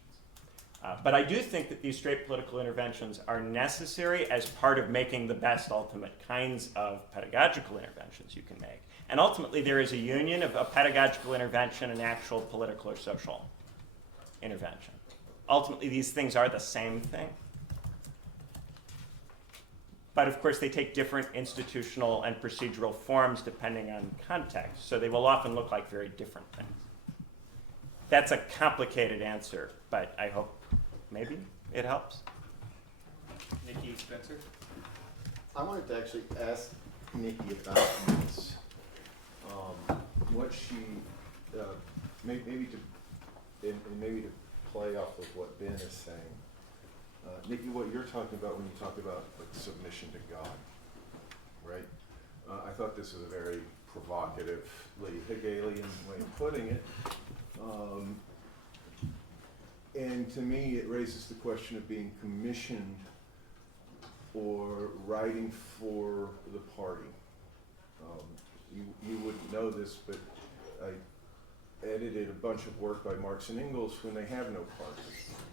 But I do think that these straight political interventions are necessary as part of making the best ultimate kinds of pedagogical interventions you can make. And ultimately there is a union of a pedagogical intervention and actual political or social intervention. Ultimately these things are the same thing. But of course they take different institutional and procedural forms depending on context, so they will often look like very different things. That's a complicated answer, but I hope maybe it helps. Nikki Spencer? I wanted to actually ask Nikki about this. What she, maybe to play off of what Ben is saying. Nikki, what you're talking about when you talk about like submission to God, right? I thought this was a very provocatively Hegelian way of putting it. And to me, it raises the question of being commissioned or writing for the party. You wouldn't know this, but I edited a bunch of work by Marx and Engels when they have no party,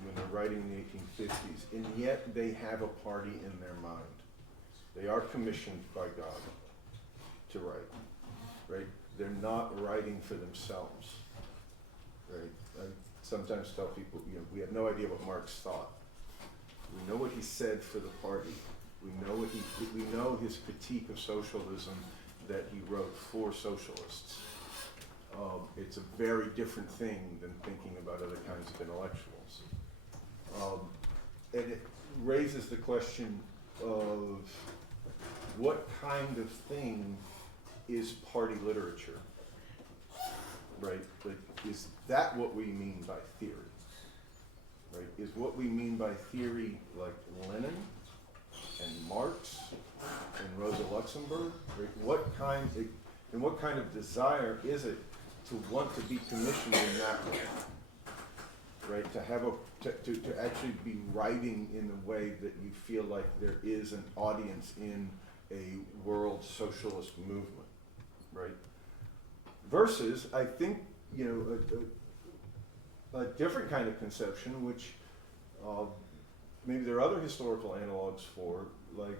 when they're writing in the 1850s, and yet they have a party in their mind. They are commissioned by God to write, right? They're not writing for themselves, right? I sometimes tell people, we have no idea what Marx thought. We know what he said for the party. We know his critique of socialism that he wrote for socialists. It's a very different thing than thinking about other kinds of intellectuals. And it raises the question of what kind of thing is party literature, right? Like, is that what we mean by theory, right? Is what we mean by theory like Lenin and Marx and Rosa Luxemburg, right? What kind of desire is it to want to be commissioned in that way, right? To actually be writing in a way that you feel like there is an audience in a world socialist movement, right? Versus, I think, a different kind of conception, which maybe there are other historical analogs for, like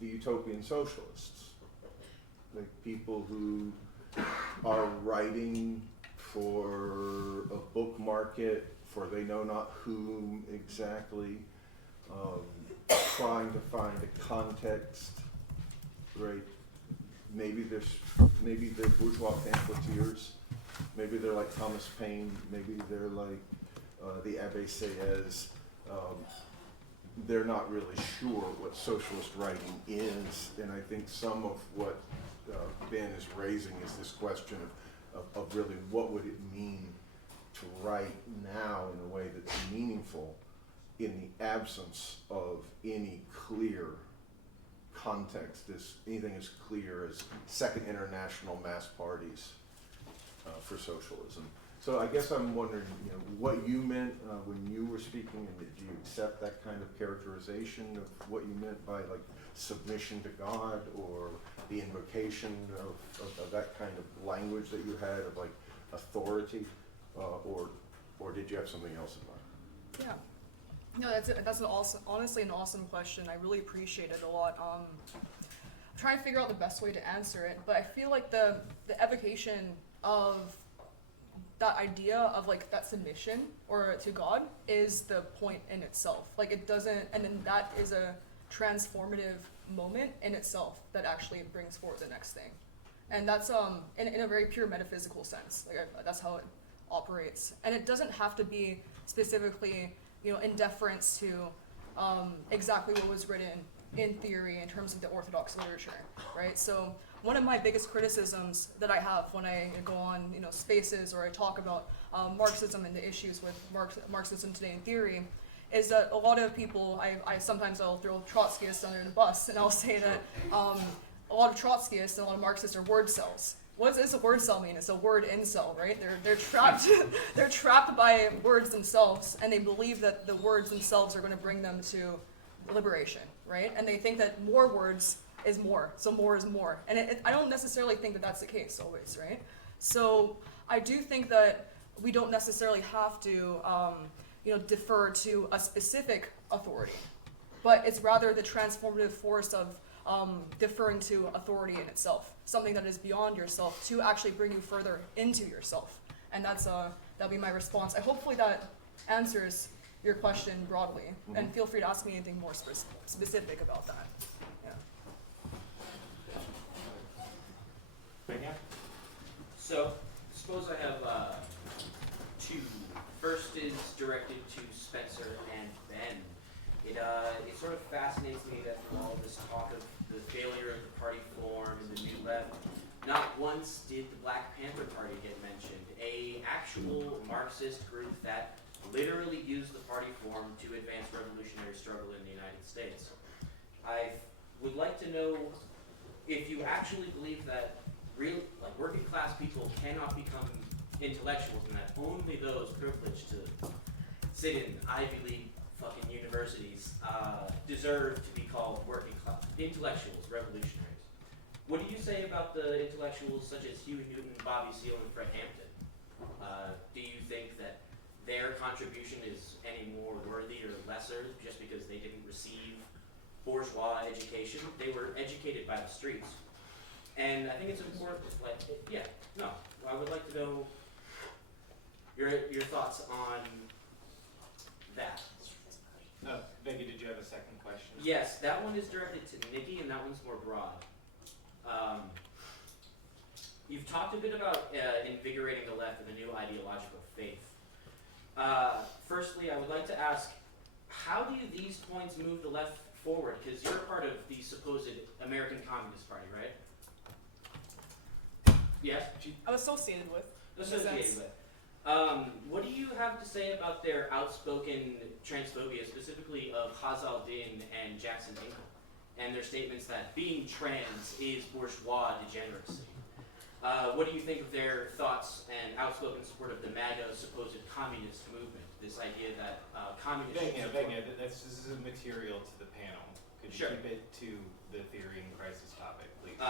the utopian socialists, like people who are writing for a book market, for they know not whom exactly, trying to find a context, right? Maybe they're bourgeois pamphleteers, maybe they're like Thomas Paine, maybe they're like the Abbé Sieyès. They're not really sure what socialist writing is, and I think some of what Ben is raising is this question of really what would it mean to write now in a way that's meaningful in the absence of any clear context, anything as clear as Second International mass parties for socialism. So I guess I'm wondering, what you meant when you were speaking, and do you accept that kind of characterization of what you meant by like submission to God, or the invocation of that kind of language that you had of like authority, or did you have something else in mind? Yeah, no, that's honestly an awesome question. I really appreciate it a lot. I'm trying to figure out the best way to answer it, but I feel like the evocation of that idea of like that submission or to God is the point in itself. Like it doesn't, and then that is a transformative moment in itself that actually brings forward the next thing. And that's in a very pure metaphysical sense. Like that's how it operates. And it doesn't have to be specifically, in deference to exactly what was written in theory in terms of the orthodox literature, right? So one of my biggest criticisms that I have when I go on, spaces or I talk about Marxism and the issues with Marxism today in theory is that a lot of people, sometimes I'll throw Trotskyists under the bus and I'll say that a lot of Trotskyists and a lot of Marxists are word cells. What does a word cell mean? It's a word incel, right? They're trapped. They're trapped by words themselves, and they believe that the words themselves are going to bring them to liberation, right? And they think that more words is more, so more is more. And I don't necessarily think that that's the case always, right? So I do think that we don't necessarily have to, defer to a specific authority, but it's rather the transformative force of deferring to authority in itself, something that is beyond yourself to actually bring you further into yourself. And that'll be my response. Hopefully that answers your question broadly, and feel free to ask me anything more specific about that. Yeah. So, suppose I have two. First is directed to Spencer and Ben. It sort of fascinates me that from all this talk of the failure of the party form and the New Left, not once did the Black Panther Party get mentioned, a actual Marxist group that literally used the party form to advance revolutionary struggle in the United States. I would like to know if you actually believe that working class people cannot become intellectuals and that only those privileged to sit in Ivy League fucking universities deserve to be called working class intellectuals, revolutionaries. What do you say about the intellectuals such as Huey Newton, Bobby Seale, and Fred Hampton? Do you think that their contribution is any more worthy or lesser just because they didn't receive bourgeois education? They were educated by the streets. And I think it's important, I would like to know your thoughts on that. Becky, did you have a second question? Yes, that one is directed to Nikki, and that one's more broad. You've talked a bit about invigorating the left with a new ideological faith. Firstly, I would like to ask, how do these points move the left forward? Because you're part of the supposed American Communist Party, right? Yes? I'm associated with. Associated with. What do you have to say about their outspoken transphobia, specifically of Hazal Din and Jackson Hinkle, and their statements that being trans is bourgeois degeneracy? What do you think of their thoughts and outspoken support of the MAGA supposed communist movement? This idea that communists... This is material to the panel. Could you keep it to the theory and crisis topic, please?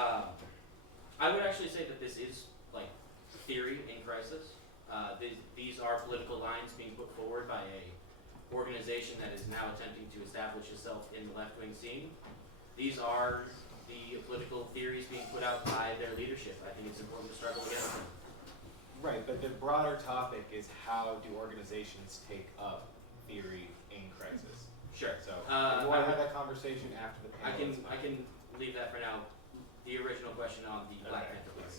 I would actually say that this is theory in crisis. These are political lines being put forward by a organization that is now attempting to establish itself in the left-wing scene. These are the political theories being put out by their leadership. I think it's important to struggle against them. Right, but the broader topic is how do organizations take up theory in crisis? Sure. So, if you want to have that conversation after the panel. I can leave that for now. The original question on the Black Panther Party.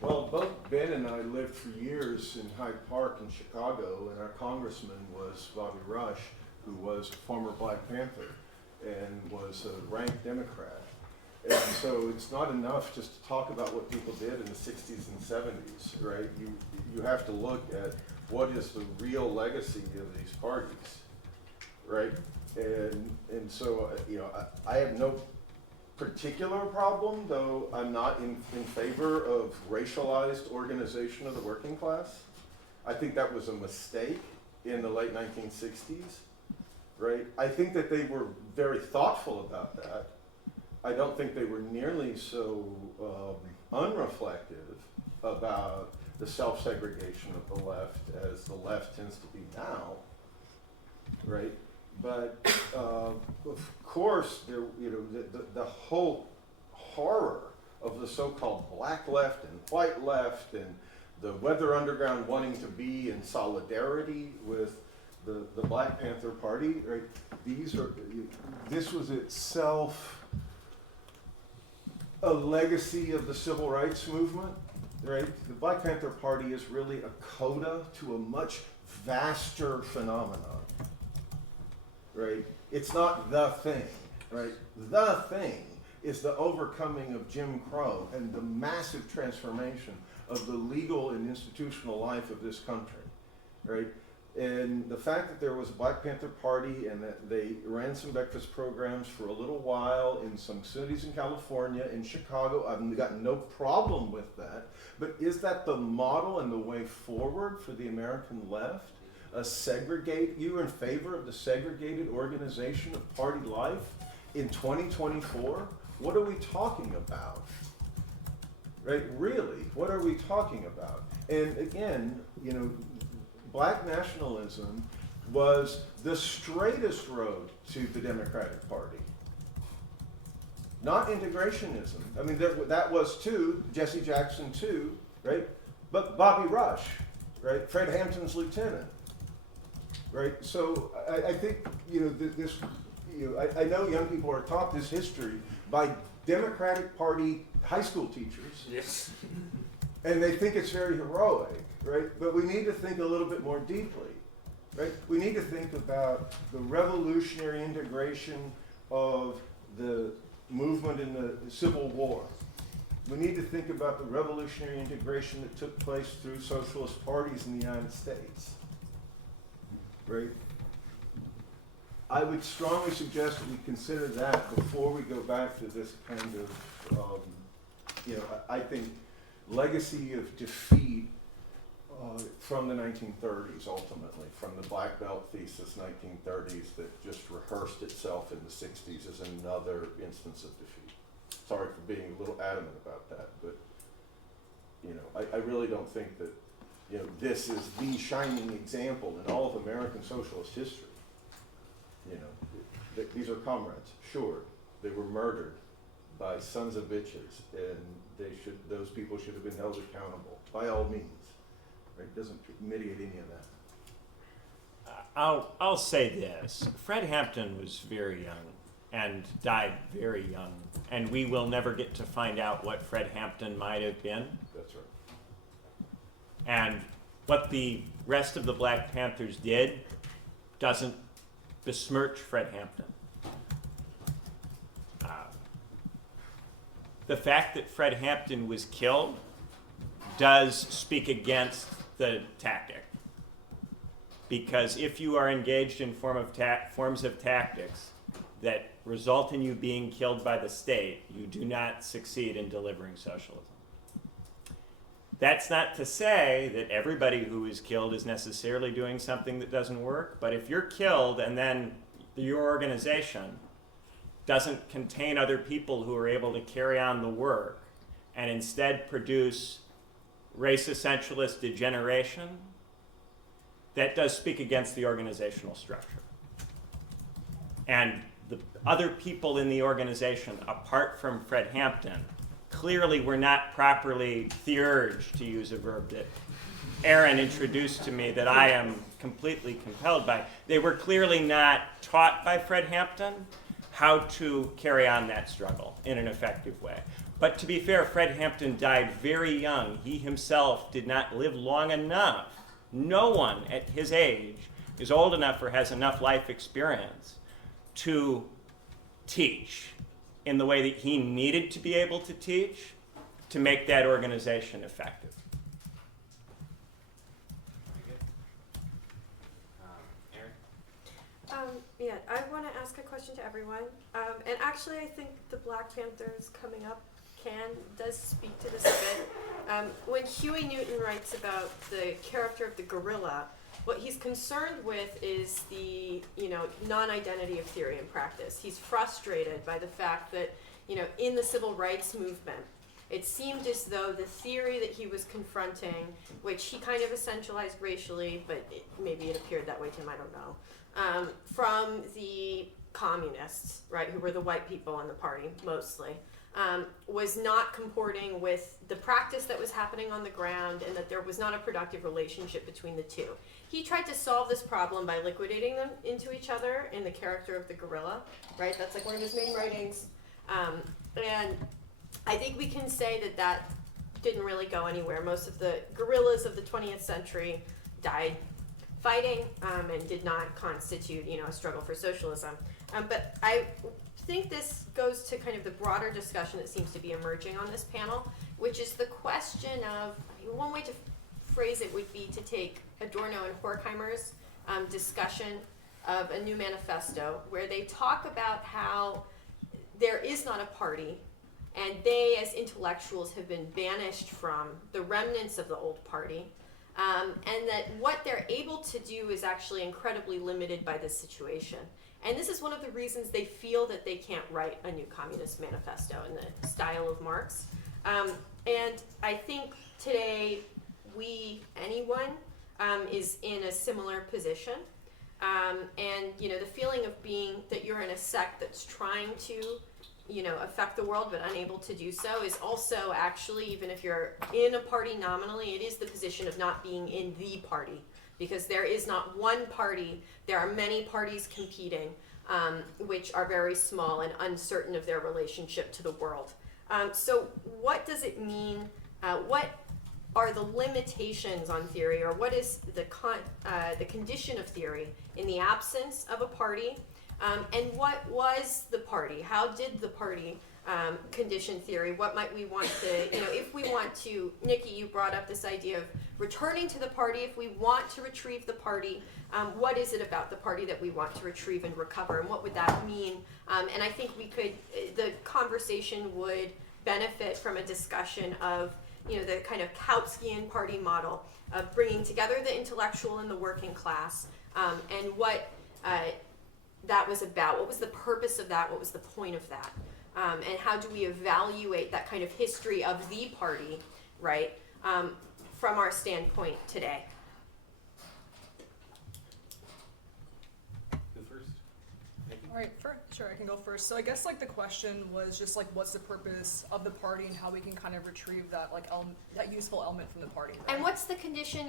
Well, both Ben and I lived for years in Hyde Park in Chicago, and our congressman was Bobby Rush, who was a former Black Panther and was a rank Democrat. And so it's not enough just to talk about what people did in the 60s and 70s, right? You have to look at what is the real legacy of these parties, right? And so, I have no particular problem, though I'm not in favor of racialized organization of the working class. I think that was a mistake in the late 1960s, right? I think that they were very thoughtful about that. I don't think they were nearly so unreflective about the self-segregation of the left as the left tends to be now, right? But of course, the whole horror of the so-called black left and white left and the Weather Underground wanting to be in solidarity with the Black Panther Party, right? This was itself a legacy of the civil rights movement, right? The Black Panther Party is really a coda to a much vaster phenomenon. right? It's not the thing, right? The thing is the overcoming of Jim Crow and the massive transformation of the legal and institutional life of this country, right? And the fact that there was a Black Panther Party and that they ran some breakfast programs for a little while in some cities in California, in Chicago, I've got no problem with that. But is that the model and the way forward for the American left? You're in favor of the segregated organization of party life in 2024? What are we talking about? Right, really, what are we talking about? And again, you know, Black nationalism was the straightest road to the Democratic Party. Not integrationism. I mean, that was too, Jesse Jackson too, right? But Bobby Rush, right? Fred Hampton's lieutenant, right? So I think, you know, I know young people are taught this history by Democratic Party high school teachers. Yes. And they think it's very heroic, right? But we need to think a little bit more deeply, right? We need to think about the revolutionary integration of the movement in the Civil War. We need to think about the revolutionary integration that took place through socialist parties in the United States, right? I would strongly suggest that we consider that before we go back to this kind of, you know, I think legacy of defeat from the 1930s, ultimately, from the Black Belt thesis 1930s that just rehearsed itself in the 60s as another instance of defeat. Sorry for being a little adamant about that, but you know, I really don't think that, you know, this is the shining example in all of American socialist history. You know, these are comrades, sure, they were murdered by sons of bitches, and those people should have been held accountable by all means. Right? Doesn't mitigate any of that. I'll say this: Fred Hampton was very young and died very young, and we will never get to find out what Fred Hampton might have been. That's right. And what the rest of the Black Panthers did doesn't besmirch Fred Hampton. The fact that Fred Hampton was killed does speak against the tactic. Because if you are engaged in forms of tactics that result in you being killed by the state, you do not succeed in delivering socialism. That's not to say that everybody who is killed is necessarily doing something that doesn't work, but if you're killed and then your organization doesn't contain other people who are able to carry on the work and instead produce race essentialist degeneration, that does speak against the organizational structure. And the other people in the organization, apart from Fred Hampton, clearly were not properly theurged, to use a verb that Aaron introduced to me that I am completely compelled by. They were clearly not taught by Fred Hampton how to carry on that struggle in an effective way. But to be fair, Fred Hampton died very young. He himself did not live long enough. No one at his age is old enough or has enough life experience to teach in the way that he needed to be able to teach to make that organization effective. Aaron? Yeah, I want to ask a question to everyone. And actually, I think the Black Panthers coming up does speak to this a bit. When Huey Newton writes about the character of the guerrilla, what he's concerned with is the, non-identity of theory and practice. He's frustrated by the fact that, in the civil rights movement, it seemed as though the theory that he was confronting, which he kind of essentialized racially, but maybe it appeared that way to him, I don't know, from the communists, right, who were the white people in the party, mostly, was not comporting with the practice that was happening on the ground, and that there was not a productive relationship between the two. He tried to solve this problem by liquidating them into each other in the character of the guerrilla, right? That's like one of his main writings. And I think we can say that that didn't really go anywhere. Most of the guerrillas of the 20th century died fighting and did not constitute, a struggle for socialism. But I think this goes to kind of the broader discussion that seems to be emerging on this panel, which is the question of, one way to phrase it would be to take Adorno and Horkheimer's discussion of a new manifesto, where they talk about how there is not a party, and they as intellectuals have been banished from the remnants of the old party, and that what they're able to do is actually incredibly limited by this situation. And this is one of the reasons they feel that they can't write a new communist manifesto in the style of Marx. And I think today anyone is in a similar position. And the feeling of being that you're in a sect that's trying to affect the world but unable to do so is also actually, even if you're in a party nominally, it is the position of not being in the party, because there is not one party. There are many parties competing, which are very small and uncertain of their relationship to the world. So what does it mean? What are the limitations on theory, or what is the condition of theory in the absence of a party? And what was the party? How did the party condition theory? What might we want to, if we want to, Nikki, you brought up this idea of returning to the party. If we want to retrieve the party, what is it about the party that we want to retrieve and recover, and what would that mean? And I think the conversation would benefit from a discussion of, the kind of Kautskian party model of bringing together the intellectual and the working class, and what that was about. What was the purpose of that? What was the point of that? And how do we evaluate that kind of history of the party, right, from our standpoint today? Who first? Nikki? All right, sure, I can go first. So I guess the question was just what's the purpose of the party and how we can kind of retrieve that that useful element from the party. Right? And what's the condition?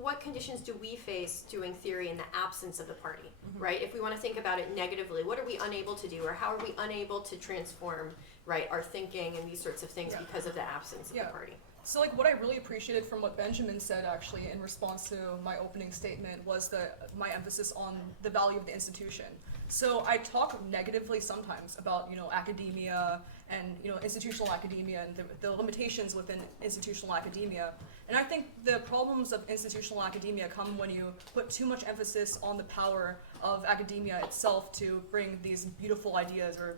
What conditions do we face doing theory in the absence of the party, right? If we want to think about it negatively, what are we unable to do, or how are we unable to transform, right, our thinking and these sorts of things because of the absence of the party? So what I really appreciated from what Benjamin said actually in response to my opening statement was my emphasis on the value of the institution. So I talk negatively sometimes about academia and institutional academia and the limitations within institutional academia. And I think the problems of institutional academia come when you put too much emphasis on the power of academia itself to bring these beautiful ideas, or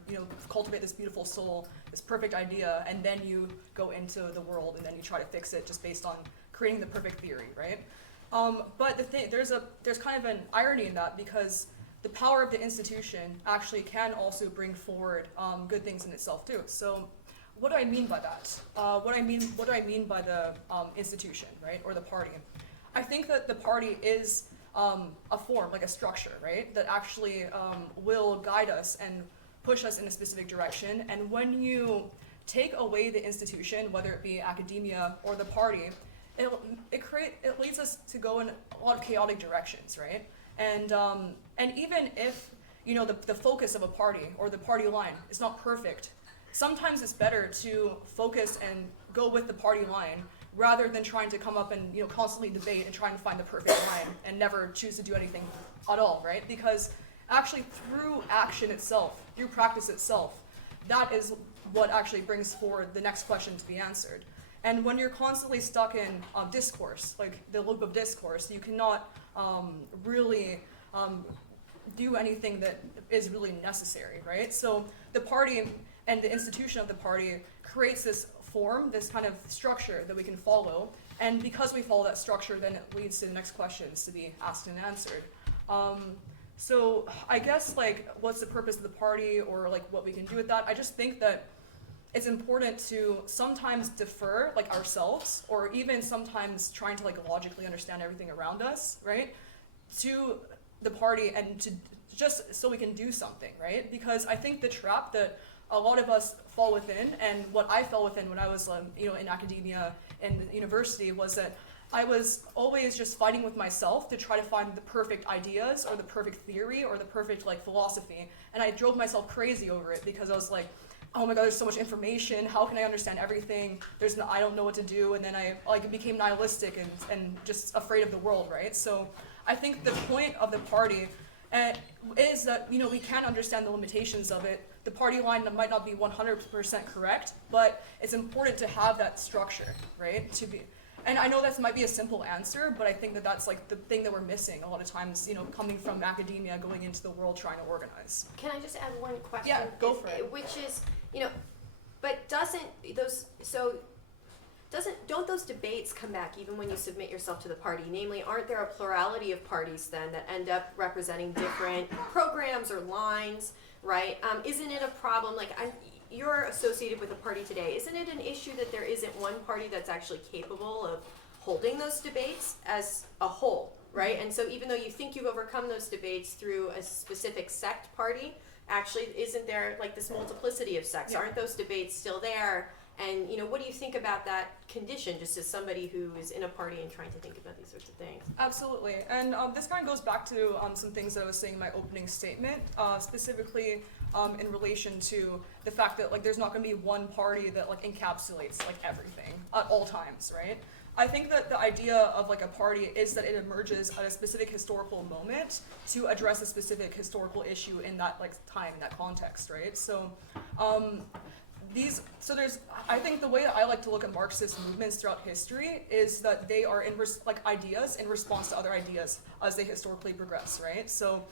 cultivate this beautiful soul, this perfect idea, and then you go into the world and then you try to fix it just based on creating the perfect theory, right? But there's kind of an irony in that, because the power of the institution actually can also bring forward good things in itself too. So what do I mean by that? What do I mean by the institution, right, or the party? I think that the party is a form, like a structure, right, that actually will guide us and push us in a specific direction. And when you take away the institution, whether it be academia or the party, it leads us to go in a lot of chaotic directions, right? And even if the focus of a party or the party line is not perfect, sometimes it's better to focus and go with the party line rather than trying to come up and constantly debate and trying to find the perfect line and never choose to do anything at all, right? Because actually through action itself, through practice itself, that is what actually brings forward the next question to be answered. And when you're constantly stuck in discourse, like the loop of discourse, you cannot really do anything that is really necessary, right? So the party and the institution of the party creates this form, this kind of structure that we can follow, and because we follow that structure, then it leads to the next questions to be asked and answered. So I guess what's the purpose of the party, or what we can do with that? I just think that it's important to sometimes defer ourselves, or even sometimes trying to logically understand everything around us, right, to the party, and to just so we can do something, right? Because I think the trap that a lot of us fall within, and what I fell within when I was in academia and university, was that I was always just fighting with myself to try to find the perfect ideas or the perfect theory or the perfect philosophy, and I drove myself crazy over it, because I was like, oh my god, there's so much information, how can I understand everything? I don't know what to do, and then I became nihilistic and just afraid of the world, right? So I think the point of the party is that, you know, we can understand the limitations of it. The party line might not be 100% correct, but it's important to have that structure, right? And I know that might be a simple answer, but I think that that's like the thing that we're missing a lot of times, you know, coming from academia, going into the world, trying to organize. Can I just add one question? Yeah, go for it. Which is, you know, but don't those debates come back even when you submit yourself to the party? Namely, aren't there a plurality of parties then that end up representing different programs or lines, right? Isn't it a problem, like you're associated with a party today, isn't it an issue that there isn't one party that's actually capable of holding those debates as a whole, right? And so even though you think you've overcome those debates through a specific sect party, actually isn't there like this multiplicity of sects? Yeah. Aren't those debates still there? And, you know, what do you think about that condition, just as somebody who is in a party and trying to think about these sorts of things? Absolutely. And this kind of goes back to some things that I was saying in my opening statement, specifically in relation to the fact that, like, there's not going to be one party that, like, encapsulates, like, everything at all times, right? I think that the idea of, like, a party is that it emerges at a specific historical moment to address a specific historical issue in that, like, time, in that context, right? So, I think the way that I like to look at Marxist movements throughout history is that they are ideas in response to other ideas as they historically progress, right? So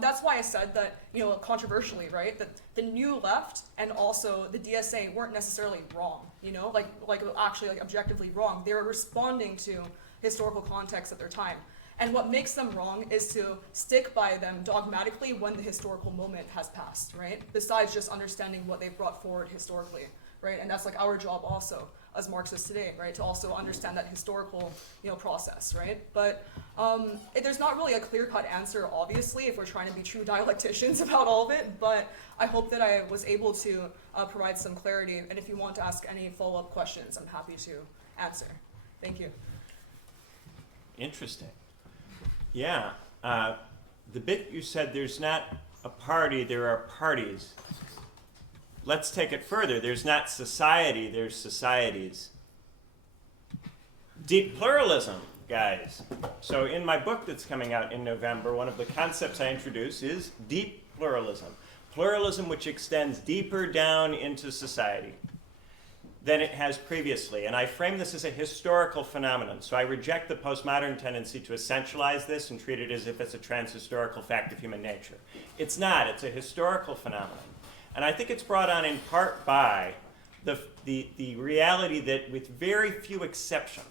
that's why I said that, you know, controversially, right, that the New Left and also the DSA weren't necessarily wrong, you know, actually objectively wrong. They were responding to historical context at their time. And what makes them wrong is to stick by them dogmatically when the historical moment has passed, right? Besides just understanding what they've brought forward historically, right? And that's like our job also as Marxists today, right? To also understand that historical, you know, process, right? But there's not really a clear-cut answer, obviously, if we're trying to be true dialecticians about all of it. But I hope that I was able to provide some clarity. And if you want to ask any follow-up questions, I'm happy to answer. Thank you. Interesting. Yeah, the bit you said there's not a party, there are parties. Let's take it further. There's not society, there's societies. Deep pluralism, guys. So in my book that's coming out in November, one of the concepts I introduce is deep pluralism. Pluralism which extends deeper down into society than it has previously. And I frame this as a historical phenomenon. So I reject the postmodern tendency to essentialize this and treat it as if it's a transhistorical fact of human nature. It's not. It's a historical phenomenon. And I think it's brought on in part by the reality that with very few exceptions,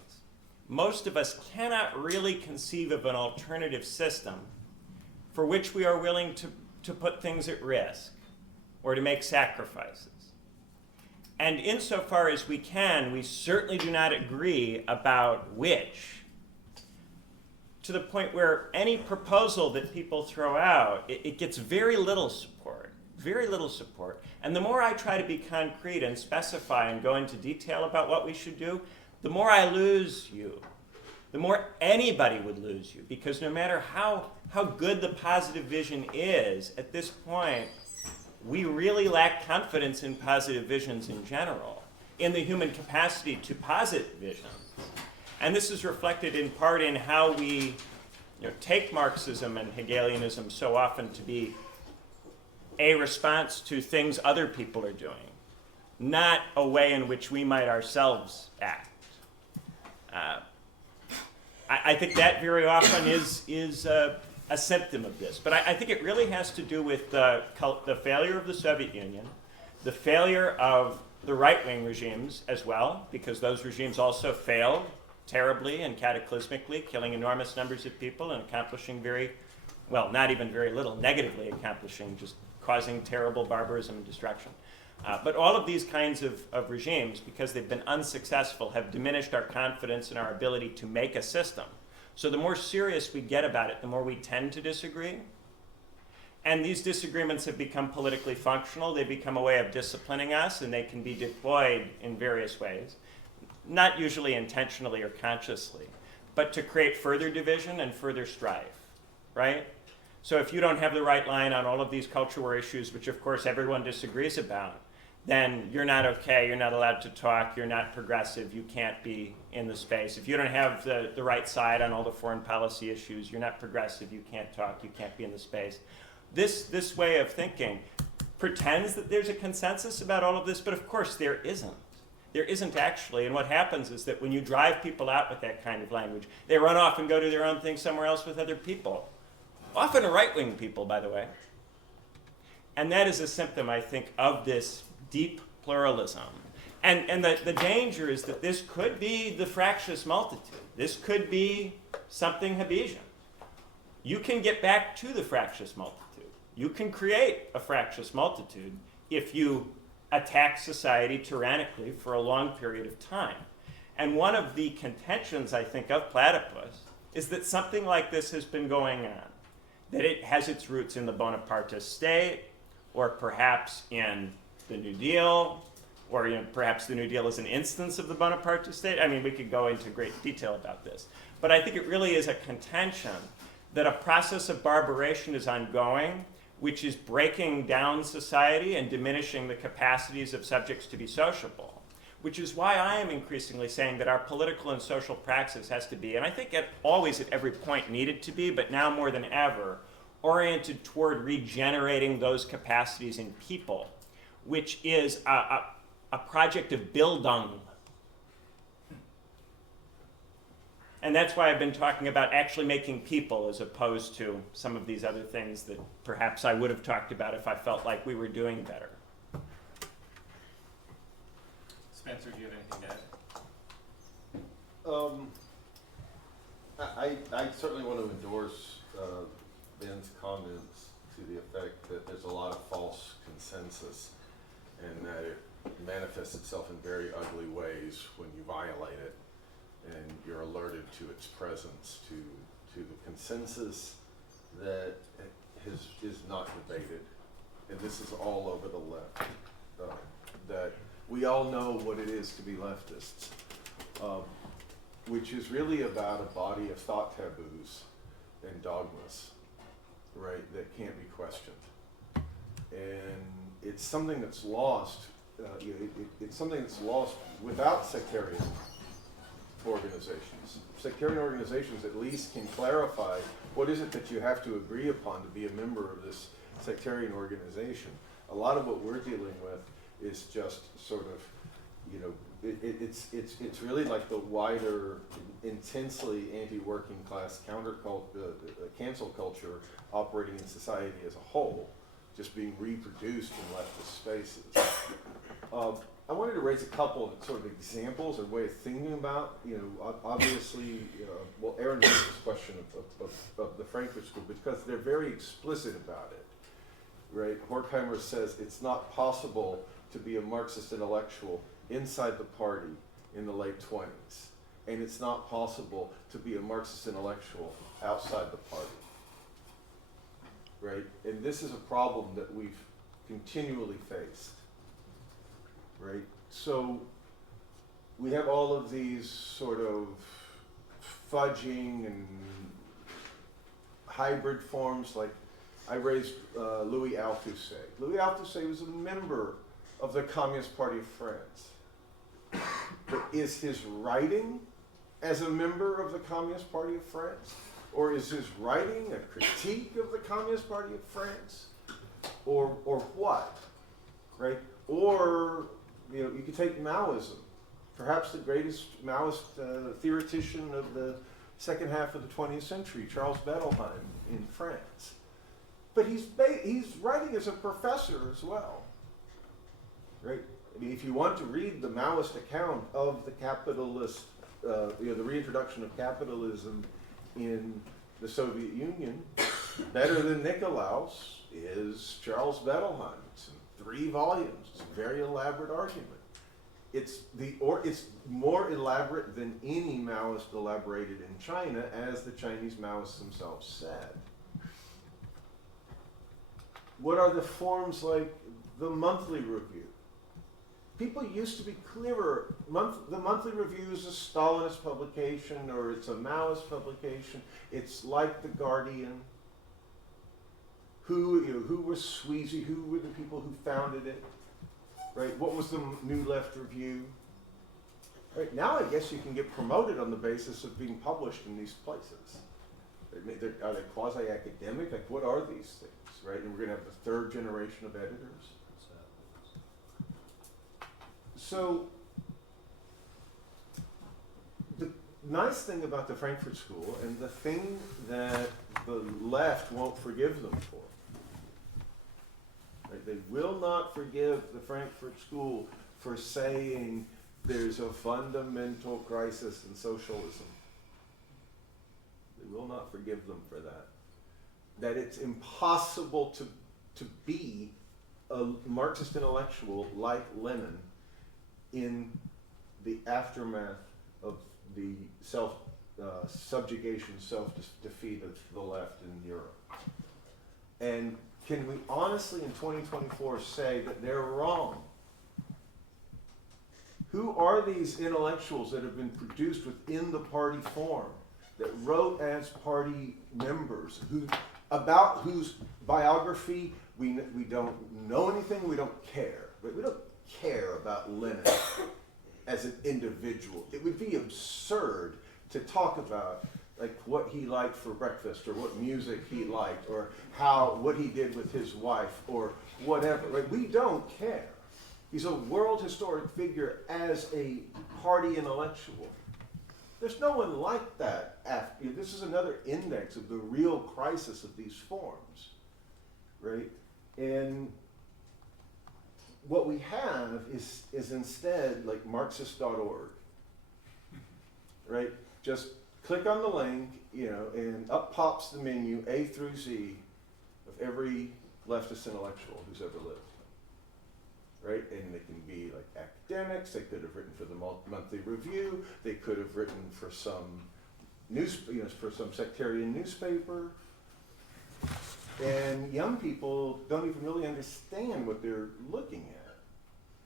most of us cannot really conceive of an alternative system for which we are willing to put things at risk or to make sacrifices. And insofar as we can, we certainly do not agree about which, to the point where any proposal that people throw out, it gets very little support, very little support. And the more I try to be concrete and specify and go into detail about what we should do, the more I lose you, the more anybody would lose you. Because no matter how good the positive vision is, at this point, we really lack confidence in positive visions in general, in the human capacity to posit visions. And this is reflected in part in how we take Marxism and Hegelianism so often to be a response to things other people are doing, not a way in which we might ourselves act. I think that very often is a symptom of this. But I think it really has to do with the failure of the Soviet Union, the failure of the right-wing regimes as well, because those regimes also failed terribly and cataclysmically, killing enormous numbers of people and accomplishing not even very little, negatively accomplishing, just causing terrible barbarism and destruction. But all of these kinds of regimes, because they've been unsuccessful, have diminished our confidence in our ability to make a system. So the more serious we get about it, the more we tend to disagree. And these disagreements have become politically functional. They become a way of disciplining us, and they can be deployed in various ways, not usually intentionally or consciously, but to create further division and further strife, right? So if you don't have the right line on all of these culture war issues, which of course everyone disagrees about, then you're not okay, you're not allowed to talk, you're not progressive, you can't be in the space. If you don't have the right side on all the foreign policy issues, you're not progressive, you can't talk, you can't be in the space. This way of thinking pretends that there's a consensus about all of this, but of course there isn't. There isn't actually, and what happens is that when you drive people out with that kind of language, they run off and go do their own thing somewhere else with other people. Often right-wing people, by the way. And that is a symptom, I think, of this deep pluralism. And the danger is that this could be the fractious multitude. This could be something Hobbesian. You can get back to the fractious multitude. You can create a fractious multitude if you attack society tyrannically for a long period of time. And one of the contentions, I think, of Platypus is that something like this has been going on, that it has its roots in the Bonapartist state, or perhaps in the New Deal, or perhaps the New Deal is an instance of the Bonapartist state. I mean, we could go into great detail about this. But I think it really is a contention that a process of barbaration is ongoing, which is breaking down society and diminishing the capacities of subjects to be sociable, which is why I am increasingly saying that our political and social praxis has to be, and I think always at every point needed to be, but now more than ever, oriented toward regenerating those capacities in people, which is a project of Bildung. And that's why I've been talking about actually making people as opposed to some of these other things that perhaps I would have talked about if I felt like we were doing better. Spencer, do you have anything to add? I certainly want to endorse Ben's comments to the effect that there's a lot of false consensus and that it manifests itself in very ugly ways when you violate it and you're alerted to its presence, to the consensus that is not debated. And this is all over the left, that we all know what it is to be leftists, which is really about a body of thought taboos and dogmas, right, that can't be questioned. And it's something that's lost, it's something that's lost without sectarian organizations. Sectarian organizations at least can clarify what is it that you have to agree upon to be a member of this sectarian organization. A lot of what we're dealing with is just sort of, it's really like the wider, intensely anti-working class cancel culture operating in society as a whole, just being reproduced in leftist spaces. I wanted to raise a couple of sort of examples and way of thinking about, obviously, well, Aaron raised this question of the Frankfurt School because they're very explicit about it, right? Horkheimer says it's not possible to be a Marxist intellectual inside the party in the late 20s, and it's not possible to be a Marxist intellectual outside the party, right? And this is a problem that we've continually faced. Right? So we have all of these sort of fudging and hybrid forms, like I raised Louis Althusser. Louis Althusser was a member of the Communist Party of France. But is his writing as a member of the Communist Party of France? Or is his writing a critique of the Communist Party of France? Or what? Right? Or you could take Maoism, perhaps the greatest Maoist theoretician of the second half of the 20th century, Charles Bettelheim in France. But he's writing as a professor as well, right? I mean, if you want to read the Maoist account of the capitalist, the reintroduction of capitalism in the Soviet Union, better than Nikolaus is Charles Bettelheim. It's in 3 volumes. It's a very elaborate argument. It's more elaborate than any Maoist elaborated in China, as the Chinese Maoists themselves said. What are the forms like the monthly review? People used to be clearer. The monthly review is a Stalinist publication or it's a Maoist publication. It's like the Guardian. Who was Sweezy? Who were the people who founded it? right? What was the New Left review? Right, now I guess you can get promoted on the basis of being published in these places. Are they quasi-academic? Like, what are these things, right? And we're going to have the third generation of editors. So, the nice thing about the Frankfurt School, and the thing that the left won't forgive them for, right? They will not forgive the Frankfurt School for saying there's a fundamental crisis in socialism. They will not forgive them for that. That it's impossible to be a Marxist intellectual like Lenin in the aftermath of the subjugation, self-defeat of the left in Europe. And can we honestly in 2024 say that they're wrong? Who are these intellectuals that have been produced within the party form, that wrote as party members, about whose biography we don't know anything, we don't care. But we don't care about Lenin as an individual. It would be absurd to talk about like what he liked for breakfast, or what music he liked, or what he did with his wife, or whatever. Right? We don't care. He's a world historic figure as a party intellectual. There's no one like that. This is another index of the real crisis of these forms, right? And what we have is instead like Marxist.org, right? Just click on the link, and up pops the menu A through Z of every leftist intellectual who's ever lived. Right? And they can be like academics, they could have written for the monthly review, they could have written for some for some sectarian newspaper. And young people don't even really understand what they're looking at.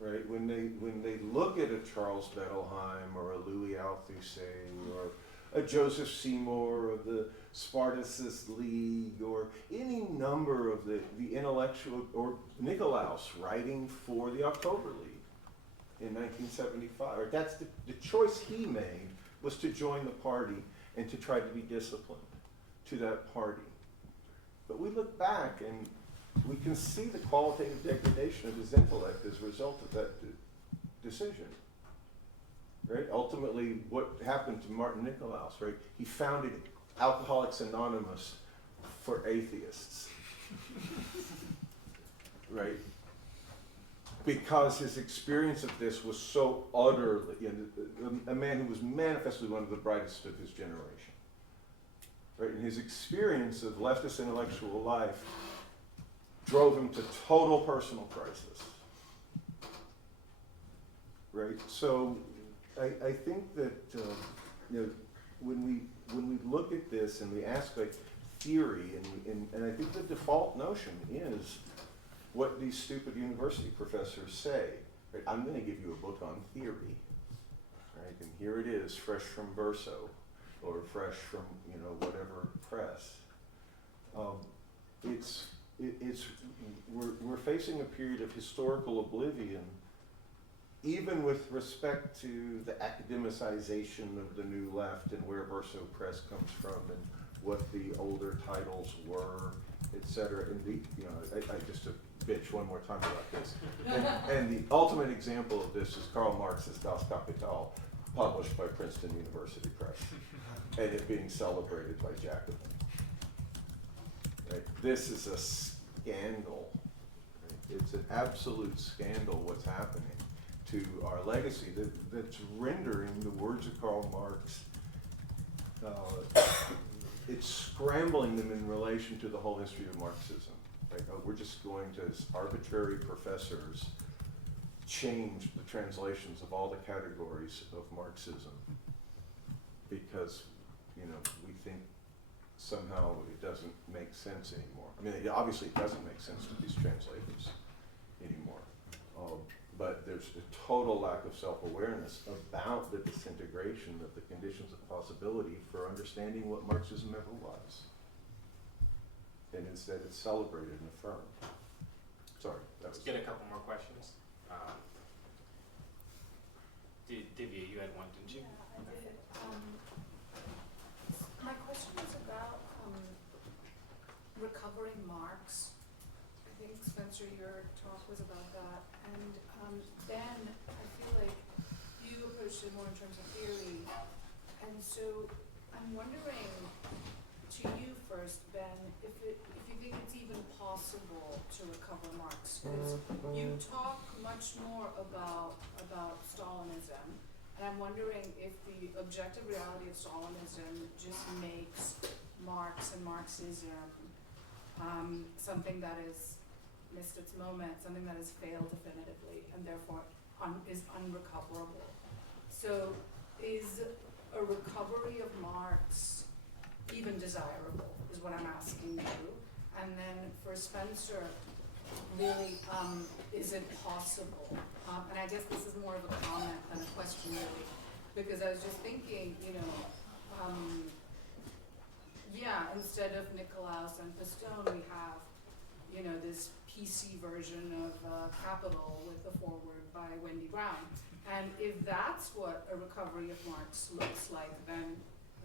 Right? When they look at a Charles Bettelheim or a Louis Althusser or a Joseph Seymour of the Spartacist League, or any number of the intellectual, or Nikolaus writing for the October League in 1975. Or that's the choice he made, was to join the party and to try to be disciplined to that party. But we look back and we can see the qualitative degradation of his intellect as a result of that decision. Right? Ultimately, what happened to Martin Nikolaus, right? He founded Alcoholics Anonymous for atheists. Right? Because his experience of this was so utterly, a man who was manifestly one of the brightest of his generation. Right? And his experience of leftist intellectual life drove him to total personal crisis. Right? So I think that when we look at this and we ask like theory, and I think the default notion is what these stupid university professors say. Right? I'm going to give you a book on theory, right? And here it is, fresh from Verso, or fresh from whatever press. We're facing a period of historical oblivion, even with respect to the academicization of the New Left and where Verso Press comes from and what the older titles were, et cetera. And I just to bitch one more time about this. And the ultimate example of this is Karl Marx's Das Kapital, published by Princeton University Press, and it being celebrated by Jacobin. Right? This is a scandal. Right? It's an absolute scandal what's happening to our legacy that's rendering the words of Karl Marx, it's scrambling them in relation to the whole history of Marxism. Right? We're just going to, as arbitrary professors, change the translations of all the categories of Marxism because, we think somehow it doesn't make sense anymore. I mean, obviously it doesn't make sense with these translators anymore. But there's a total lack of self-awareness about the disintegration of the conditions of possibility for understanding what Marxism ever was. And instead it's celebrated and affirmed. Sorry. Let's get a couple more questions. Divya, you had one, didn't you? Yeah, I did. My question is about recovering Marx. I think, Spencer, your talk was about that. And Ben, I feel like you approached it more in terms of theory. And so I'm wondering, to you first, Ben, if you think it's even possible to recover Marx. Because you talk much more about Stalinism, and I'm wondering if the objective reality of Stalinism just makes Marx and Marxism something that has missed its moment, something that has failed definitively, and therefore is unrecoverable. So is a recovery of Marx even desirable, is what I'm asking you. And then for Spencer, really, is it possible? And I guess this is more of a comment than a question, really, because I was just thinking, instead of Nicolaus and Pistone, we have, this PC version of Capital with the foreword by Wendy Brown. And if that's what a recovery of Marx looks like, then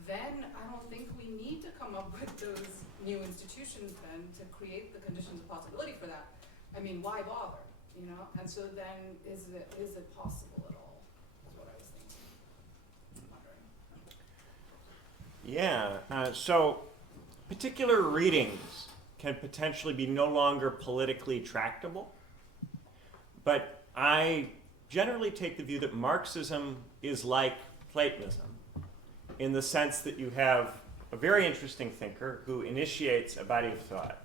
I don't think we need to come up with those new institutions then to create the conditions of possibility for that. I mean, why bother, And so then, is it possible at all, is what I was thinking, wondering. Yeah, so particular readings can potentially be no longer politically tractable, but I generally take the view that Marxism is like Platonism, in the sense that you have a very interesting thinker who initiates a body of thought.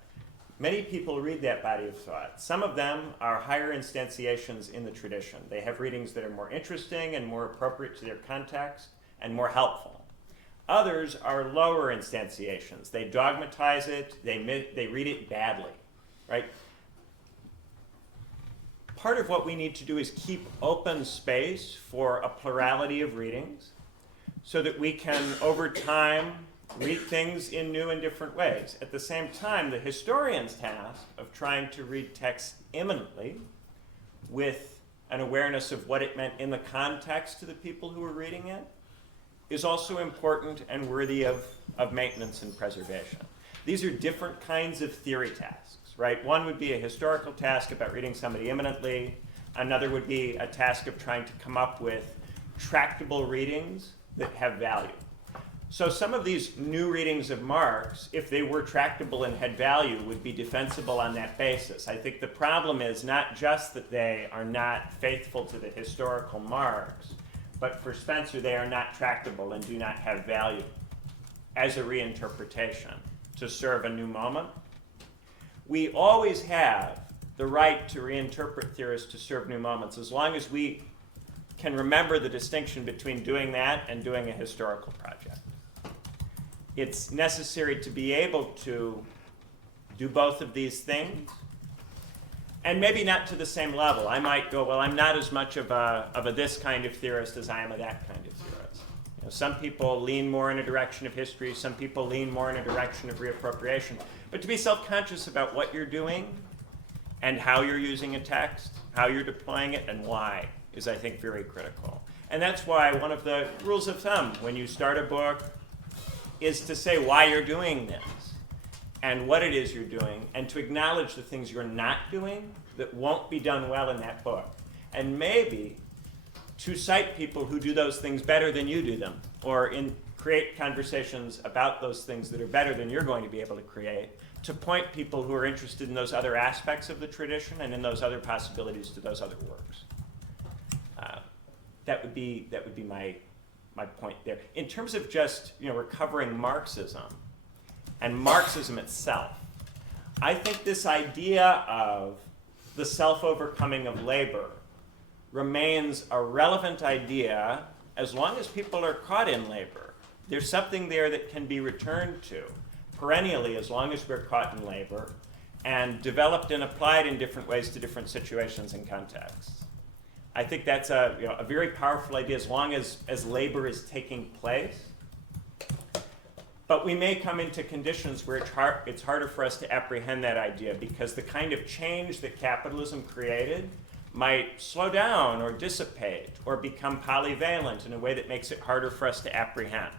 Many people read that body of thought. Some of them are higher instantiations in the tradition. They have readings that are more interesting and more appropriate to their context and more helpful. Others are lower instantiations. They dogmatize it, they read it badly, right? Part of what we need to do is keep open space for a plurality of readings, so that we can, over time, read things in new and different ways. At the same time, the historian's task of trying to read text immanently with an awareness of what it meant in the context to the people who were reading it is also important and worthy of maintenance and preservation. These are different kinds of theory tasks, right? One would be a historical task about reading somebody immanently. Another would be a task of trying to come up with tractable readings that have value. So some of these new readings of Marx, if they were tractable and had value, would be defensible on that basis. I think the problem is not just that they are not faithful to the historical Marx, but for Spencer, they are not tractable and do not have value as a reinterpretation to serve a new moment. We always have the right to reinterpret theorists to serve new moments, as long as we can remember the distinction between doing that and doing a historical project. It's necessary to be able to do both of these things, and maybe not to the same level. I might go, well, I'm not as much of a this kind of theorist as I am a that kind of theorist. Some people lean more in a direction of history, some people lean more in a direction of reappropriation. But to be self-conscious about what you're doing and how you're using a text, how you're deploying it, and why is, I think, very critical. And that's why one of the rules of thumb when you start a book is to say why you're doing this and what it is you're doing, and to acknowledge the things you're not doing that won't be done well in that book. And maybe to cite people who do those things better than you do them, or create conversations about those things that are better than you're going to be able to create, to point people who are interested in those other aspects of the tradition and in those other possibilities to those other works. That would be my point there. In terms of just recovering Marxism and Marxism itself, I think this idea of the self-overcoming of labor remains a relevant idea as long as people are caught in labor. There's something there that can be returned to perennially as long as we're caught in labor, and developed and applied in different ways to different situations and contexts. I think that's a very powerful idea as long as labor is taking place. But we may come into conditions where it's harder for us to apprehend that idea, because the kind of change that capitalism created might slow down or dissipate or become polyvalent in a way that makes it harder for us to apprehend.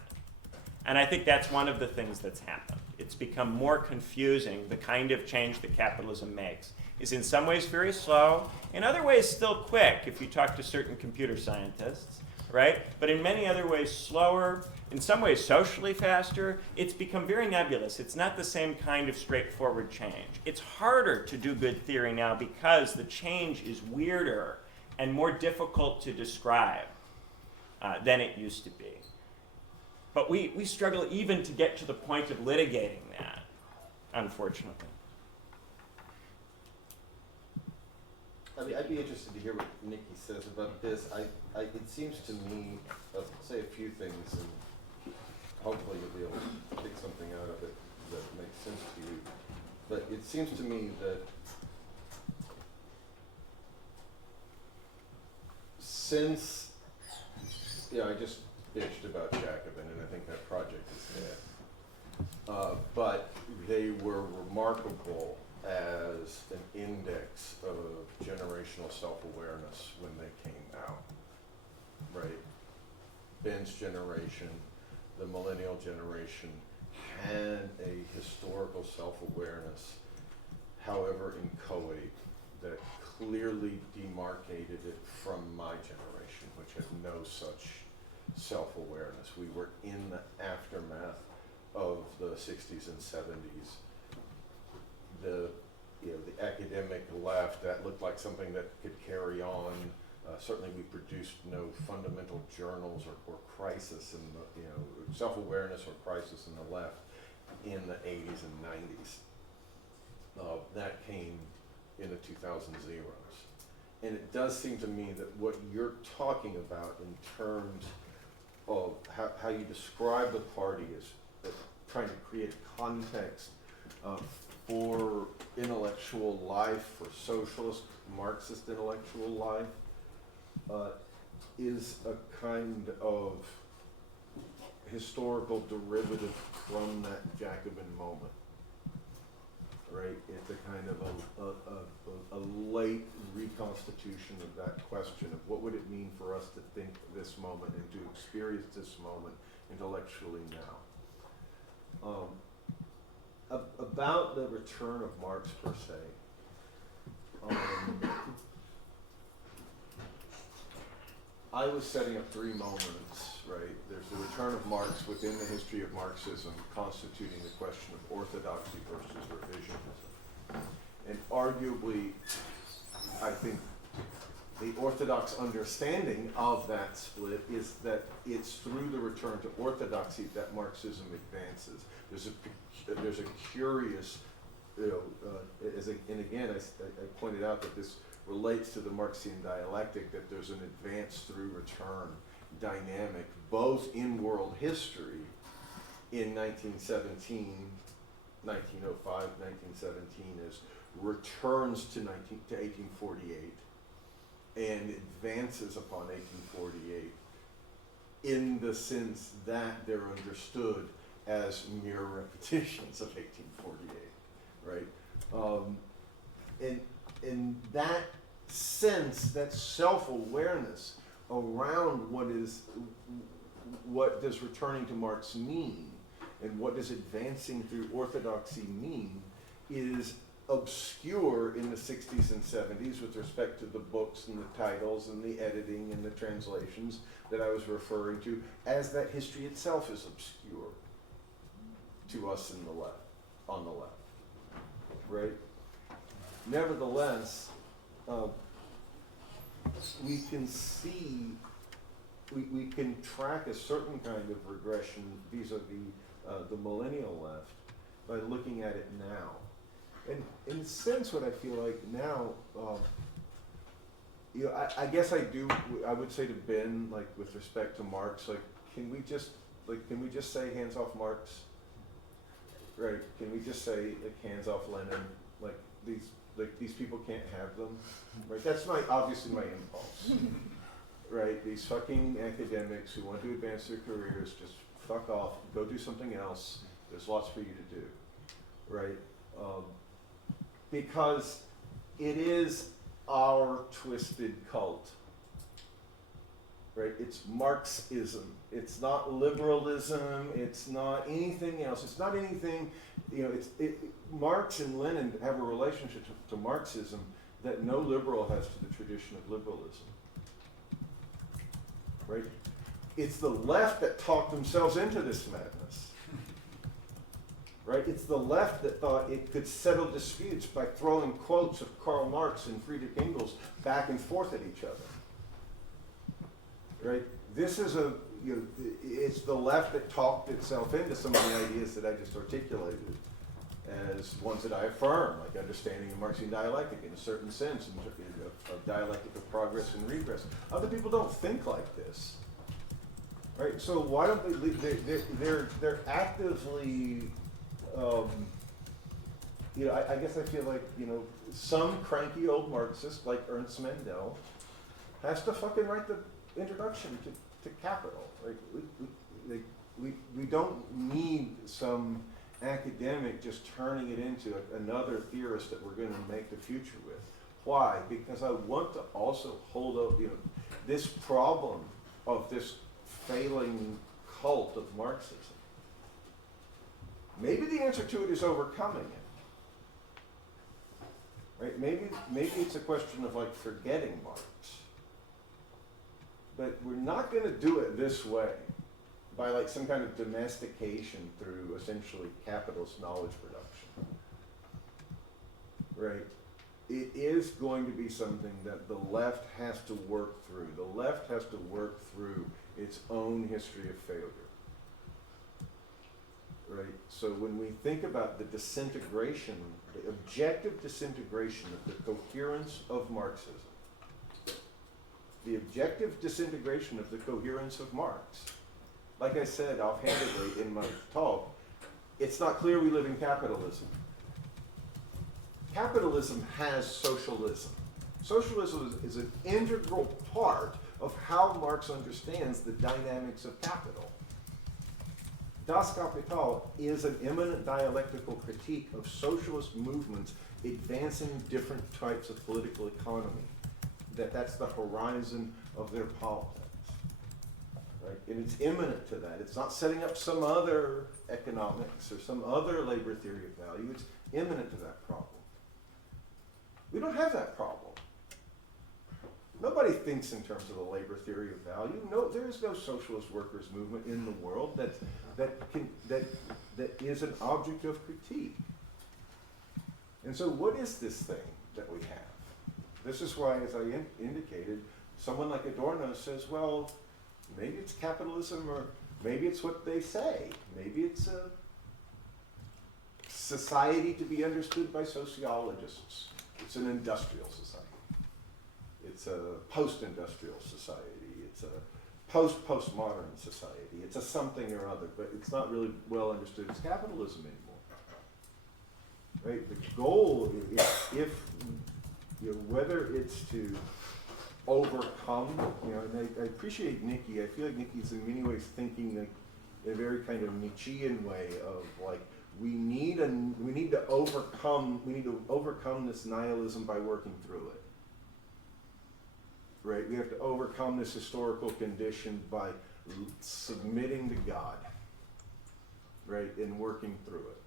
And I think that's one of the things that's happened. It's become more confusing. The kind of change that capitalism makes is in some ways very slow, in other ways still quick if you talk to certain computer scientists, right? But in many other ways slower, in some ways socially faster. It's become very nebulous. It's not the same kind of straightforward change. It's harder to do good theory now because the change is weirder and more difficult to describe than it used to be. But we struggle even to get to the point of litigating that, unfortunately. I mean, I'd be interested to hear what Nikki says about this. It seems to me, I'll say a few things, and hopefully you'll be able to pick something out of it that makes sense to you. But it seems to me that since, I just bitched about Jacobin, and I think that project is dead. But they were remarkable as an index of generational self-awareness when they came out, right? Ben's generation, the millennial generation, had a historical self-awareness, however inchoate, that clearly demarcated it from my generation, which had no such self-awareness. We were in the aftermath of the 60s and 70s. The academic left, that looked like something that could carry on. Certainly we produced no fundamental journals or crisis in the, self-awareness or crisis in the left in the 80s and 90s. That came in the 2000 zeros. And it does seem to me that what you're talking about in terms of how you describe the party as trying to create a context for intellectual life, for socialist, Marxist intellectual life, is a kind of historical derivative from that Jacobin moment, right? It's a kind of a late reconstitution of that question of what would it mean for us to think this moment and to experience this moment intellectually now. About the return of Marx per se, I was setting up three moments, right? There's the return of Marx within the history of Marxism, constituting the question of orthodoxy versus revisionism. And arguably, I think the orthodox understanding of that split is that it's through the return to orthodoxy that Marxism advances. There's a curious, and again, I pointed out that this relates to the Marxian dialectic, that there's an advance through return dynamic, both in world history in 1917, 1905, 1917, as returns to 1848 and advances upon 1848 in the sense that they're understood as mere repetitions of 1848, right? And that sense, that self-awareness around what does returning to Marx mean, and what does advancing through orthodoxy mean, is obscure in the 60s and 70s with respect to the books and the titles and the editing and the translations that I was referring to, as that history itself is obscure to us on the left, right? Nevertheless, we can see, we can track a certain kind of regression vis-a-vis the millennial left by looking at it now. And in a sense, what I feel like now, I guess I would say to Ben, like with respect to Marx, like, can we just say hands off Marx? Right? Can we just say hands off Lenin? Like these people can't have them, right? That's obviously my impulse, right? These fucking academics who want to advance their careers, just fuck off, go do something else. There's lots for you to do, right? Because it is our twisted cult. Right? It's Marxism. It's not liberalism. It's not anything else. It's not anything, Marx and Lenin have a relationship to Marxism that no liberal has to the tradition of liberalism. Right? It's the left that talked themselves into this madness. Right? It's the left that thought it could settle disputes by throwing quotes of Karl Marx and Friedrich Engels back and forth at each other. Right? This is it's the left that talked itself into some of the ideas that I just articulated as ones that I affirm, like understanding of Marxian dialectic in a certain sense, of dialectic of progress and regress. Other people don't think like this. Right? So why don't they're actively, I guess I feel like, some cranky old Marxist like Ernst Mandel has to fucking write the introduction to Capital. Right? We don't need some academic just turning it into another theorist that we're going to make the future with. Why? Because I want to also hold up, this problem of this failing cult of Marxism. Maybe the answer to it is overcoming it. Right? Maybe it's a question of like forgetting Marx. But we're not going to do it this way, by like some kind of domestication through essentially capitalist knowledge production. Right? It is going to be something that the left has to work through. The left has to work through its own history of failure. Right? So when we think about the disintegration, the objective disintegration of the coherence of Marxism, the objective disintegration of the coherence of Marx, like I said offhandedly in my talk, it's not clear we live in capitalism. Capitalism has socialism. Socialism is an integral part of how Marx understands the dynamics of capital. Das Kapital is an eminent dialectical critique of socialist movements advancing different types of political economy. That's the horizon of their politics. Right? And it's imminent to that. It's not setting up some other economics or some other labor theory of value. It's imminent to that problem. We don't have that problem. Nobody thinks in terms of the labor theory of value. No, there is no socialist workers movement in the world that is an object of critique. And so what is this thing that we have? This is why, as I indicated, someone like Adorno says, well, maybe it's capitalism, or maybe it's what they say. Maybe it's a society to be understood by sociologists. It's an industrial society. It's a post-industrial society. It's a post-postmodern society. It's a something or other, but it's not really well understood as capitalism anymore. Right? The goal is, whether it's to overcome, and I appreciate Nikki. I feel like Nikki's in many ways thinking like in a very kind of Nietzschean way of like, we need to overcome this nihilism by working through it. Right? We have to overcome this historical condition by submitting to God. Right? And working through it.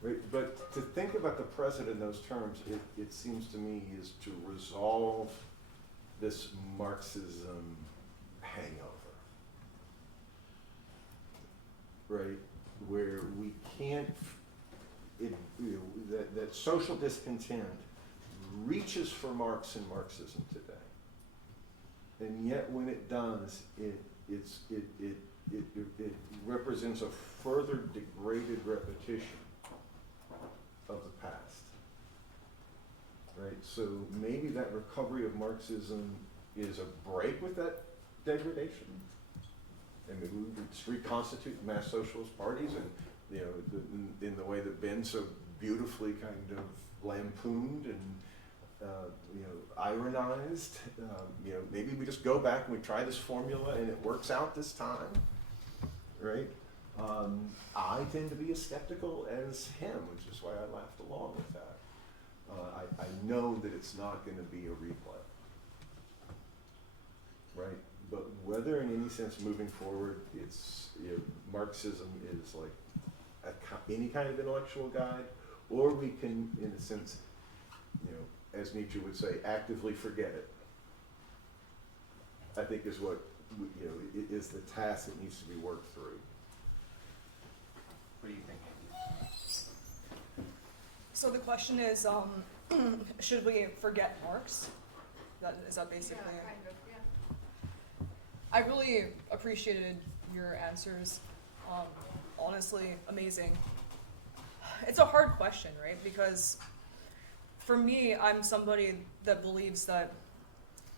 Right? But to think about the present in those terms, it seems to me is to resolve this Marxism hangover. Right? Where we can't, that social discontent reaches for Marx and Marxism today. And yet when it does, it represents a further degraded repetition of the past. Right? So maybe that recovery of Marxism is a break with that degradation. And maybe we would reconstitute mass socialist parties, and in the way that Ben so beautifully kind of lampooned and ironized. Maybe we just go back and we try this formula and it works out this time, right? I tend to be as skeptical as him, which is why I laughed along with that. I know that it's not going to be a replay. Right? But whether in any sense moving forward, it's, you know, Marxism is like any kind of intellectual guide, or we can, in a sense, you know, as Nietzsche would say, actively forget it. I think is what, you know, is the task that needs to be worked through. What do you think, Andy? So the question is, should we forget Marx? Is that basically Yeah, it? kind of, yeah. I really appreciated your answers. Honestly, amazing. It's a hard question, right? Because for me, I'm somebody that believes that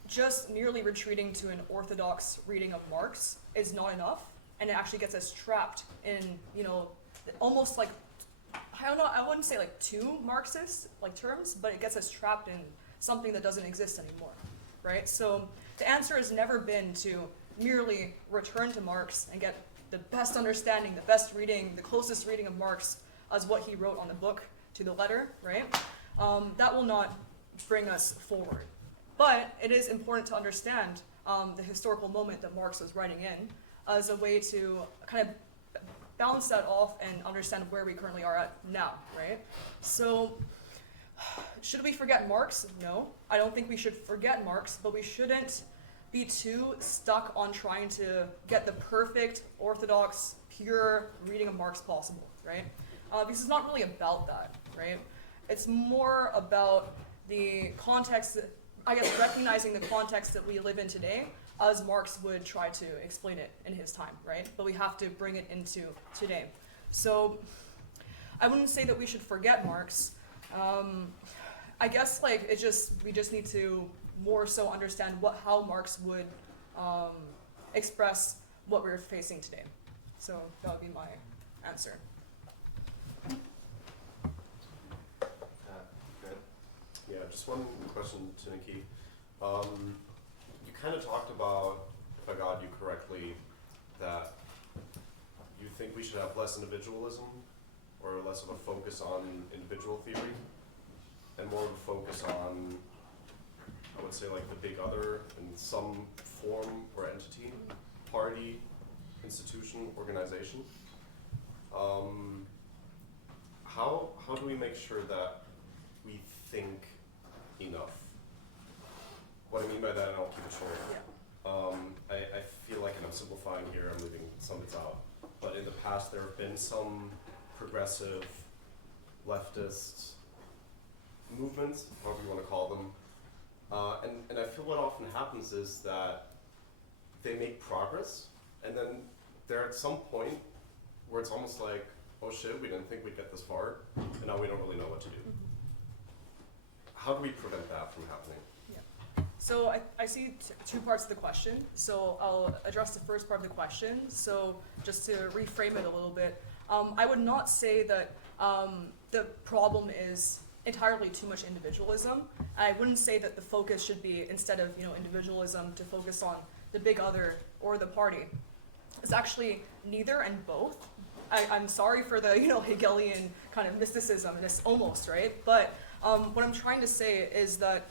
just merely retreating to an orthodox reading of Marx is not enough, and it actually gets us trapped in, you know, almost like, I don't know, I wouldn't say like two Marxist like terms, but it gets us trapped in something that doesn't exist anymore, right? So the answer has never been to merely return to Marx and get the best understanding, the best reading, the closest reading of Marx as what he wrote on the book to the letter, right? That will not bring us forward. But it is important to understand the historical moment that Marx was writing in as a way to kind of balance that off and understand where we currently are at now, right? So, should we forget Marx? No, I don't think we should forget Marx, but we shouldn't be too stuck on trying to get the perfect, orthodox, pure reading of Marx possible, right? Because it's not really about that, right? It's more about the context, I guess recognizing the context that we live in today as Marx would try to explain it in his time, right? But we have to bring it into today. So I wouldn't say that we should forget Marx. I guess like we just need to more so understand how Marx would express what we're facing today. So that would be my answer. Good. Yeah, just one question to Nikki. You kind of talked about, if I got you correctly, that you think we should have less individualism or less of a focus on individual theory and more of a focus on, I would say, like the big other in some form or entity, party, institution, organization. How do we make sure that we think enough? What I mean by that, and I'll keep it short. Yeah. I feel like, and I'm simplifying here, I'm leaving some bits out, but in the past there have been some progressive leftist movements, however you want to call them, and I feel what often happens is that they make progress, and then they're at some point where it's almost like, oh shit, we didn't think we'd get this far, and now we don't really know what to do. How do we prevent that from happening? So I see two parts of the question. So I'll address the first part of the question. So just to reframe it a little bit, I would not say that the problem is entirely too much individualism. I wouldn't say that the focus should be, instead of individualism, to focus on the big other or the party. It's actually neither and both. I'm sorry for the Hegelian kind of mysticism, and it's almost right. But what I'm trying to say is that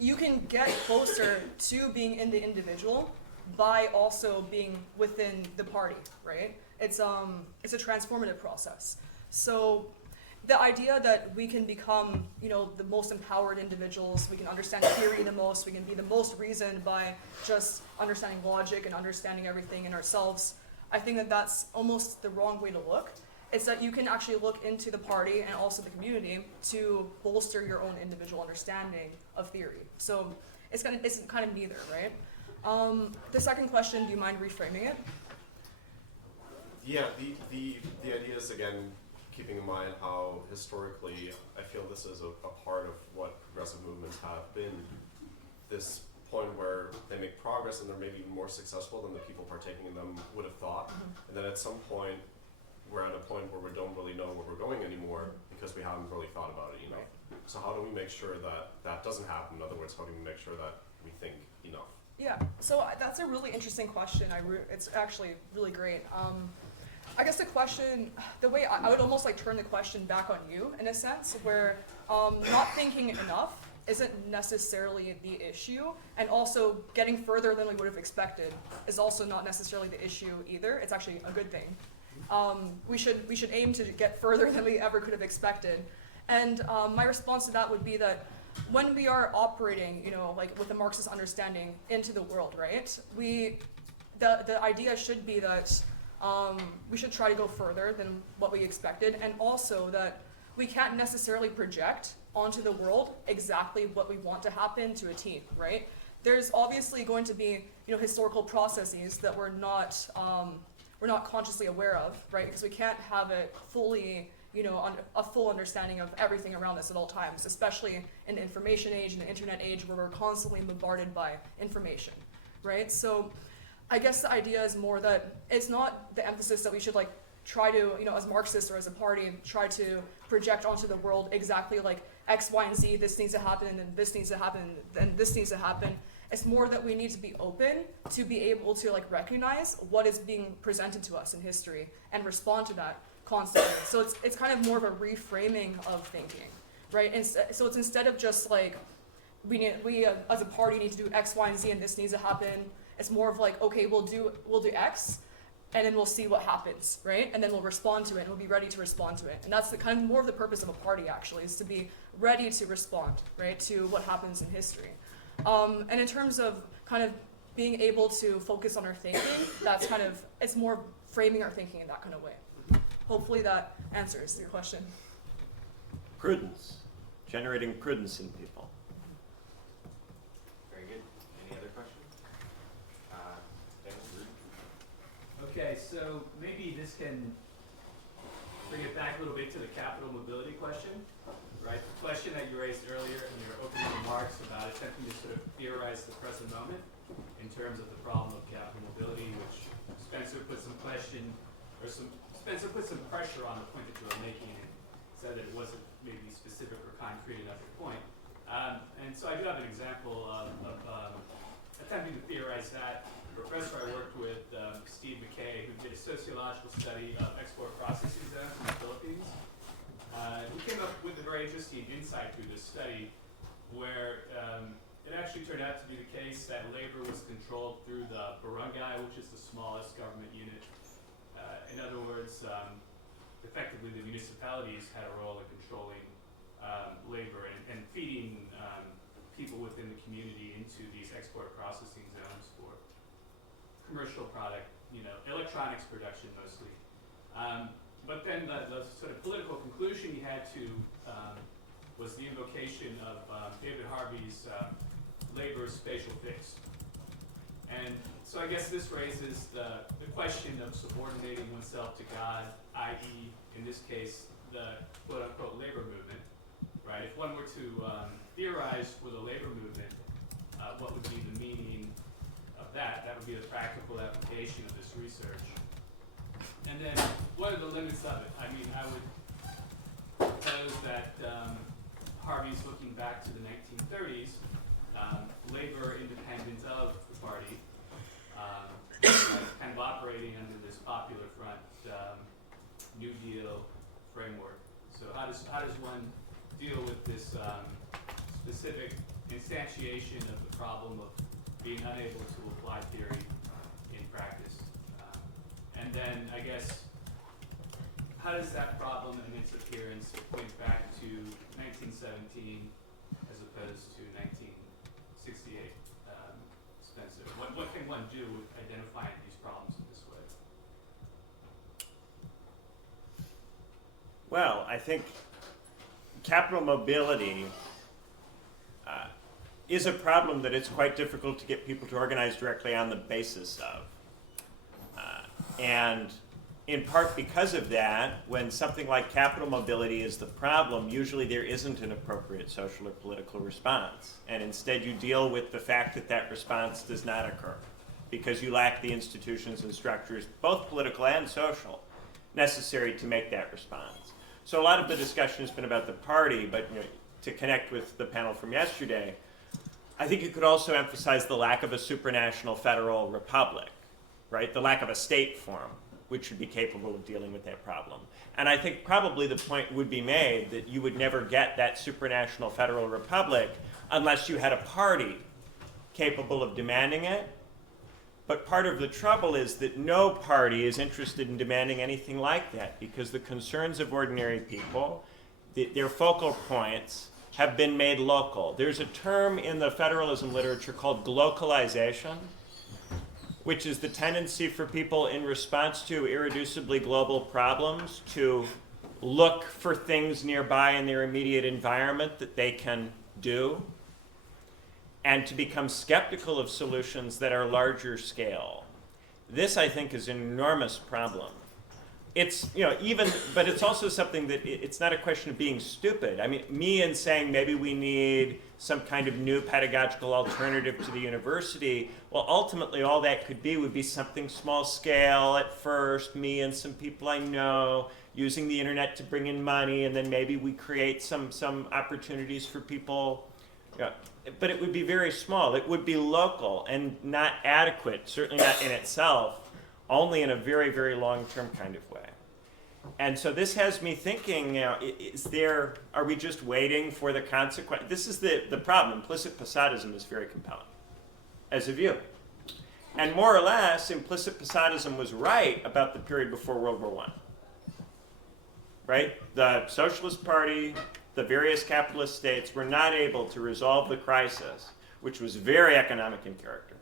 you can get closer to being in the individual by also being within the party, right? It's a transformative process. So the idea that we can become, the most empowered individuals, we can understand theory the most, we can be the most reasoned by just understanding logic and understanding everything in ourselves, I think that that's almost the wrong way to look. It's that you can actually look into the party and also the community to bolster your own individual understanding of theory. So it's kind of neither, right? The second question, do you mind reframing it? Yeah, the idea is, again, keeping in mind how historically I feel this is a part of what progressive movements have been, this point where they make progress and they're maybe more successful than the people partaking in them would have thought. And then at some point, we're at a point where we don't really know where we're going anymore because we haven't really thought about it enough. Right. So how do we make sure that that doesn't happen? In other words, how do we make sure that we think enough? Yeah, so that's a really interesting question. It's actually really great. I guess the question, the way I would almost like turn the question back on you in a sense, where not thinking enough isn't necessarily the issue, and also getting further than we would have expected is also not necessarily the issue either. It's actually a good thing. We should aim to get further than we ever could have expected. And my response to that would be that when we are operating, you know, like with a Marxist understanding into the world, right? The idea should be that we should try to go further than what we expected, and also that we can't necessarily project onto the world exactly what we want to happen to a T, right? There's obviously going to be, you know, historical processes that we're not consciously aware of, right? Because we can't have it fully, you know, a full understanding of everything around us at all times, especially in the information age and the internet age where we're constantly bombarded by information, right? So I guess the idea is more that it's not the emphasis that we should like try to, you know, as Marxists or as a party, try to project onto the world exactly like X, Y, and Z, this needs to happen, and then this needs to happen, and this needs to happen. It's more that we need to be open to be able to like recognize what is being presented to us in history and respond to that constantly. So it's kind of more of a reframing of thinking, right? And so it's instead of just like we as a party need to do X, Y, and Z, and this needs to happen. It's more of like, okay, we'll do X, and then we'll see what happens, right? And then we'll respond to it, and we'll be ready to respond to it. And that's the kind of more of the purpose of a party, actually, is to be ready to respond, right, to what happens in history. And in terms of kind of being able to focus on our thinking, that's kind of, it's more framing our thinking in that kind of way. Hopefully that answers your question. Prudence. Generating prudence in people. Very good. Any other questions? Okay, so maybe this can bring it back a little bit to the capital mobility question, right? The question that you raised earlier in your opening remarks about attempting to sort of theorize the present moment in terms of the problem of capital mobility, which Spencer put some pressure on the point that you were making and said that it wasn't maybe specific or concrete enough at point. And so I do have an example of attempting to theorize that. A professor I worked with, Steve McKay, who did a sociological study of export processing zones in the Philippines. He came up with a very interesting insight through this study where it actually turned out to be the case that labor was controlled through the barangay, which is the smallest government unit. In other words, effectively the municipalities had a role in controlling labor and feeding people within the community into these export processing zones for commercial product, you know, electronics production mostly. But then the sort of political conclusion he had to was the invocation of David Harvey's labor spatial fix. And so I guess this raises the question of subordinating oneself to God, i.e., in this case, the quote-unquote labor movement, right? If one were to theorize for the labor movement, what would be the meaning of that? That would be the practical application of this research. And then, what are the limits of it? I mean, I would propose that Harvey's looking back to the 1930s, labor independent of the party, kind of operating under this Popular Front New Deal framework. So how does one deal with this specific instantiation of the problem of being unable to apply theory in practice? And then, I guess, how does that problem and its appearance point back to 1917 as opposed to 1968? Spencer, what can one do with identifying these problems in this way? Well, I think capital mobility is a problem that it's quite difficult to get people to organize directly on the basis of. And in part because of that, when something like capital mobility is the problem, usually there isn't an appropriate social or political response. And instead you deal with the fact that that response does not occur because you lack the institutions and structures, both political and social, necessary to make that response. So a lot of the discussion has been about the party, but you know, to connect with the panel from yesterday, I think you could also emphasize the lack of a supranational federal republic, right? The lack of a state form, which should be capable of dealing with that problem. And I think probably the point would be made that you would never get that supranational federal republic unless you had a party capable of demanding it. But part of the trouble is that no party is interested in demanding anything like that, because the concerns of ordinary people, their focal points, have been made local. There's a term in the federalism literature called glocalization, which is the tendency for people in response to irreducibly global problems to look for things nearby in their immediate environment that they can do, and to become skeptical of solutions that are larger scale. This, I think, is an enormous problem. It's, but it's also something that it's not a question of being stupid. I mean, me and saying maybe we need some kind of new pedagogical alternative to the university, well, ultimately all that could be would be something small scale at first, me and some people I know, using the internet to bring in money, and then maybe we create some opportunities for people. But it would be very small. It would be local and not adequate, certainly not in itself, only in a very, very long-term kind of way. And so this has me thinking, are we just waiting for the consequence? This is the problem. Implicit Posadism is very compelling as a view. And more or less, implicit Posadism was right about the period before World War I. Right? The Socialist Party, the various capitalist states were not able to resolve the crisis, which was very economic in character,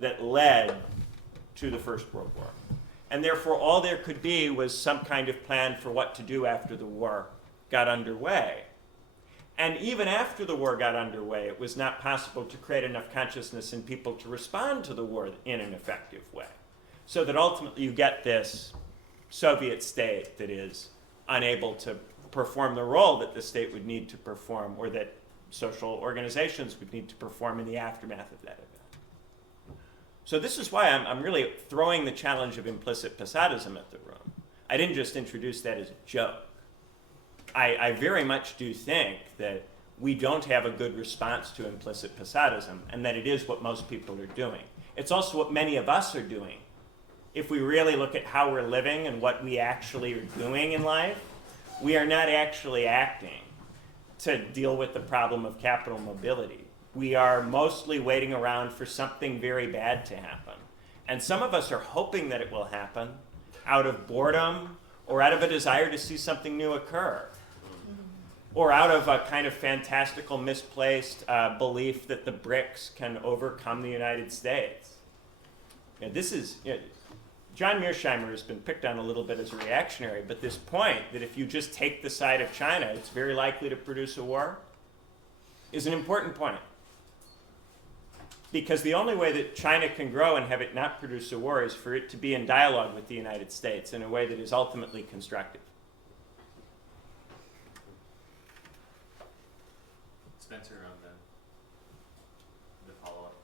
that led to the First World War. And therefore, all there could be was some kind of plan for what to do after the war got underway. And even after the war got underway, it was not possible to create enough consciousness in people to respond to the war in an effective way. So that ultimately you get this Soviet state that is unable to perform the role that the state would need to perform, or that social organizations would need to perform in the aftermath of that event. So this is why I'm really throwing the challenge of implicit Posadism at the room. I didn't just introduce that as a joke. I very much do think that we don't have a good response to implicit Posadism, and that it is what most people are doing. It's also what many of us are doing. If we really look at how we're living and what we actually are doing in life, we are not actually acting to deal with the problem of capital mobility. We are mostly waiting around for something very bad to happen. And some of us are hoping that it will happen out of boredom or out of a desire to see something new occur, or out of a kind of fantastical, misplaced belief that the BRICS can overcome the United States. This is, John Mearsheimer has been picked on a little bit as a reactionary, but this point that if you just take the side of China, it's very likely to produce a war, is an important point. Because the only way that China can grow and have it not produce a war is for it to be in dialogue with the United States in a way that is ultimately constructive. Spencer, on the follow-up.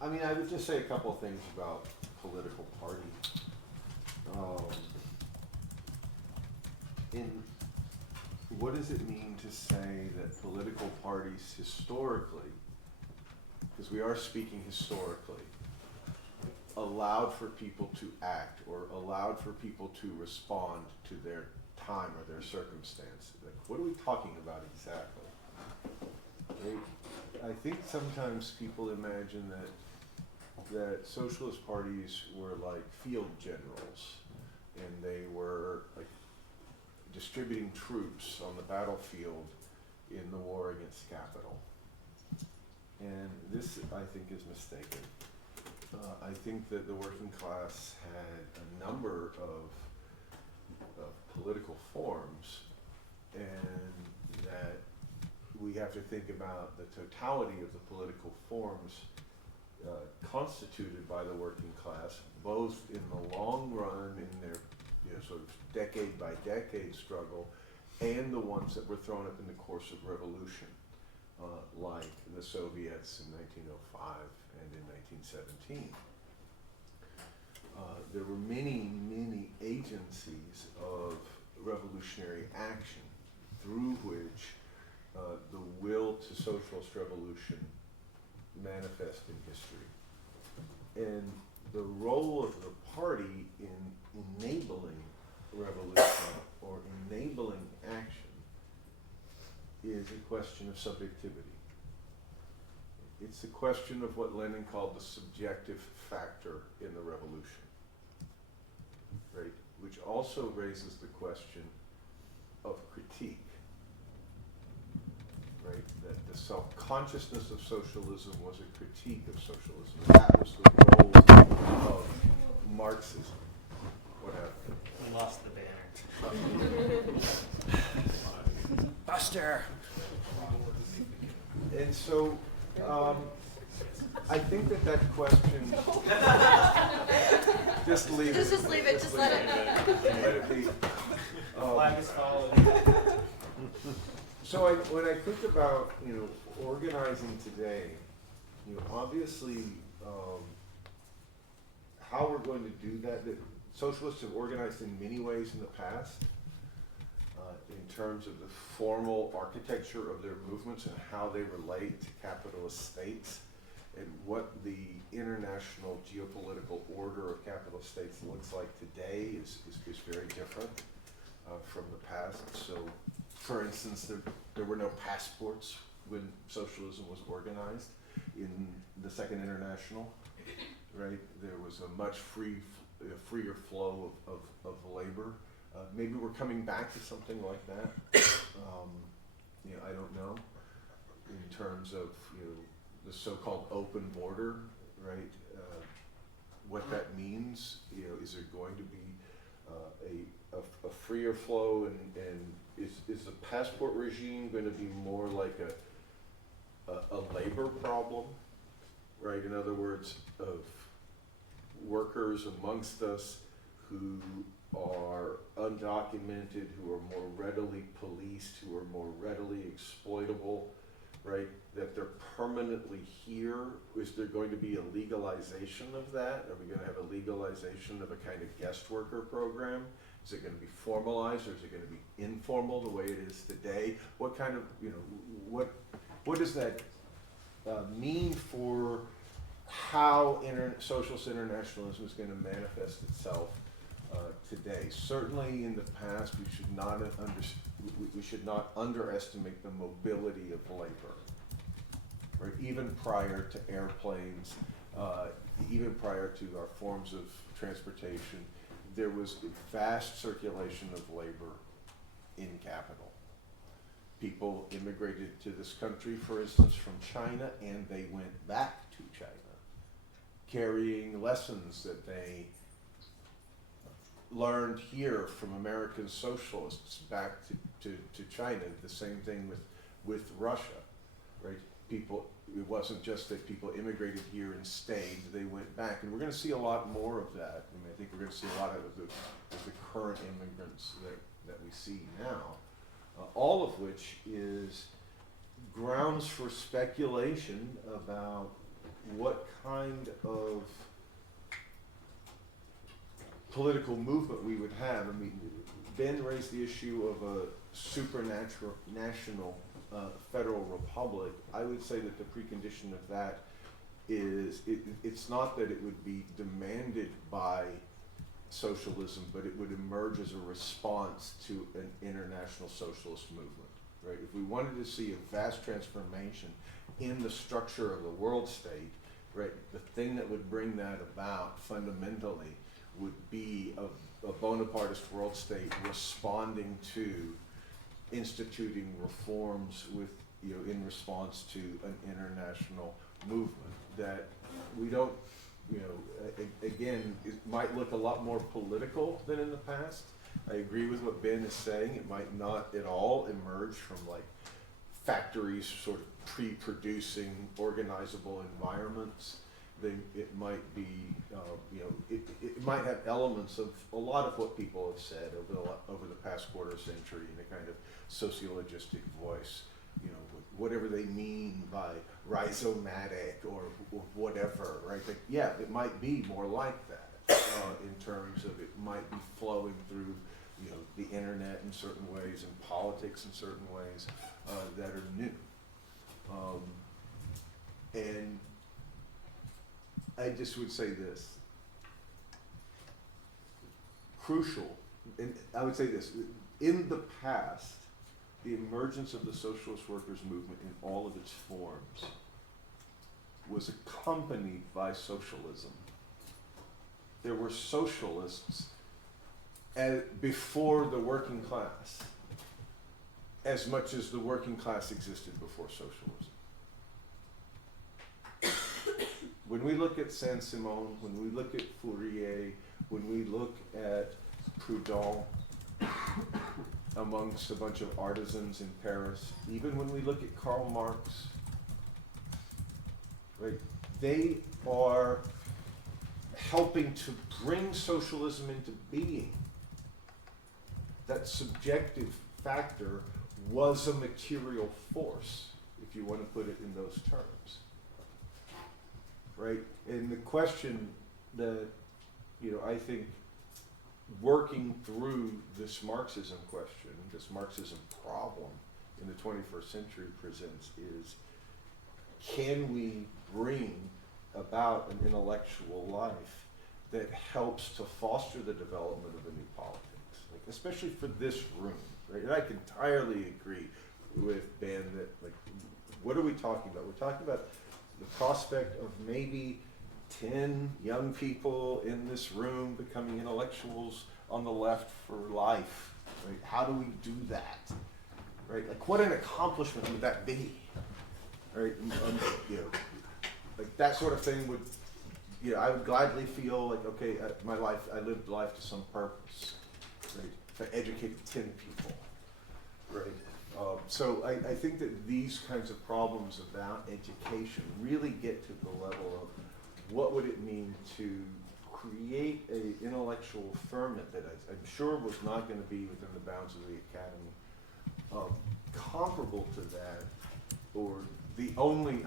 I mean, I would just say a couple of things about political party. What does it mean to say that political parties historically, because we are speaking historically, allowed for people to act or allowed for people to respond to their time or their circumstance? Like, what are we talking about exactly? I think sometimes people imagine that socialist parties were like field generals, and they were like distributing troops on the battlefield in the war against capital. And this, I think, is mistaken. I think that the working class had a number of political forms, and that we have to think about the totality of the political forms constituted by the working class, both in the long run in their sort of decade by decade struggle, and the ones that were thrown up in the course of revolution, like the Soviets in 1905 and in 1917. There were many, many agencies of revolutionary action through which the will to socialist revolution manifest in history. And the role of the party in enabling revolution or enabling action is a question of subjectivity. It's a question of what Lenin called the subjective factor in the revolution, right? Which also raises the question of critique, right? That the self-consciousness of socialism was a critique of socialism. That was the role of Marxism. What happened? We lost the banner. Buster! And so, I think that question, just leave it. Just leave it, just let it be. Flag is followed. So when I think about, organizing today, obviously, how we're going to do that socialists have organized in many ways in the past, in terms of the formal architecture of their movements and how they relate to capitalist states, and what the international geopolitical order of capitalist states looks like today is very different from the past. So, for instance, there were no passports when socialism was organized in the Second International, right? There was a much freer flow of labor. Maybe we're coming back to something like that. I don't know. In terms of the so-called open border, right? What that means, is there going to be a freer flow, and is the passport regime going to be more like a labor problem, right? In other words, of workers amongst us who are undocumented, who are more readily policed, who are more readily exploitable, right? That they're permanently here. Is there going to be a legalization of that? Are we going to have a legalization of a kind of guest worker program? Is it going to be formalized, or is it going to be informal the way it is today? What kind of, what does that mean for how socialist internationalism is going to manifest itself today? Certainly in the past, we should not underestimate the mobility of labor, right? Even prior to airplanes, even prior to our forms of transportation, there was a vast circulation of labor in capital. People immigrated to this country, for instance, from China, and they went back to China, carrying lessons that they learned here from American socialists back to China. The same thing with Russia, right? It wasn't just that people immigrated here and stayed, they went back. And we're going to see a lot more of that. I think we're going to see a lot of the current immigrants that we see now, all of which is grounds for speculation about what kind of political movement we would have. I mean, Ben raised the issue of a national federal republic. I would say that the precondition of that is, it's not that it would be demanded by socialism, but it would emerge as a response to an international socialist movement, right? If we wanted to see a vast transformation in the structure of the world state, right, the thing that would bring that about fundamentally would be a Bonapartist world state responding to instituting reforms with, in response to an international movement that we don't, again, it might look a lot more political than in the past. I agree with what Ben is saying. It might not at all emerge from like factories sort of pre-producing organizable environments. It might be, it might have elements of a lot of what people have said over the past quarter century in a kind of sociologistic voice, whatever they mean by rhizomatic or whatever, right? But yeah, it might be more like that in terms of it might be flowing through, the internet in certain ways and politics in certain ways that are new. And I just would say this. Crucial, and I would say this, in the past, the emergence of the socialist workers movement in all of its forms was accompanied by socialism. There were socialists before the working class, as much as the working class existed before socialism. When we look at Saint-Simon, when we look at Fourier, when we look at Proudhon, amongst a bunch of artisans in Paris, even when we look at Karl Marx, right, they are helping to bring socialism into being. That subjective factor was a material force, if you want to put it in those terms. Right? And the question that, I think working through this Marxism question, this Marxism problem in the 21st century presents is, can we bring about an intellectual life that helps to foster the development of a new politics, like, especially for this room, right? And I can entirely agree with Ben that, like, what are we talking about? We're talking about the prospect of maybe 10 young people in this room becoming intellectuals on the left for life, right? How do we do that, right? Like, what an accomplishment would that be, right? Like that sort of thing would, I would gladly feel like, okay, I lived life to some purpose, right? If I educated 10 people, right? So I think that these kinds of problems about education really get to the level of what would it mean to create an intellectual ferment that I'm sure was not going to be within the bounds of the academy, comparable to that, or the only,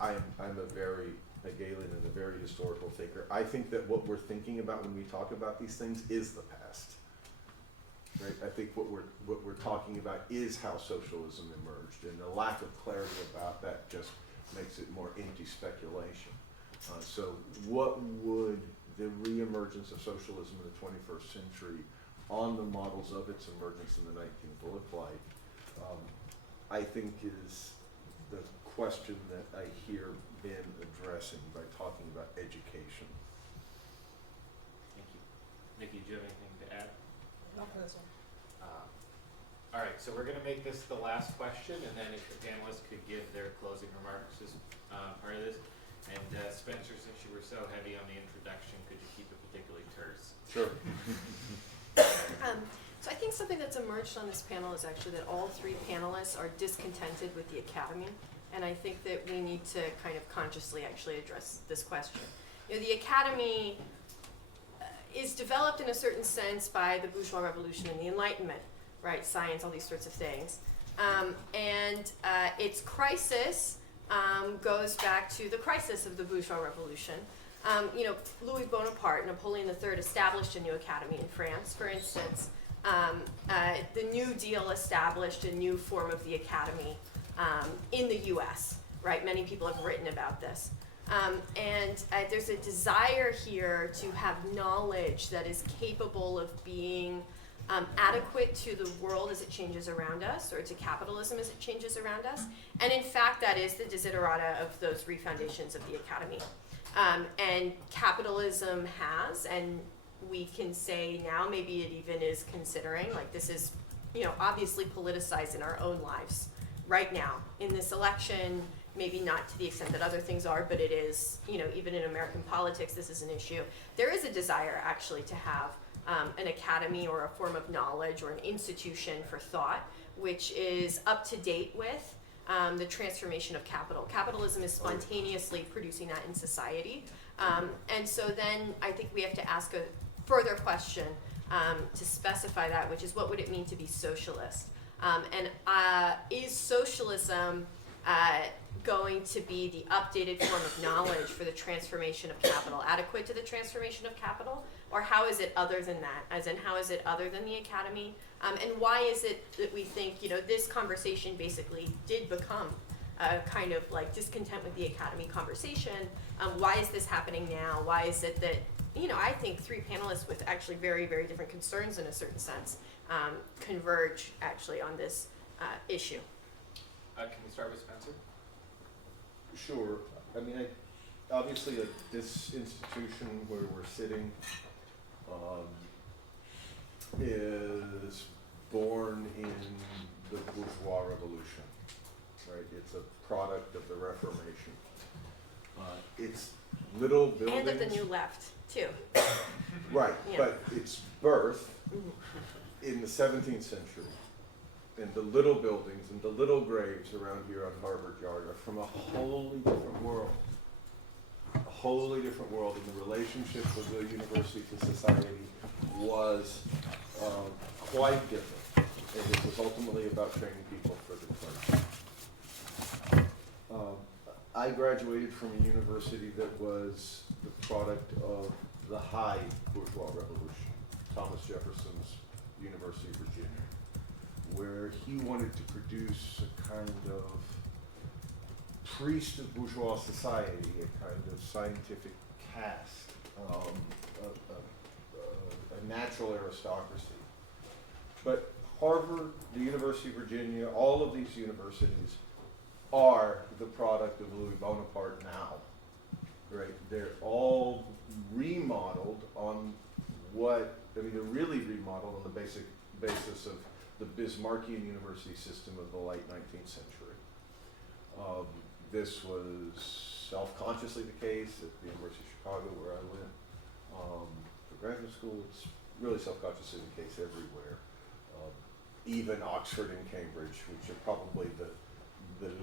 I'm a very Hegelian and a very historical thinker. I think that what we're thinking about when we talk about these things is the past. Right? I think what we're talking about is how socialism emerged, and the lack of clarity about that just makes it more empty speculation. So what would the reemergence of socialism in the 21st century on the models of its emergence in the 19th look like? I think is the question that I hear Ben addressing by talking about education. Thank you. Nikki, do you have anything to add? Not for this one. All right, so we're going to make this the last question, and then if the panelists could give their closing remarks as part of this. And Spencer, since you were so heavy on the introduction, could you keep it particularly terse? Sure. So I think something that's emerged on this panel is actually that all three panelists are discontented with the academy, and I think that we need to kind of consciously actually address this question. The academy is developed in a certain sense by the bourgeois revolution and the Enlightenment, right? Science, all these sorts of things. And its crisis goes back to the crisis of the bourgeois revolution. Louis Bonaparte, Napoleon III established a new academy in France, for instance. The New Deal established a new form of the academy in the US, right? Many people have written about this. And there's a desire here to have knowledge that is capable of being adequate to the world as it changes around us, or to capitalism as it changes around us. And in fact, that is the desiderata of those refoundations of the academy. And capitalism has, and we can say now maybe it even is considering, like this is, obviously politicized in our own lives right now. In this election, maybe not to the extent that other things are, but it is, even in American politics, this is an issue. There is a desire actually to have an academy or a form of knowledge or an institution for thought, which is up to date with the transformation of capital. Capitalism is spontaneously producing that in society. And so then I think we have to ask a further question to specify that, which is what would it mean to be socialist? And is socialism going to be the updated form of knowledge for the transformation of capital, adequate to the transformation of capital? Or how is it other than that? As in, how is it other than the academy? And why is it that we think, this conversation basically did become kind of like discontent with the academy conversation. Why is this happening now? Why is it that, I think three panelists with actually very, very different concerns in a certain sense converge actually on this issue? Can we start with Spencer? Sure. I mean, obviously this institution where we're sitting is born in the bourgeois revolution, right? It's a product of the Reformation. It's little buildings. And of the New Left, too. Right, Yeah. but its birth in the 17th century, and the little buildings and the little graves around here on Harvard Yard are from a wholly different world. A wholly different world, and the relationship of the university to society was quite different. And it was ultimately about training people for the clergy. I graduated from a university that was the product of the high bourgeois revolution, Thomas Jefferson's University of Virginia, where he wanted to produce a kind of priest of bourgeois society, a kind of scientific caste, a natural aristocracy. But Harvard, the University of Virginia, all of these universities are the product of Louis Bonaparte now, right? They're all remodeled on they're really remodeled on the basis of the Bismarckian university system of the late 19th century. This was self-consciously the case at the University of Chicago, where I went for graduate school. It's really self-consciously the case everywhere. Even Oxford and Cambridge, which are probably the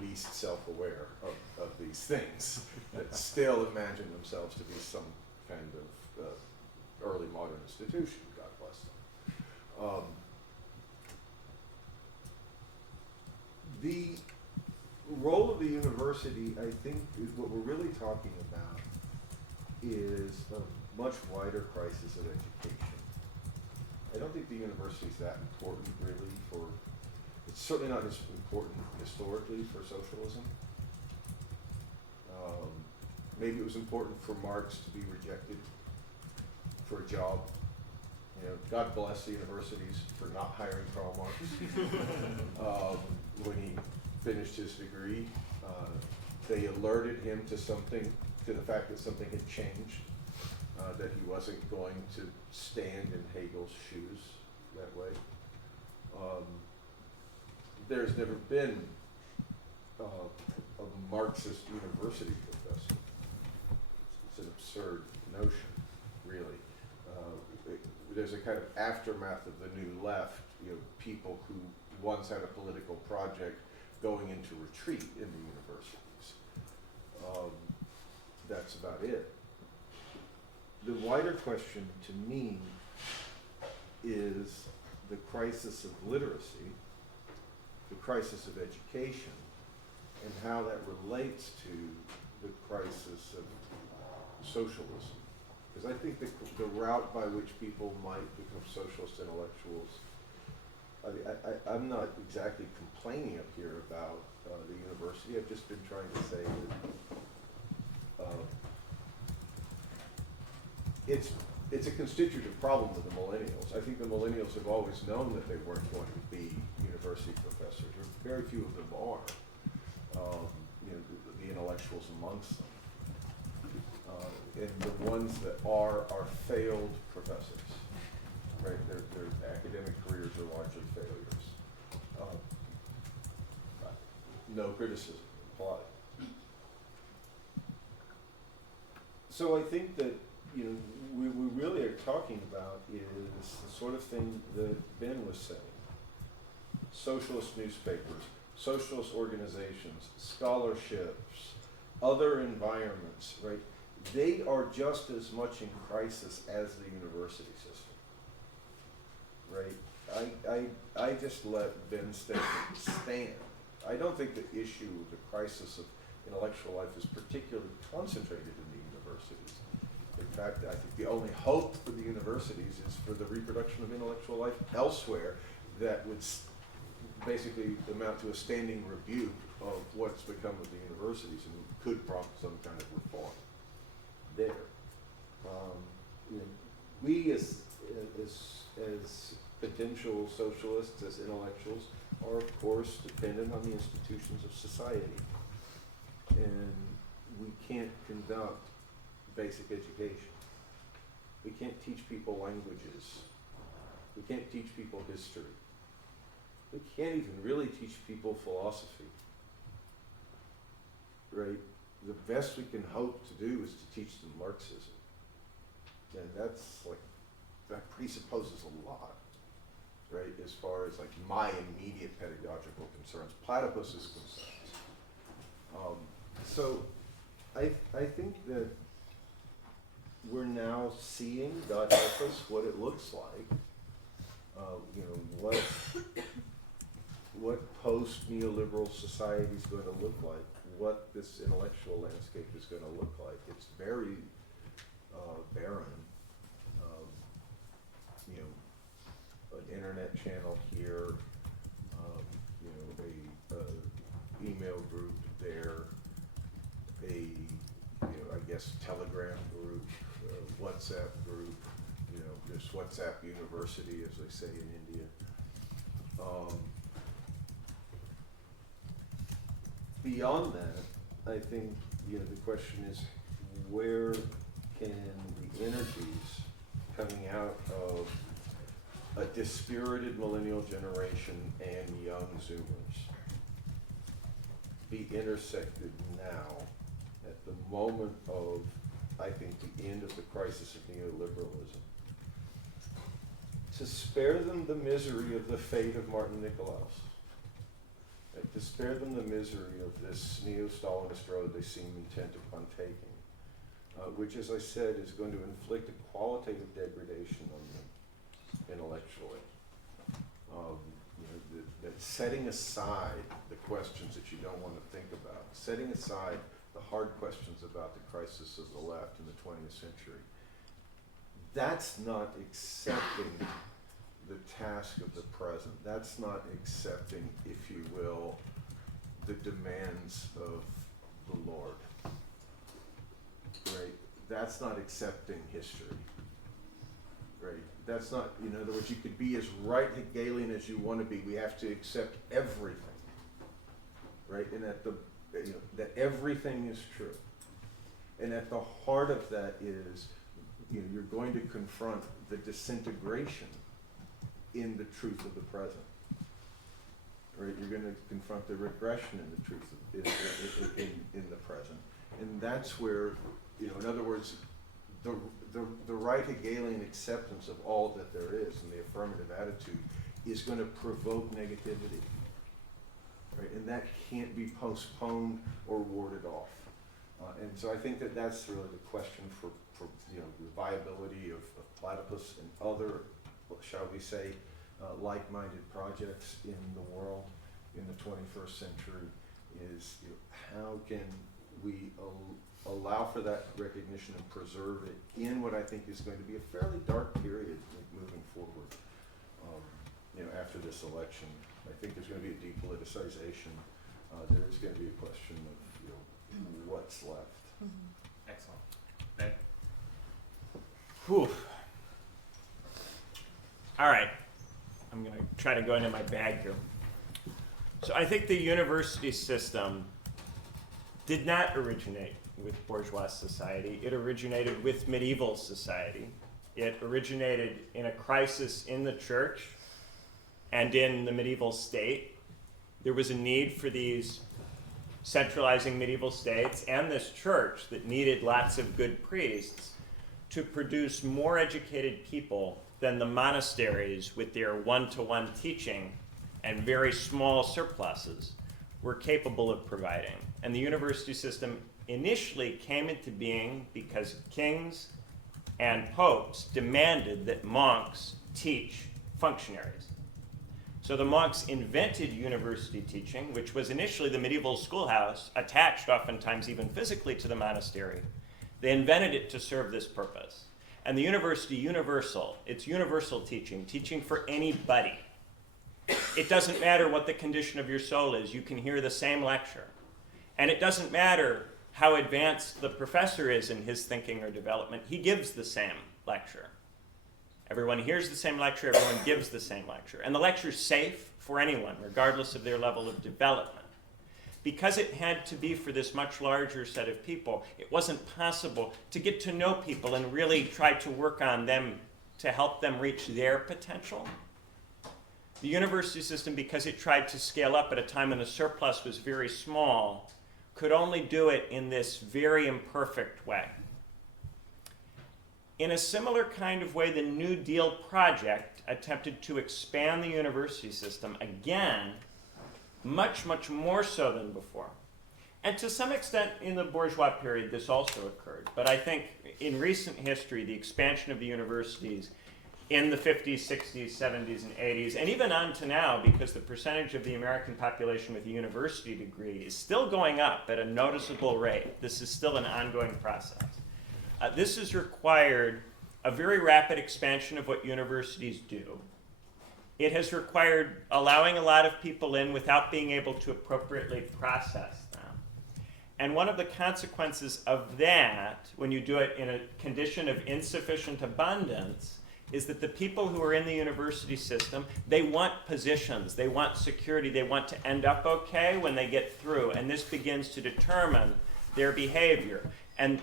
least self-aware of these things, that still imagine themselves to be some kind of early modern institution, God bless them. The role of the university, I think, is what we're really talking about is a much wider crisis of education. I don't think the university is that important really it's certainly not as important historically for socialism. Maybe it was important for Marx to be rejected for a job. God bless the universities for not hiring Karl Marx. When he finished his degree, they alerted him to the fact that something had changed, that he wasn't going to stand in Hegel's shoes that way. There's never been a Marxist university professor. It's an absurd notion, really. There's a kind of aftermath of the New Left, people who once had a political project going into retreat in the universities. That's about it. The wider question to me is the crisis of literacy, the crisis of education, and how that relates to the crisis of socialism. Because I think the route by which people might become socialist intellectuals, I'm not exactly complaining up here about the university. I've just been trying to say that it's a constitutive problem with the millennials. I think the millennials have always known that they weren't going to be university professors. Very few of them are. The intellectuals amongst them. And the ones that are failed professors, right? Their academic careers are largely failures. No criticism applied. So I think that we really are talking about is the sort of thing that Ben was saying. Socialist newspapers, socialist organizations, scholarships, other environments, right? They are just as much in crisis as the university system, right? I just let Ben's statement stand. I don't think the issue of the crisis of intellectual life is particularly concentrated in the universities. In fact, I think the only hope for the universities is for the reproduction of intellectual life elsewhere that would basically amount to a standing rebuke of what's become of the universities and could prompt some kind of reform there. You know, we as potential socialists, as intellectuals, are of course dependent on the institutions of society. And we can't conduct basic education. We can't teach people languages. We can't teach people history. We can't even really teach people philosophy. Right? The best we can hope to do is to teach them Marxism. And that's like, that presupposes a lot, right? As far as like my immediate pedagogical concerns, Platypus's concerns. So I think that we're now seeing, God help us, what it looks like. You know, what post-neoliberal society is going to look like, what this intellectual landscape is going to look like. It's very barren. You know, an internet channel here, you know, a email group there, a, you know, I guess Telegram group, WhatsApp group, you know, there's WhatsApp University, as they say in India. Beyond that, I think, you know, the question is, where can the energies coming out of a dispirited millennial generation and young Zoomers be intersected now at the moment of, I think, the end of the crisis of neoliberalism, to spare them the misery of the fate of Martin Nicolaus, to spare them the misery of this neo-Stalinist road they seem intent upon taking, which, as I said, is going to inflict a qualitative degradation on them intellectually. You know, that setting aside the questions that you don't want to think about, setting aside the hard questions about the crisis of the left in the 20th century, that's not accepting the task of the present. That's not accepting, if you will, the demands of the Lord. Right? That's not accepting history. Right? That's not, in other words, you could be as right Hegelian as you want to be. We have to accept everything. Right? And that that everything is true. And at the heart of that is, you know, you're going to confront the disintegration in the truth of the present. Right? You're going to confront the regression in the truth of, in the present. And that's where, you know, in other words, the right Hegelian acceptance of all that there is and the affirmative attitude is going to provoke negativity. Right? And that can't be postponed or warded off. And so I think that that's really the question for you know, the viability of Platypus and other, shall we say, like-minded projects in the world in the 21st century is, you know, how can we allow for that recognition and preserve it in what I think is going to be a fairly dark period moving forward. You know, after this election, I think there's going to be a depoliticization. There is going to be a question of, you know, what's left. Mm-hmm. Excellent. Ben? Whew. All right, I'm going to try to go into my bag here. So I think the university system did not originate with bourgeois society. It originated with medieval society. It originated in a crisis in the church and in the medieval state. There was a need for these centralizing medieval states and this church that needed lots of good priests to produce more educated people than the monasteries with their one-to-one teaching and very small surpluses were capable of providing. And the university system initially came into being because kings and popes demanded that monks teach functionaries. So the monks invented university teaching, which was initially the medieval schoolhouse, attached oftentimes even physically to the monastery. They invented it to serve this purpose. And the university, universal, it's universal teaching, teaching for anybody. It doesn't matter what the condition of your soul is, you can hear the same lecture. And it doesn't matter how advanced the professor is in his thinking or development, he gives the same lecture. Everyone hears the same lecture, everyone gives the same lecture. And the lecture's safe for anyone, regardless of their level of development. Because it had to be for this much larger set of people, it wasn't possible to get to know people and really try to work on them to help them reach their potential. The university system, because it tried to scale up at a time when the surplus was very small, could only do it in this very imperfect way. In a similar kind of way, the New Deal project attempted to expand the university system, again, much, much more so than before. And to some extent in the bourgeois period this also occurred. But I think in recent history, the expansion of the universities in the 50s, 60s, 70s, and 80s, and even on to now, because the percentage of the American population with a university degree is still going up at a noticeable rate. This is still an ongoing process. This has required a very rapid expansion of what universities do. It has required allowing a lot of people in without being able to appropriately process them. And one of the consequences of that, when you do it in a condition of insufficient abundance, is that the people who are in the university system, they want positions, they want security, they want to end up okay when they get through, and this begins to determine their behavior. And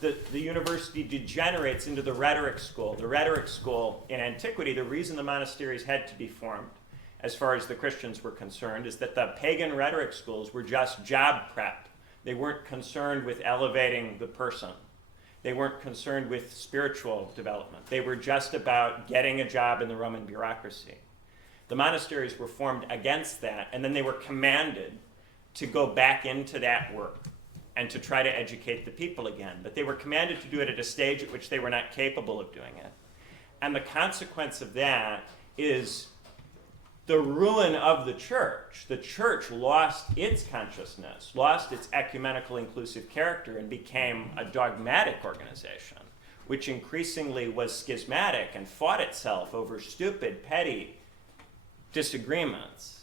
the university degenerates into the rhetoric school. The rhetoric school in antiquity, the reason the monasteries had to be formed, as far as the Christians were concerned, is that the pagan rhetoric schools were just job prep. They weren't concerned with elevating the person. They weren't concerned with spiritual development. They were just about getting a job in the Roman bureaucracy. The monasteries were formed against that, and then they were commanded to go back into that work and to try to educate the people again. But they were commanded to do it at a stage at which they were not capable of doing it. And the consequence of that is the ruin of the church. The church lost its consciousness, lost its ecumenical inclusive character, and became a dogmatic organization, which increasingly was schismatic and fought itself over stupid, petty disagreements.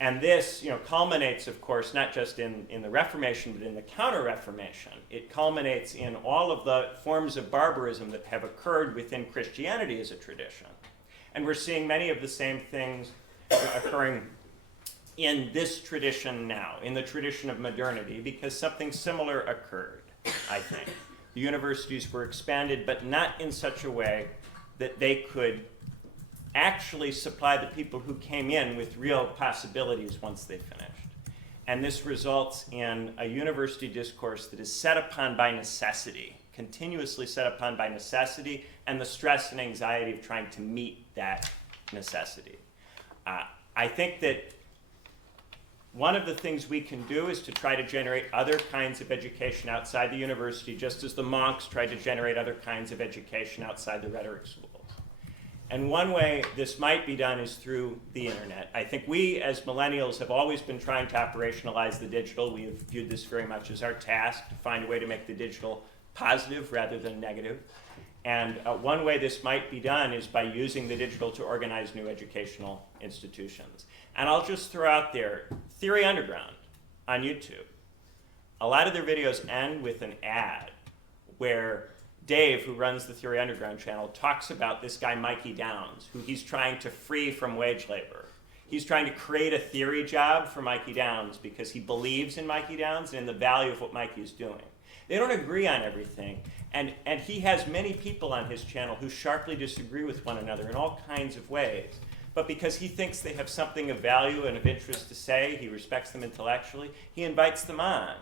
And this, culminates, of course, not just in the Reformation, but in the Counter-Reformation. It culminates in all of the forms of barbarism that have occurred within Christianity as a tradition. And we're seeing many of the same things occurring in this tradition now, in the tradition of modernity, because something similar occurred, I think. The universities were expanded, but not in such a way that they could actually supply the people who came in with real possibilities once they finished. And this results in a university discourse that is set upon by necessity, continuously set upon by necessity, and the stress and anxiety of trying to meet that necessity. I think that one of the things we can do is to try to generate other kinds of education outside the university, just as the monks tried to generate other kinds of education outside the rhetoric schools. And one way this might be done is through the internet. I think we, as millennials, have always been trying to operationalize the digital. We have viewed this very much as our task, to find a way to make the digital positive rather than negative. And one way this might be done is by using the digital to organize new educational institutions. And I'll just throw out there, Theory Underground on YouTube. A lot of their videos end with an ad where Dave, who runs the Theory Underground channel, talks about this guy Mikey Downs, who he's trying to free from wage labor. He's trying to create a theory job for Mikey Downs because he believes in Mikey Downs and in the value of what Mikey is doing. They don't agree on everything, and he has many people on his channel who sharply disagree with one another in all kinds of ways. But because he thinks they have something of value and of interest to say, he respects them intellectually, he invites them on.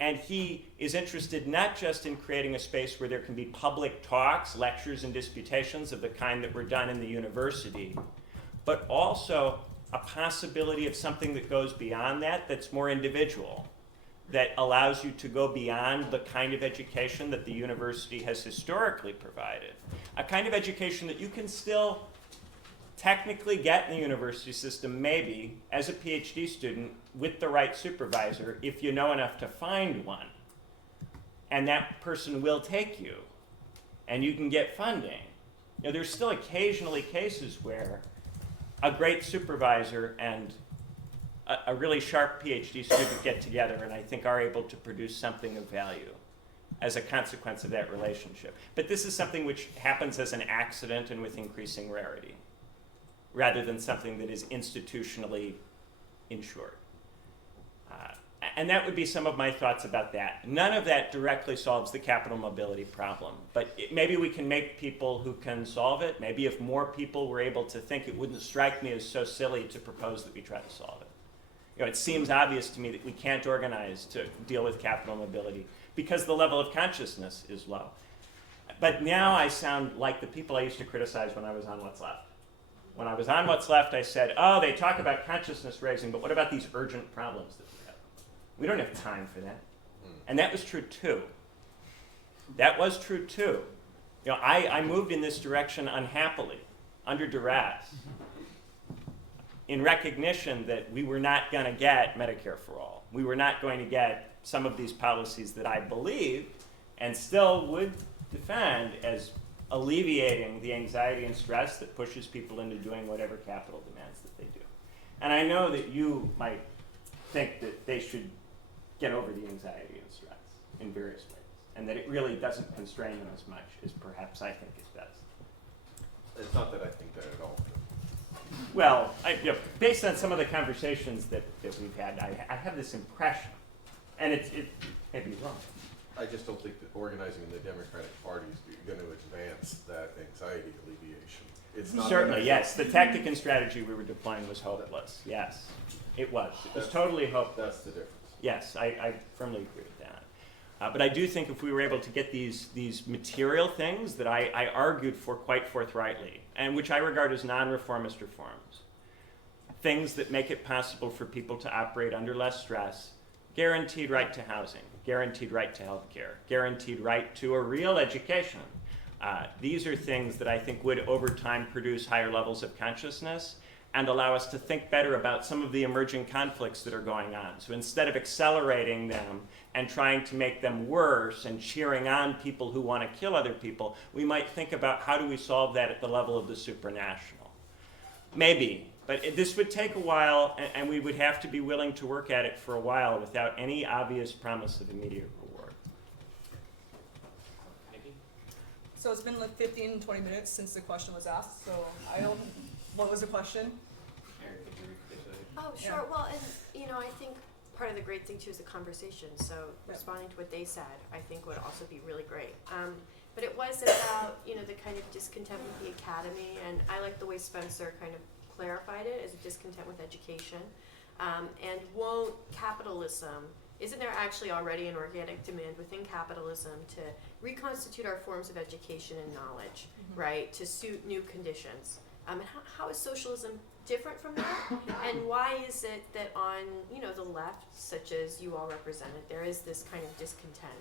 And he is interested not just in creating a space where there can be public talks, lectures, and disputations of the kind that were done in the university, but also a possibility of something that goes beyond that, that's more individual, that allows you to go beyond the kind of education that the university has historically provided. A kind of education that you can still technically get in the university system, maybe, as a PhD student with the right supervisor, if you know enough to find one. And that person will take you, and you can get funding. There's still occasionally cases where a great supervisor and a really sharp PhD student get together and I think are able to produce something of value as a consequence of that relationship. But this is something which happens as an accident and with increasing rarity, rather than something that is institutionally ensured. And that would be some of my thoughts about that. None of that directly solves the capital mobility problem, but maybe we can make people who can solve it. Maybe if more people were able to think, it wouldn't strike me as so silly to propose that we try to solve it. You know, it seems obvious to me that we can't organize to deal with capital mobility because the level of consciousness is low. But now I sound like the people I used to criticize when I was on What's Left. When I was on What's Left, I said, oh, they talk about consciousness raising, but what about these urgent problems that we have? We don't have time for that. And that was true too. That was true too. You know, I moved in this direction unhappily, under duress, in recognition that we were not going to get Medicare for all. We were not going to get some of these policies that I believed and still would defend as alleviating the anxiety and stress that pushes people into doing whatever capital demands that they do. And I know that you might think that they should get over the anxiety and stress in various ways, and that it really doesn't constrain them as much as perhaps I think it does. It's not that I think that at all. Well, you know, based on some of the conversations that we've had, I have this impression, and it may be wrong. I just don't think that organizing in the Democratic Party is going to advance that anxiety alleviation. It's not Certainly, yes. The tactic and strategy we were deploying was hopeless. Yes, it was. It was totally hopeless. That's the difference. Yes, I firmly agree with that. But I do think if we were able to get these material things that I argued for quite forthrightly, and which I regard as non-reformist reforms, things that make it possible for people to operate under less stress, guaranteed right to housing, guaranteed right to health care, guaranteed right to a real education. These are things that I think would over time produce higher levels of consciousness and allow us to think better about some of the emerging conflicts that are going on. So instead of accelerating them and trying to make them worse and cheering on people who want to kill other people, we might think about how do we solve that at the level of the supranational. Maybe, but this would take a while, and we would have to be willing to work at it for a while without any obvious promise of immediate reward. So it's been like 15, 20 minutes since the question was asked, so I don't, what was the question? Oh, sure. Well, and I think part of the great thing too is the conversation. So responding to what they said, I think would also be really great. But it was about the kind of discontent with the academy, and I like the way Spencer kind of clarified it as a discontent with education. And won't capitalism? Isn't there actually already an organic demand within capitalism to reconstitute our forms of education and knowledge, right, to suit new conditions? And how is socialism different from that? And why is it that on the left, such as you all represented, there is this kind of discontent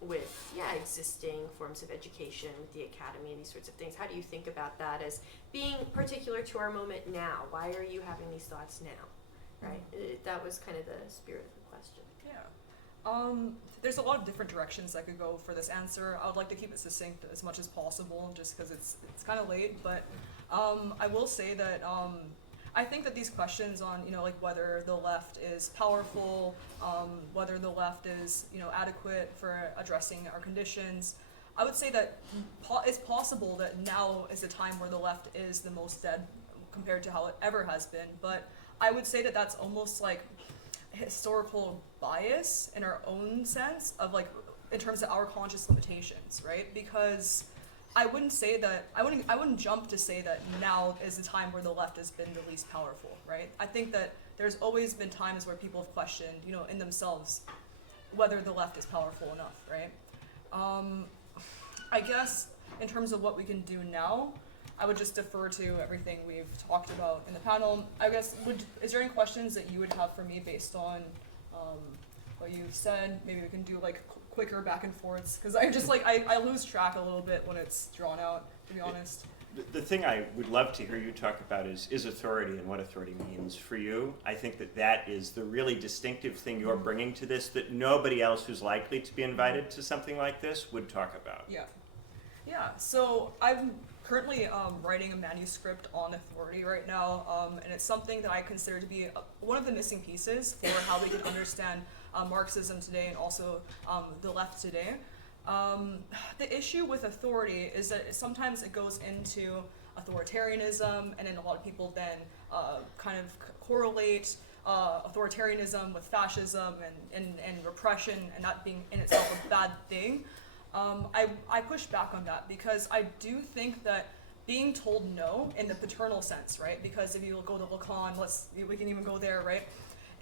with existing forms of education, with the academy and these sorts of things? How do you think about that as being particular to our moment now? Why are you having these thoughts now? Right? That was kind of the spirit of the question. Yeah. There's a lot of different directions I could go for this answer. I would like to keep it succinct as much as possible, just because it's kind of late. But I will say that I think that these questions on like whether the left is powerful, whether the left is adequate for addressing our conditions, I would say that it's possible that now is the time where the left is the most dead compared to how it ever has been. But I would say that that's almost like historical bias in our own sense of in terms of our conscious limitations, right? Because I wouldn't jump to say that now is the time where the left has been the least powerful, right? I think that there's always been times where people have questioned, in themselves, whether the left is powerful enough, right? I guess in terms of what we can do now, I would just defer to everything we've talked about in the panel. I guess, is there any questions that you would have for me based on what you've said? Maybe we can do quicker back and forths, because I just I lose track a little bit when it's drawn out, to be honest. The thing I would love to hear you talk about is authority and what authority means for you. I think that is the really distinctive thing you're bringing to this that nobody else who's likely to be invited to something like this would talk about. Yeah. Yeah, so I'm currently writing a manuscript on authority right now, and it's something that I consider to be one of the missing pieces for how we can understand Marxism today and also the left today. The issue with authority is that sometimes it goes into authoritarianism, and then a lot of people then kind of correlate authoritarianism with fascism and repression, and that being in itself a bad thing. I push back on that because I do think that being told no in the paternal sense, right? Because if you go to Lacan, we can even go there, right?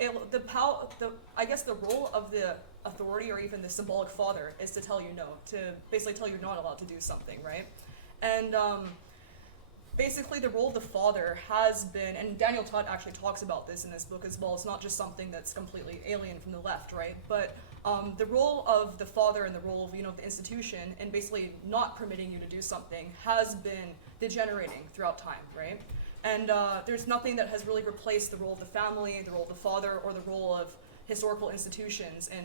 I guess the role of the authority or even the symbolic father is to tell you no, to basically tell you you're not allowed to do something, right? And basically the role of the father has been, and Daniel Tutt actually talks about this in this book as well, it's not just something that's completely alien from the left, right? But the role of the father and the role of the institution and basically not permitting you to do something has been degenerating throughout time, right? And there's nothing that has really replaced the role of the family, the role of the father, or the role of historical institutions in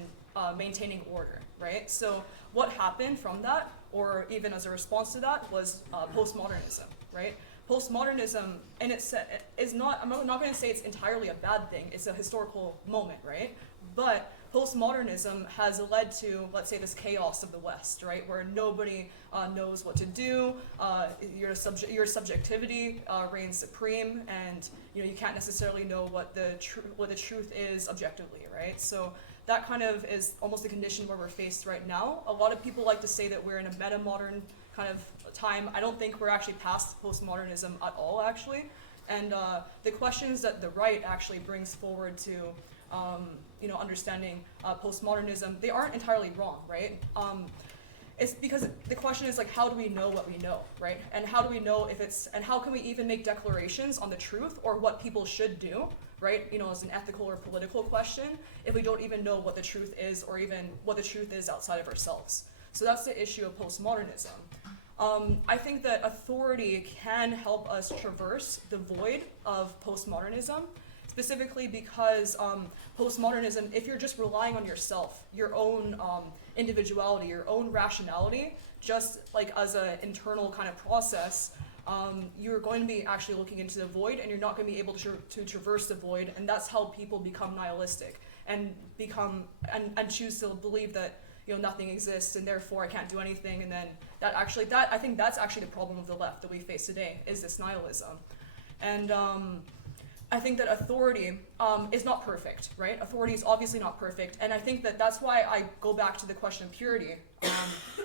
maintaining order, right? So what happened from that, or even as a response to that, was postmodernism, right? Postmodernism, and is not, I'm not going to say it's entirely a bad thing, it's a historical moment, right? But postmodernism has led to, let's say, this chaos of the West, right? Where nobody knows what to do, your subjectivity reigns supreme, and you can't necessarily know what the truth is objectively, right? So that kind of is almost the condition where we're faced right now. A lot of people like to say that we're in a meta-modern kind of time. I don't think we're actually past postmodernism at all, actually. And the questions that the right actually brings forward to understanding postmodernism, they aren't entirely wrong, right? It's because the question is like, how do we know what we know, right? And how do we know and how can we even make declarations on the truth or what people should do, right? As an ethical or political question, if we don't even know what the truth is or even what the truth is outside of ourselves. So that's the issue of postmodernism. I think that authority can help us traverse the void of postmodernism, specifically because postmodernism, if you're just relying on yourself, your own individuality, your own rationality, just like as an internal kind of process, you're going to be actually looking into the void, and you're not going to be able to traverse the void, and that's how people become nihilistic and and choose to believe that nothing exists and therefore I can't do anything, and then I think that's actually the problem of the left that we face today, is this nihilism. And I think that authority is not perfect, right? Authority is obviously not perfect, and I think that that's why I go back to the question of purity,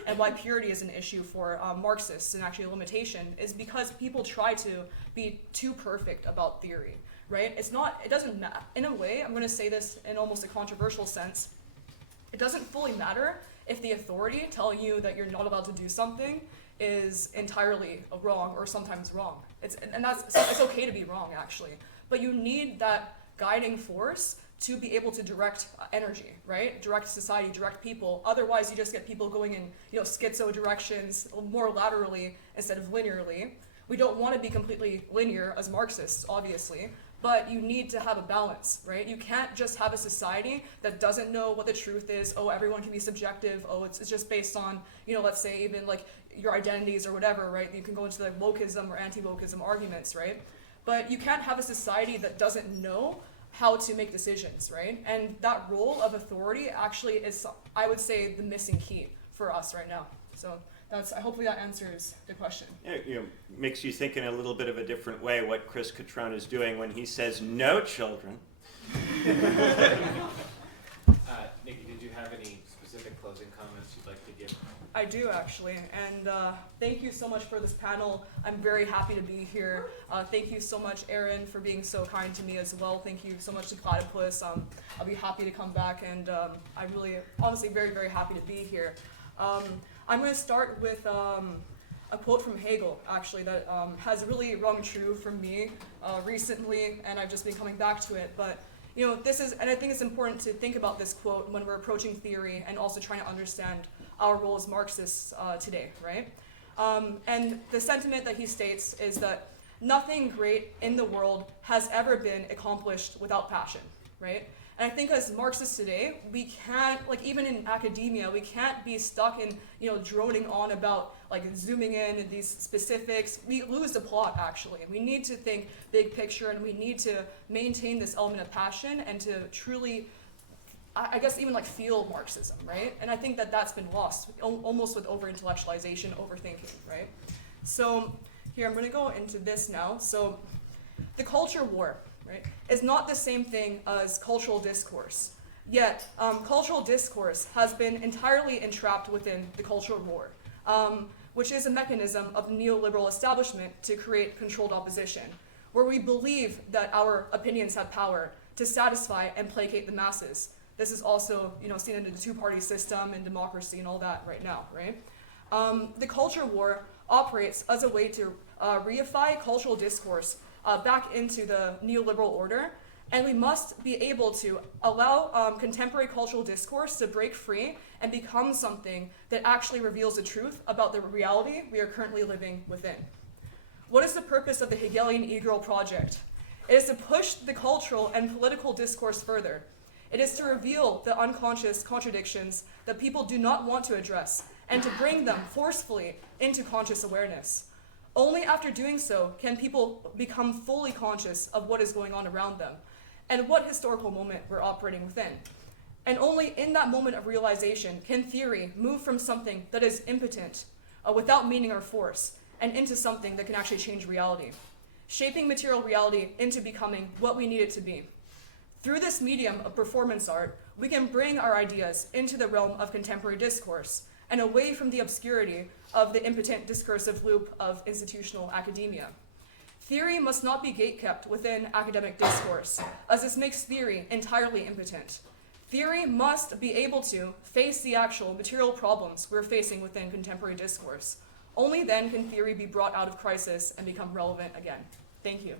and why purity is an issue for Marxists, and actually a limitation, is because people try to be too perfect about theory, right? It doesn't matter. In a way, I'm going to say this in almost a controversial sense, it doesn't fully matter if the authority telling you that you're not allowed to do something is entirely wrong or sometimes wrong. It's okay to be wrong, actually. But you need that guiding force to be able to direct energy, right? Direct society, direct people. Otherwise, you just get people going in, schizo directions, more laterally instead of linearly. We don't want to be completely linear as Marxists, obviously, but you need to have a balance, right? You can't just have a society that doesn't know what the truth is. Oh, everyone can be subjective. Oh, it's just based on, let's say even like your identities or whatever, right? You can go into like wokeism or anti-wokeism arguments, right? But you can't have a society that doesn't know how to make decisions, right? And that role of authority actually is, I would say, the missing key for us right now. So hopefully that answers the question. It makes you think in a little bit of a different way what Chris Catron is doing when he says no children. Nikki, did you have any specific closing comments you'd like to give? I do, actually, and thank you so much for this panel. I'm very happy to be here. Thank you so much, Aaron, for being so kind to me as well. Thank you so much to Platypus. I'll be happy to come back, and I'm really, honestly, very, very happy to be here. I'm going to start with a quote from Hegel, actually, that has really rung true for me recently, and I've just been coming back to it. But this is, and I think it's important to think about this quote when we're approaching theory and also trying to understand our role as Marxists today, right? And the sentiment that he states is that nothing great in the world has ever been accomplished without passion, right? And I think as Marxists today, we can't, like even in academia, we can't be stuck in, droning on about like zooming in and these specifics. We lose the plot actually. We need to think big picture, and we need to maintain this element of passion and to truly, I guess even like feel Marxism, right? And I think that that's been lost almost with over-intellectualization, overthinking, right? So here I'm gonna go into this now. So the culture war, right, is not the same thing as cultural discourse. Yet, cultural discourse has been entirely entrapped within the cultural war, which is a mechanism of the neoliberal establishment to create controlled opposition, where we believe that our opinions have power to satisfy and placate the masses. This is also, seen in the two-party system and democracy and all that right now, right? The culture war operates as a way to reify cultural discourse back into the neoliberal order, and we must be able to allow contemporary cultural discourse to break free and become something that actually reveals the truth about the reality we are currently living within. What is the purpose of the Hegelian e-girl project? It is to push the cultural and political discourse further. It is to reveal the unconscious contradictions that people do not want to address and to bring them forcefully into conscious awareness. Only after doing so can people become fully conscious of what is going on around them and what historical moment we're operating within. And only in that moment of realization can theory move from something that is impotent, without meaning or force, and into something that can actually change reality, shaping material reality into becoming what we need it to be. Through this medium of performance art, we can bring our ideas into the realm of contemporary discourse and away from the obscurity of the impotent discursive loop of institutional academia. Theory must not be gatekept within academic discourse, as this makes theory entirely impotent. Theory must be able to face the actual material problems we're facing within contemporary discourse. Only then can theory be brought out of crisis and become relevant again. Thank you.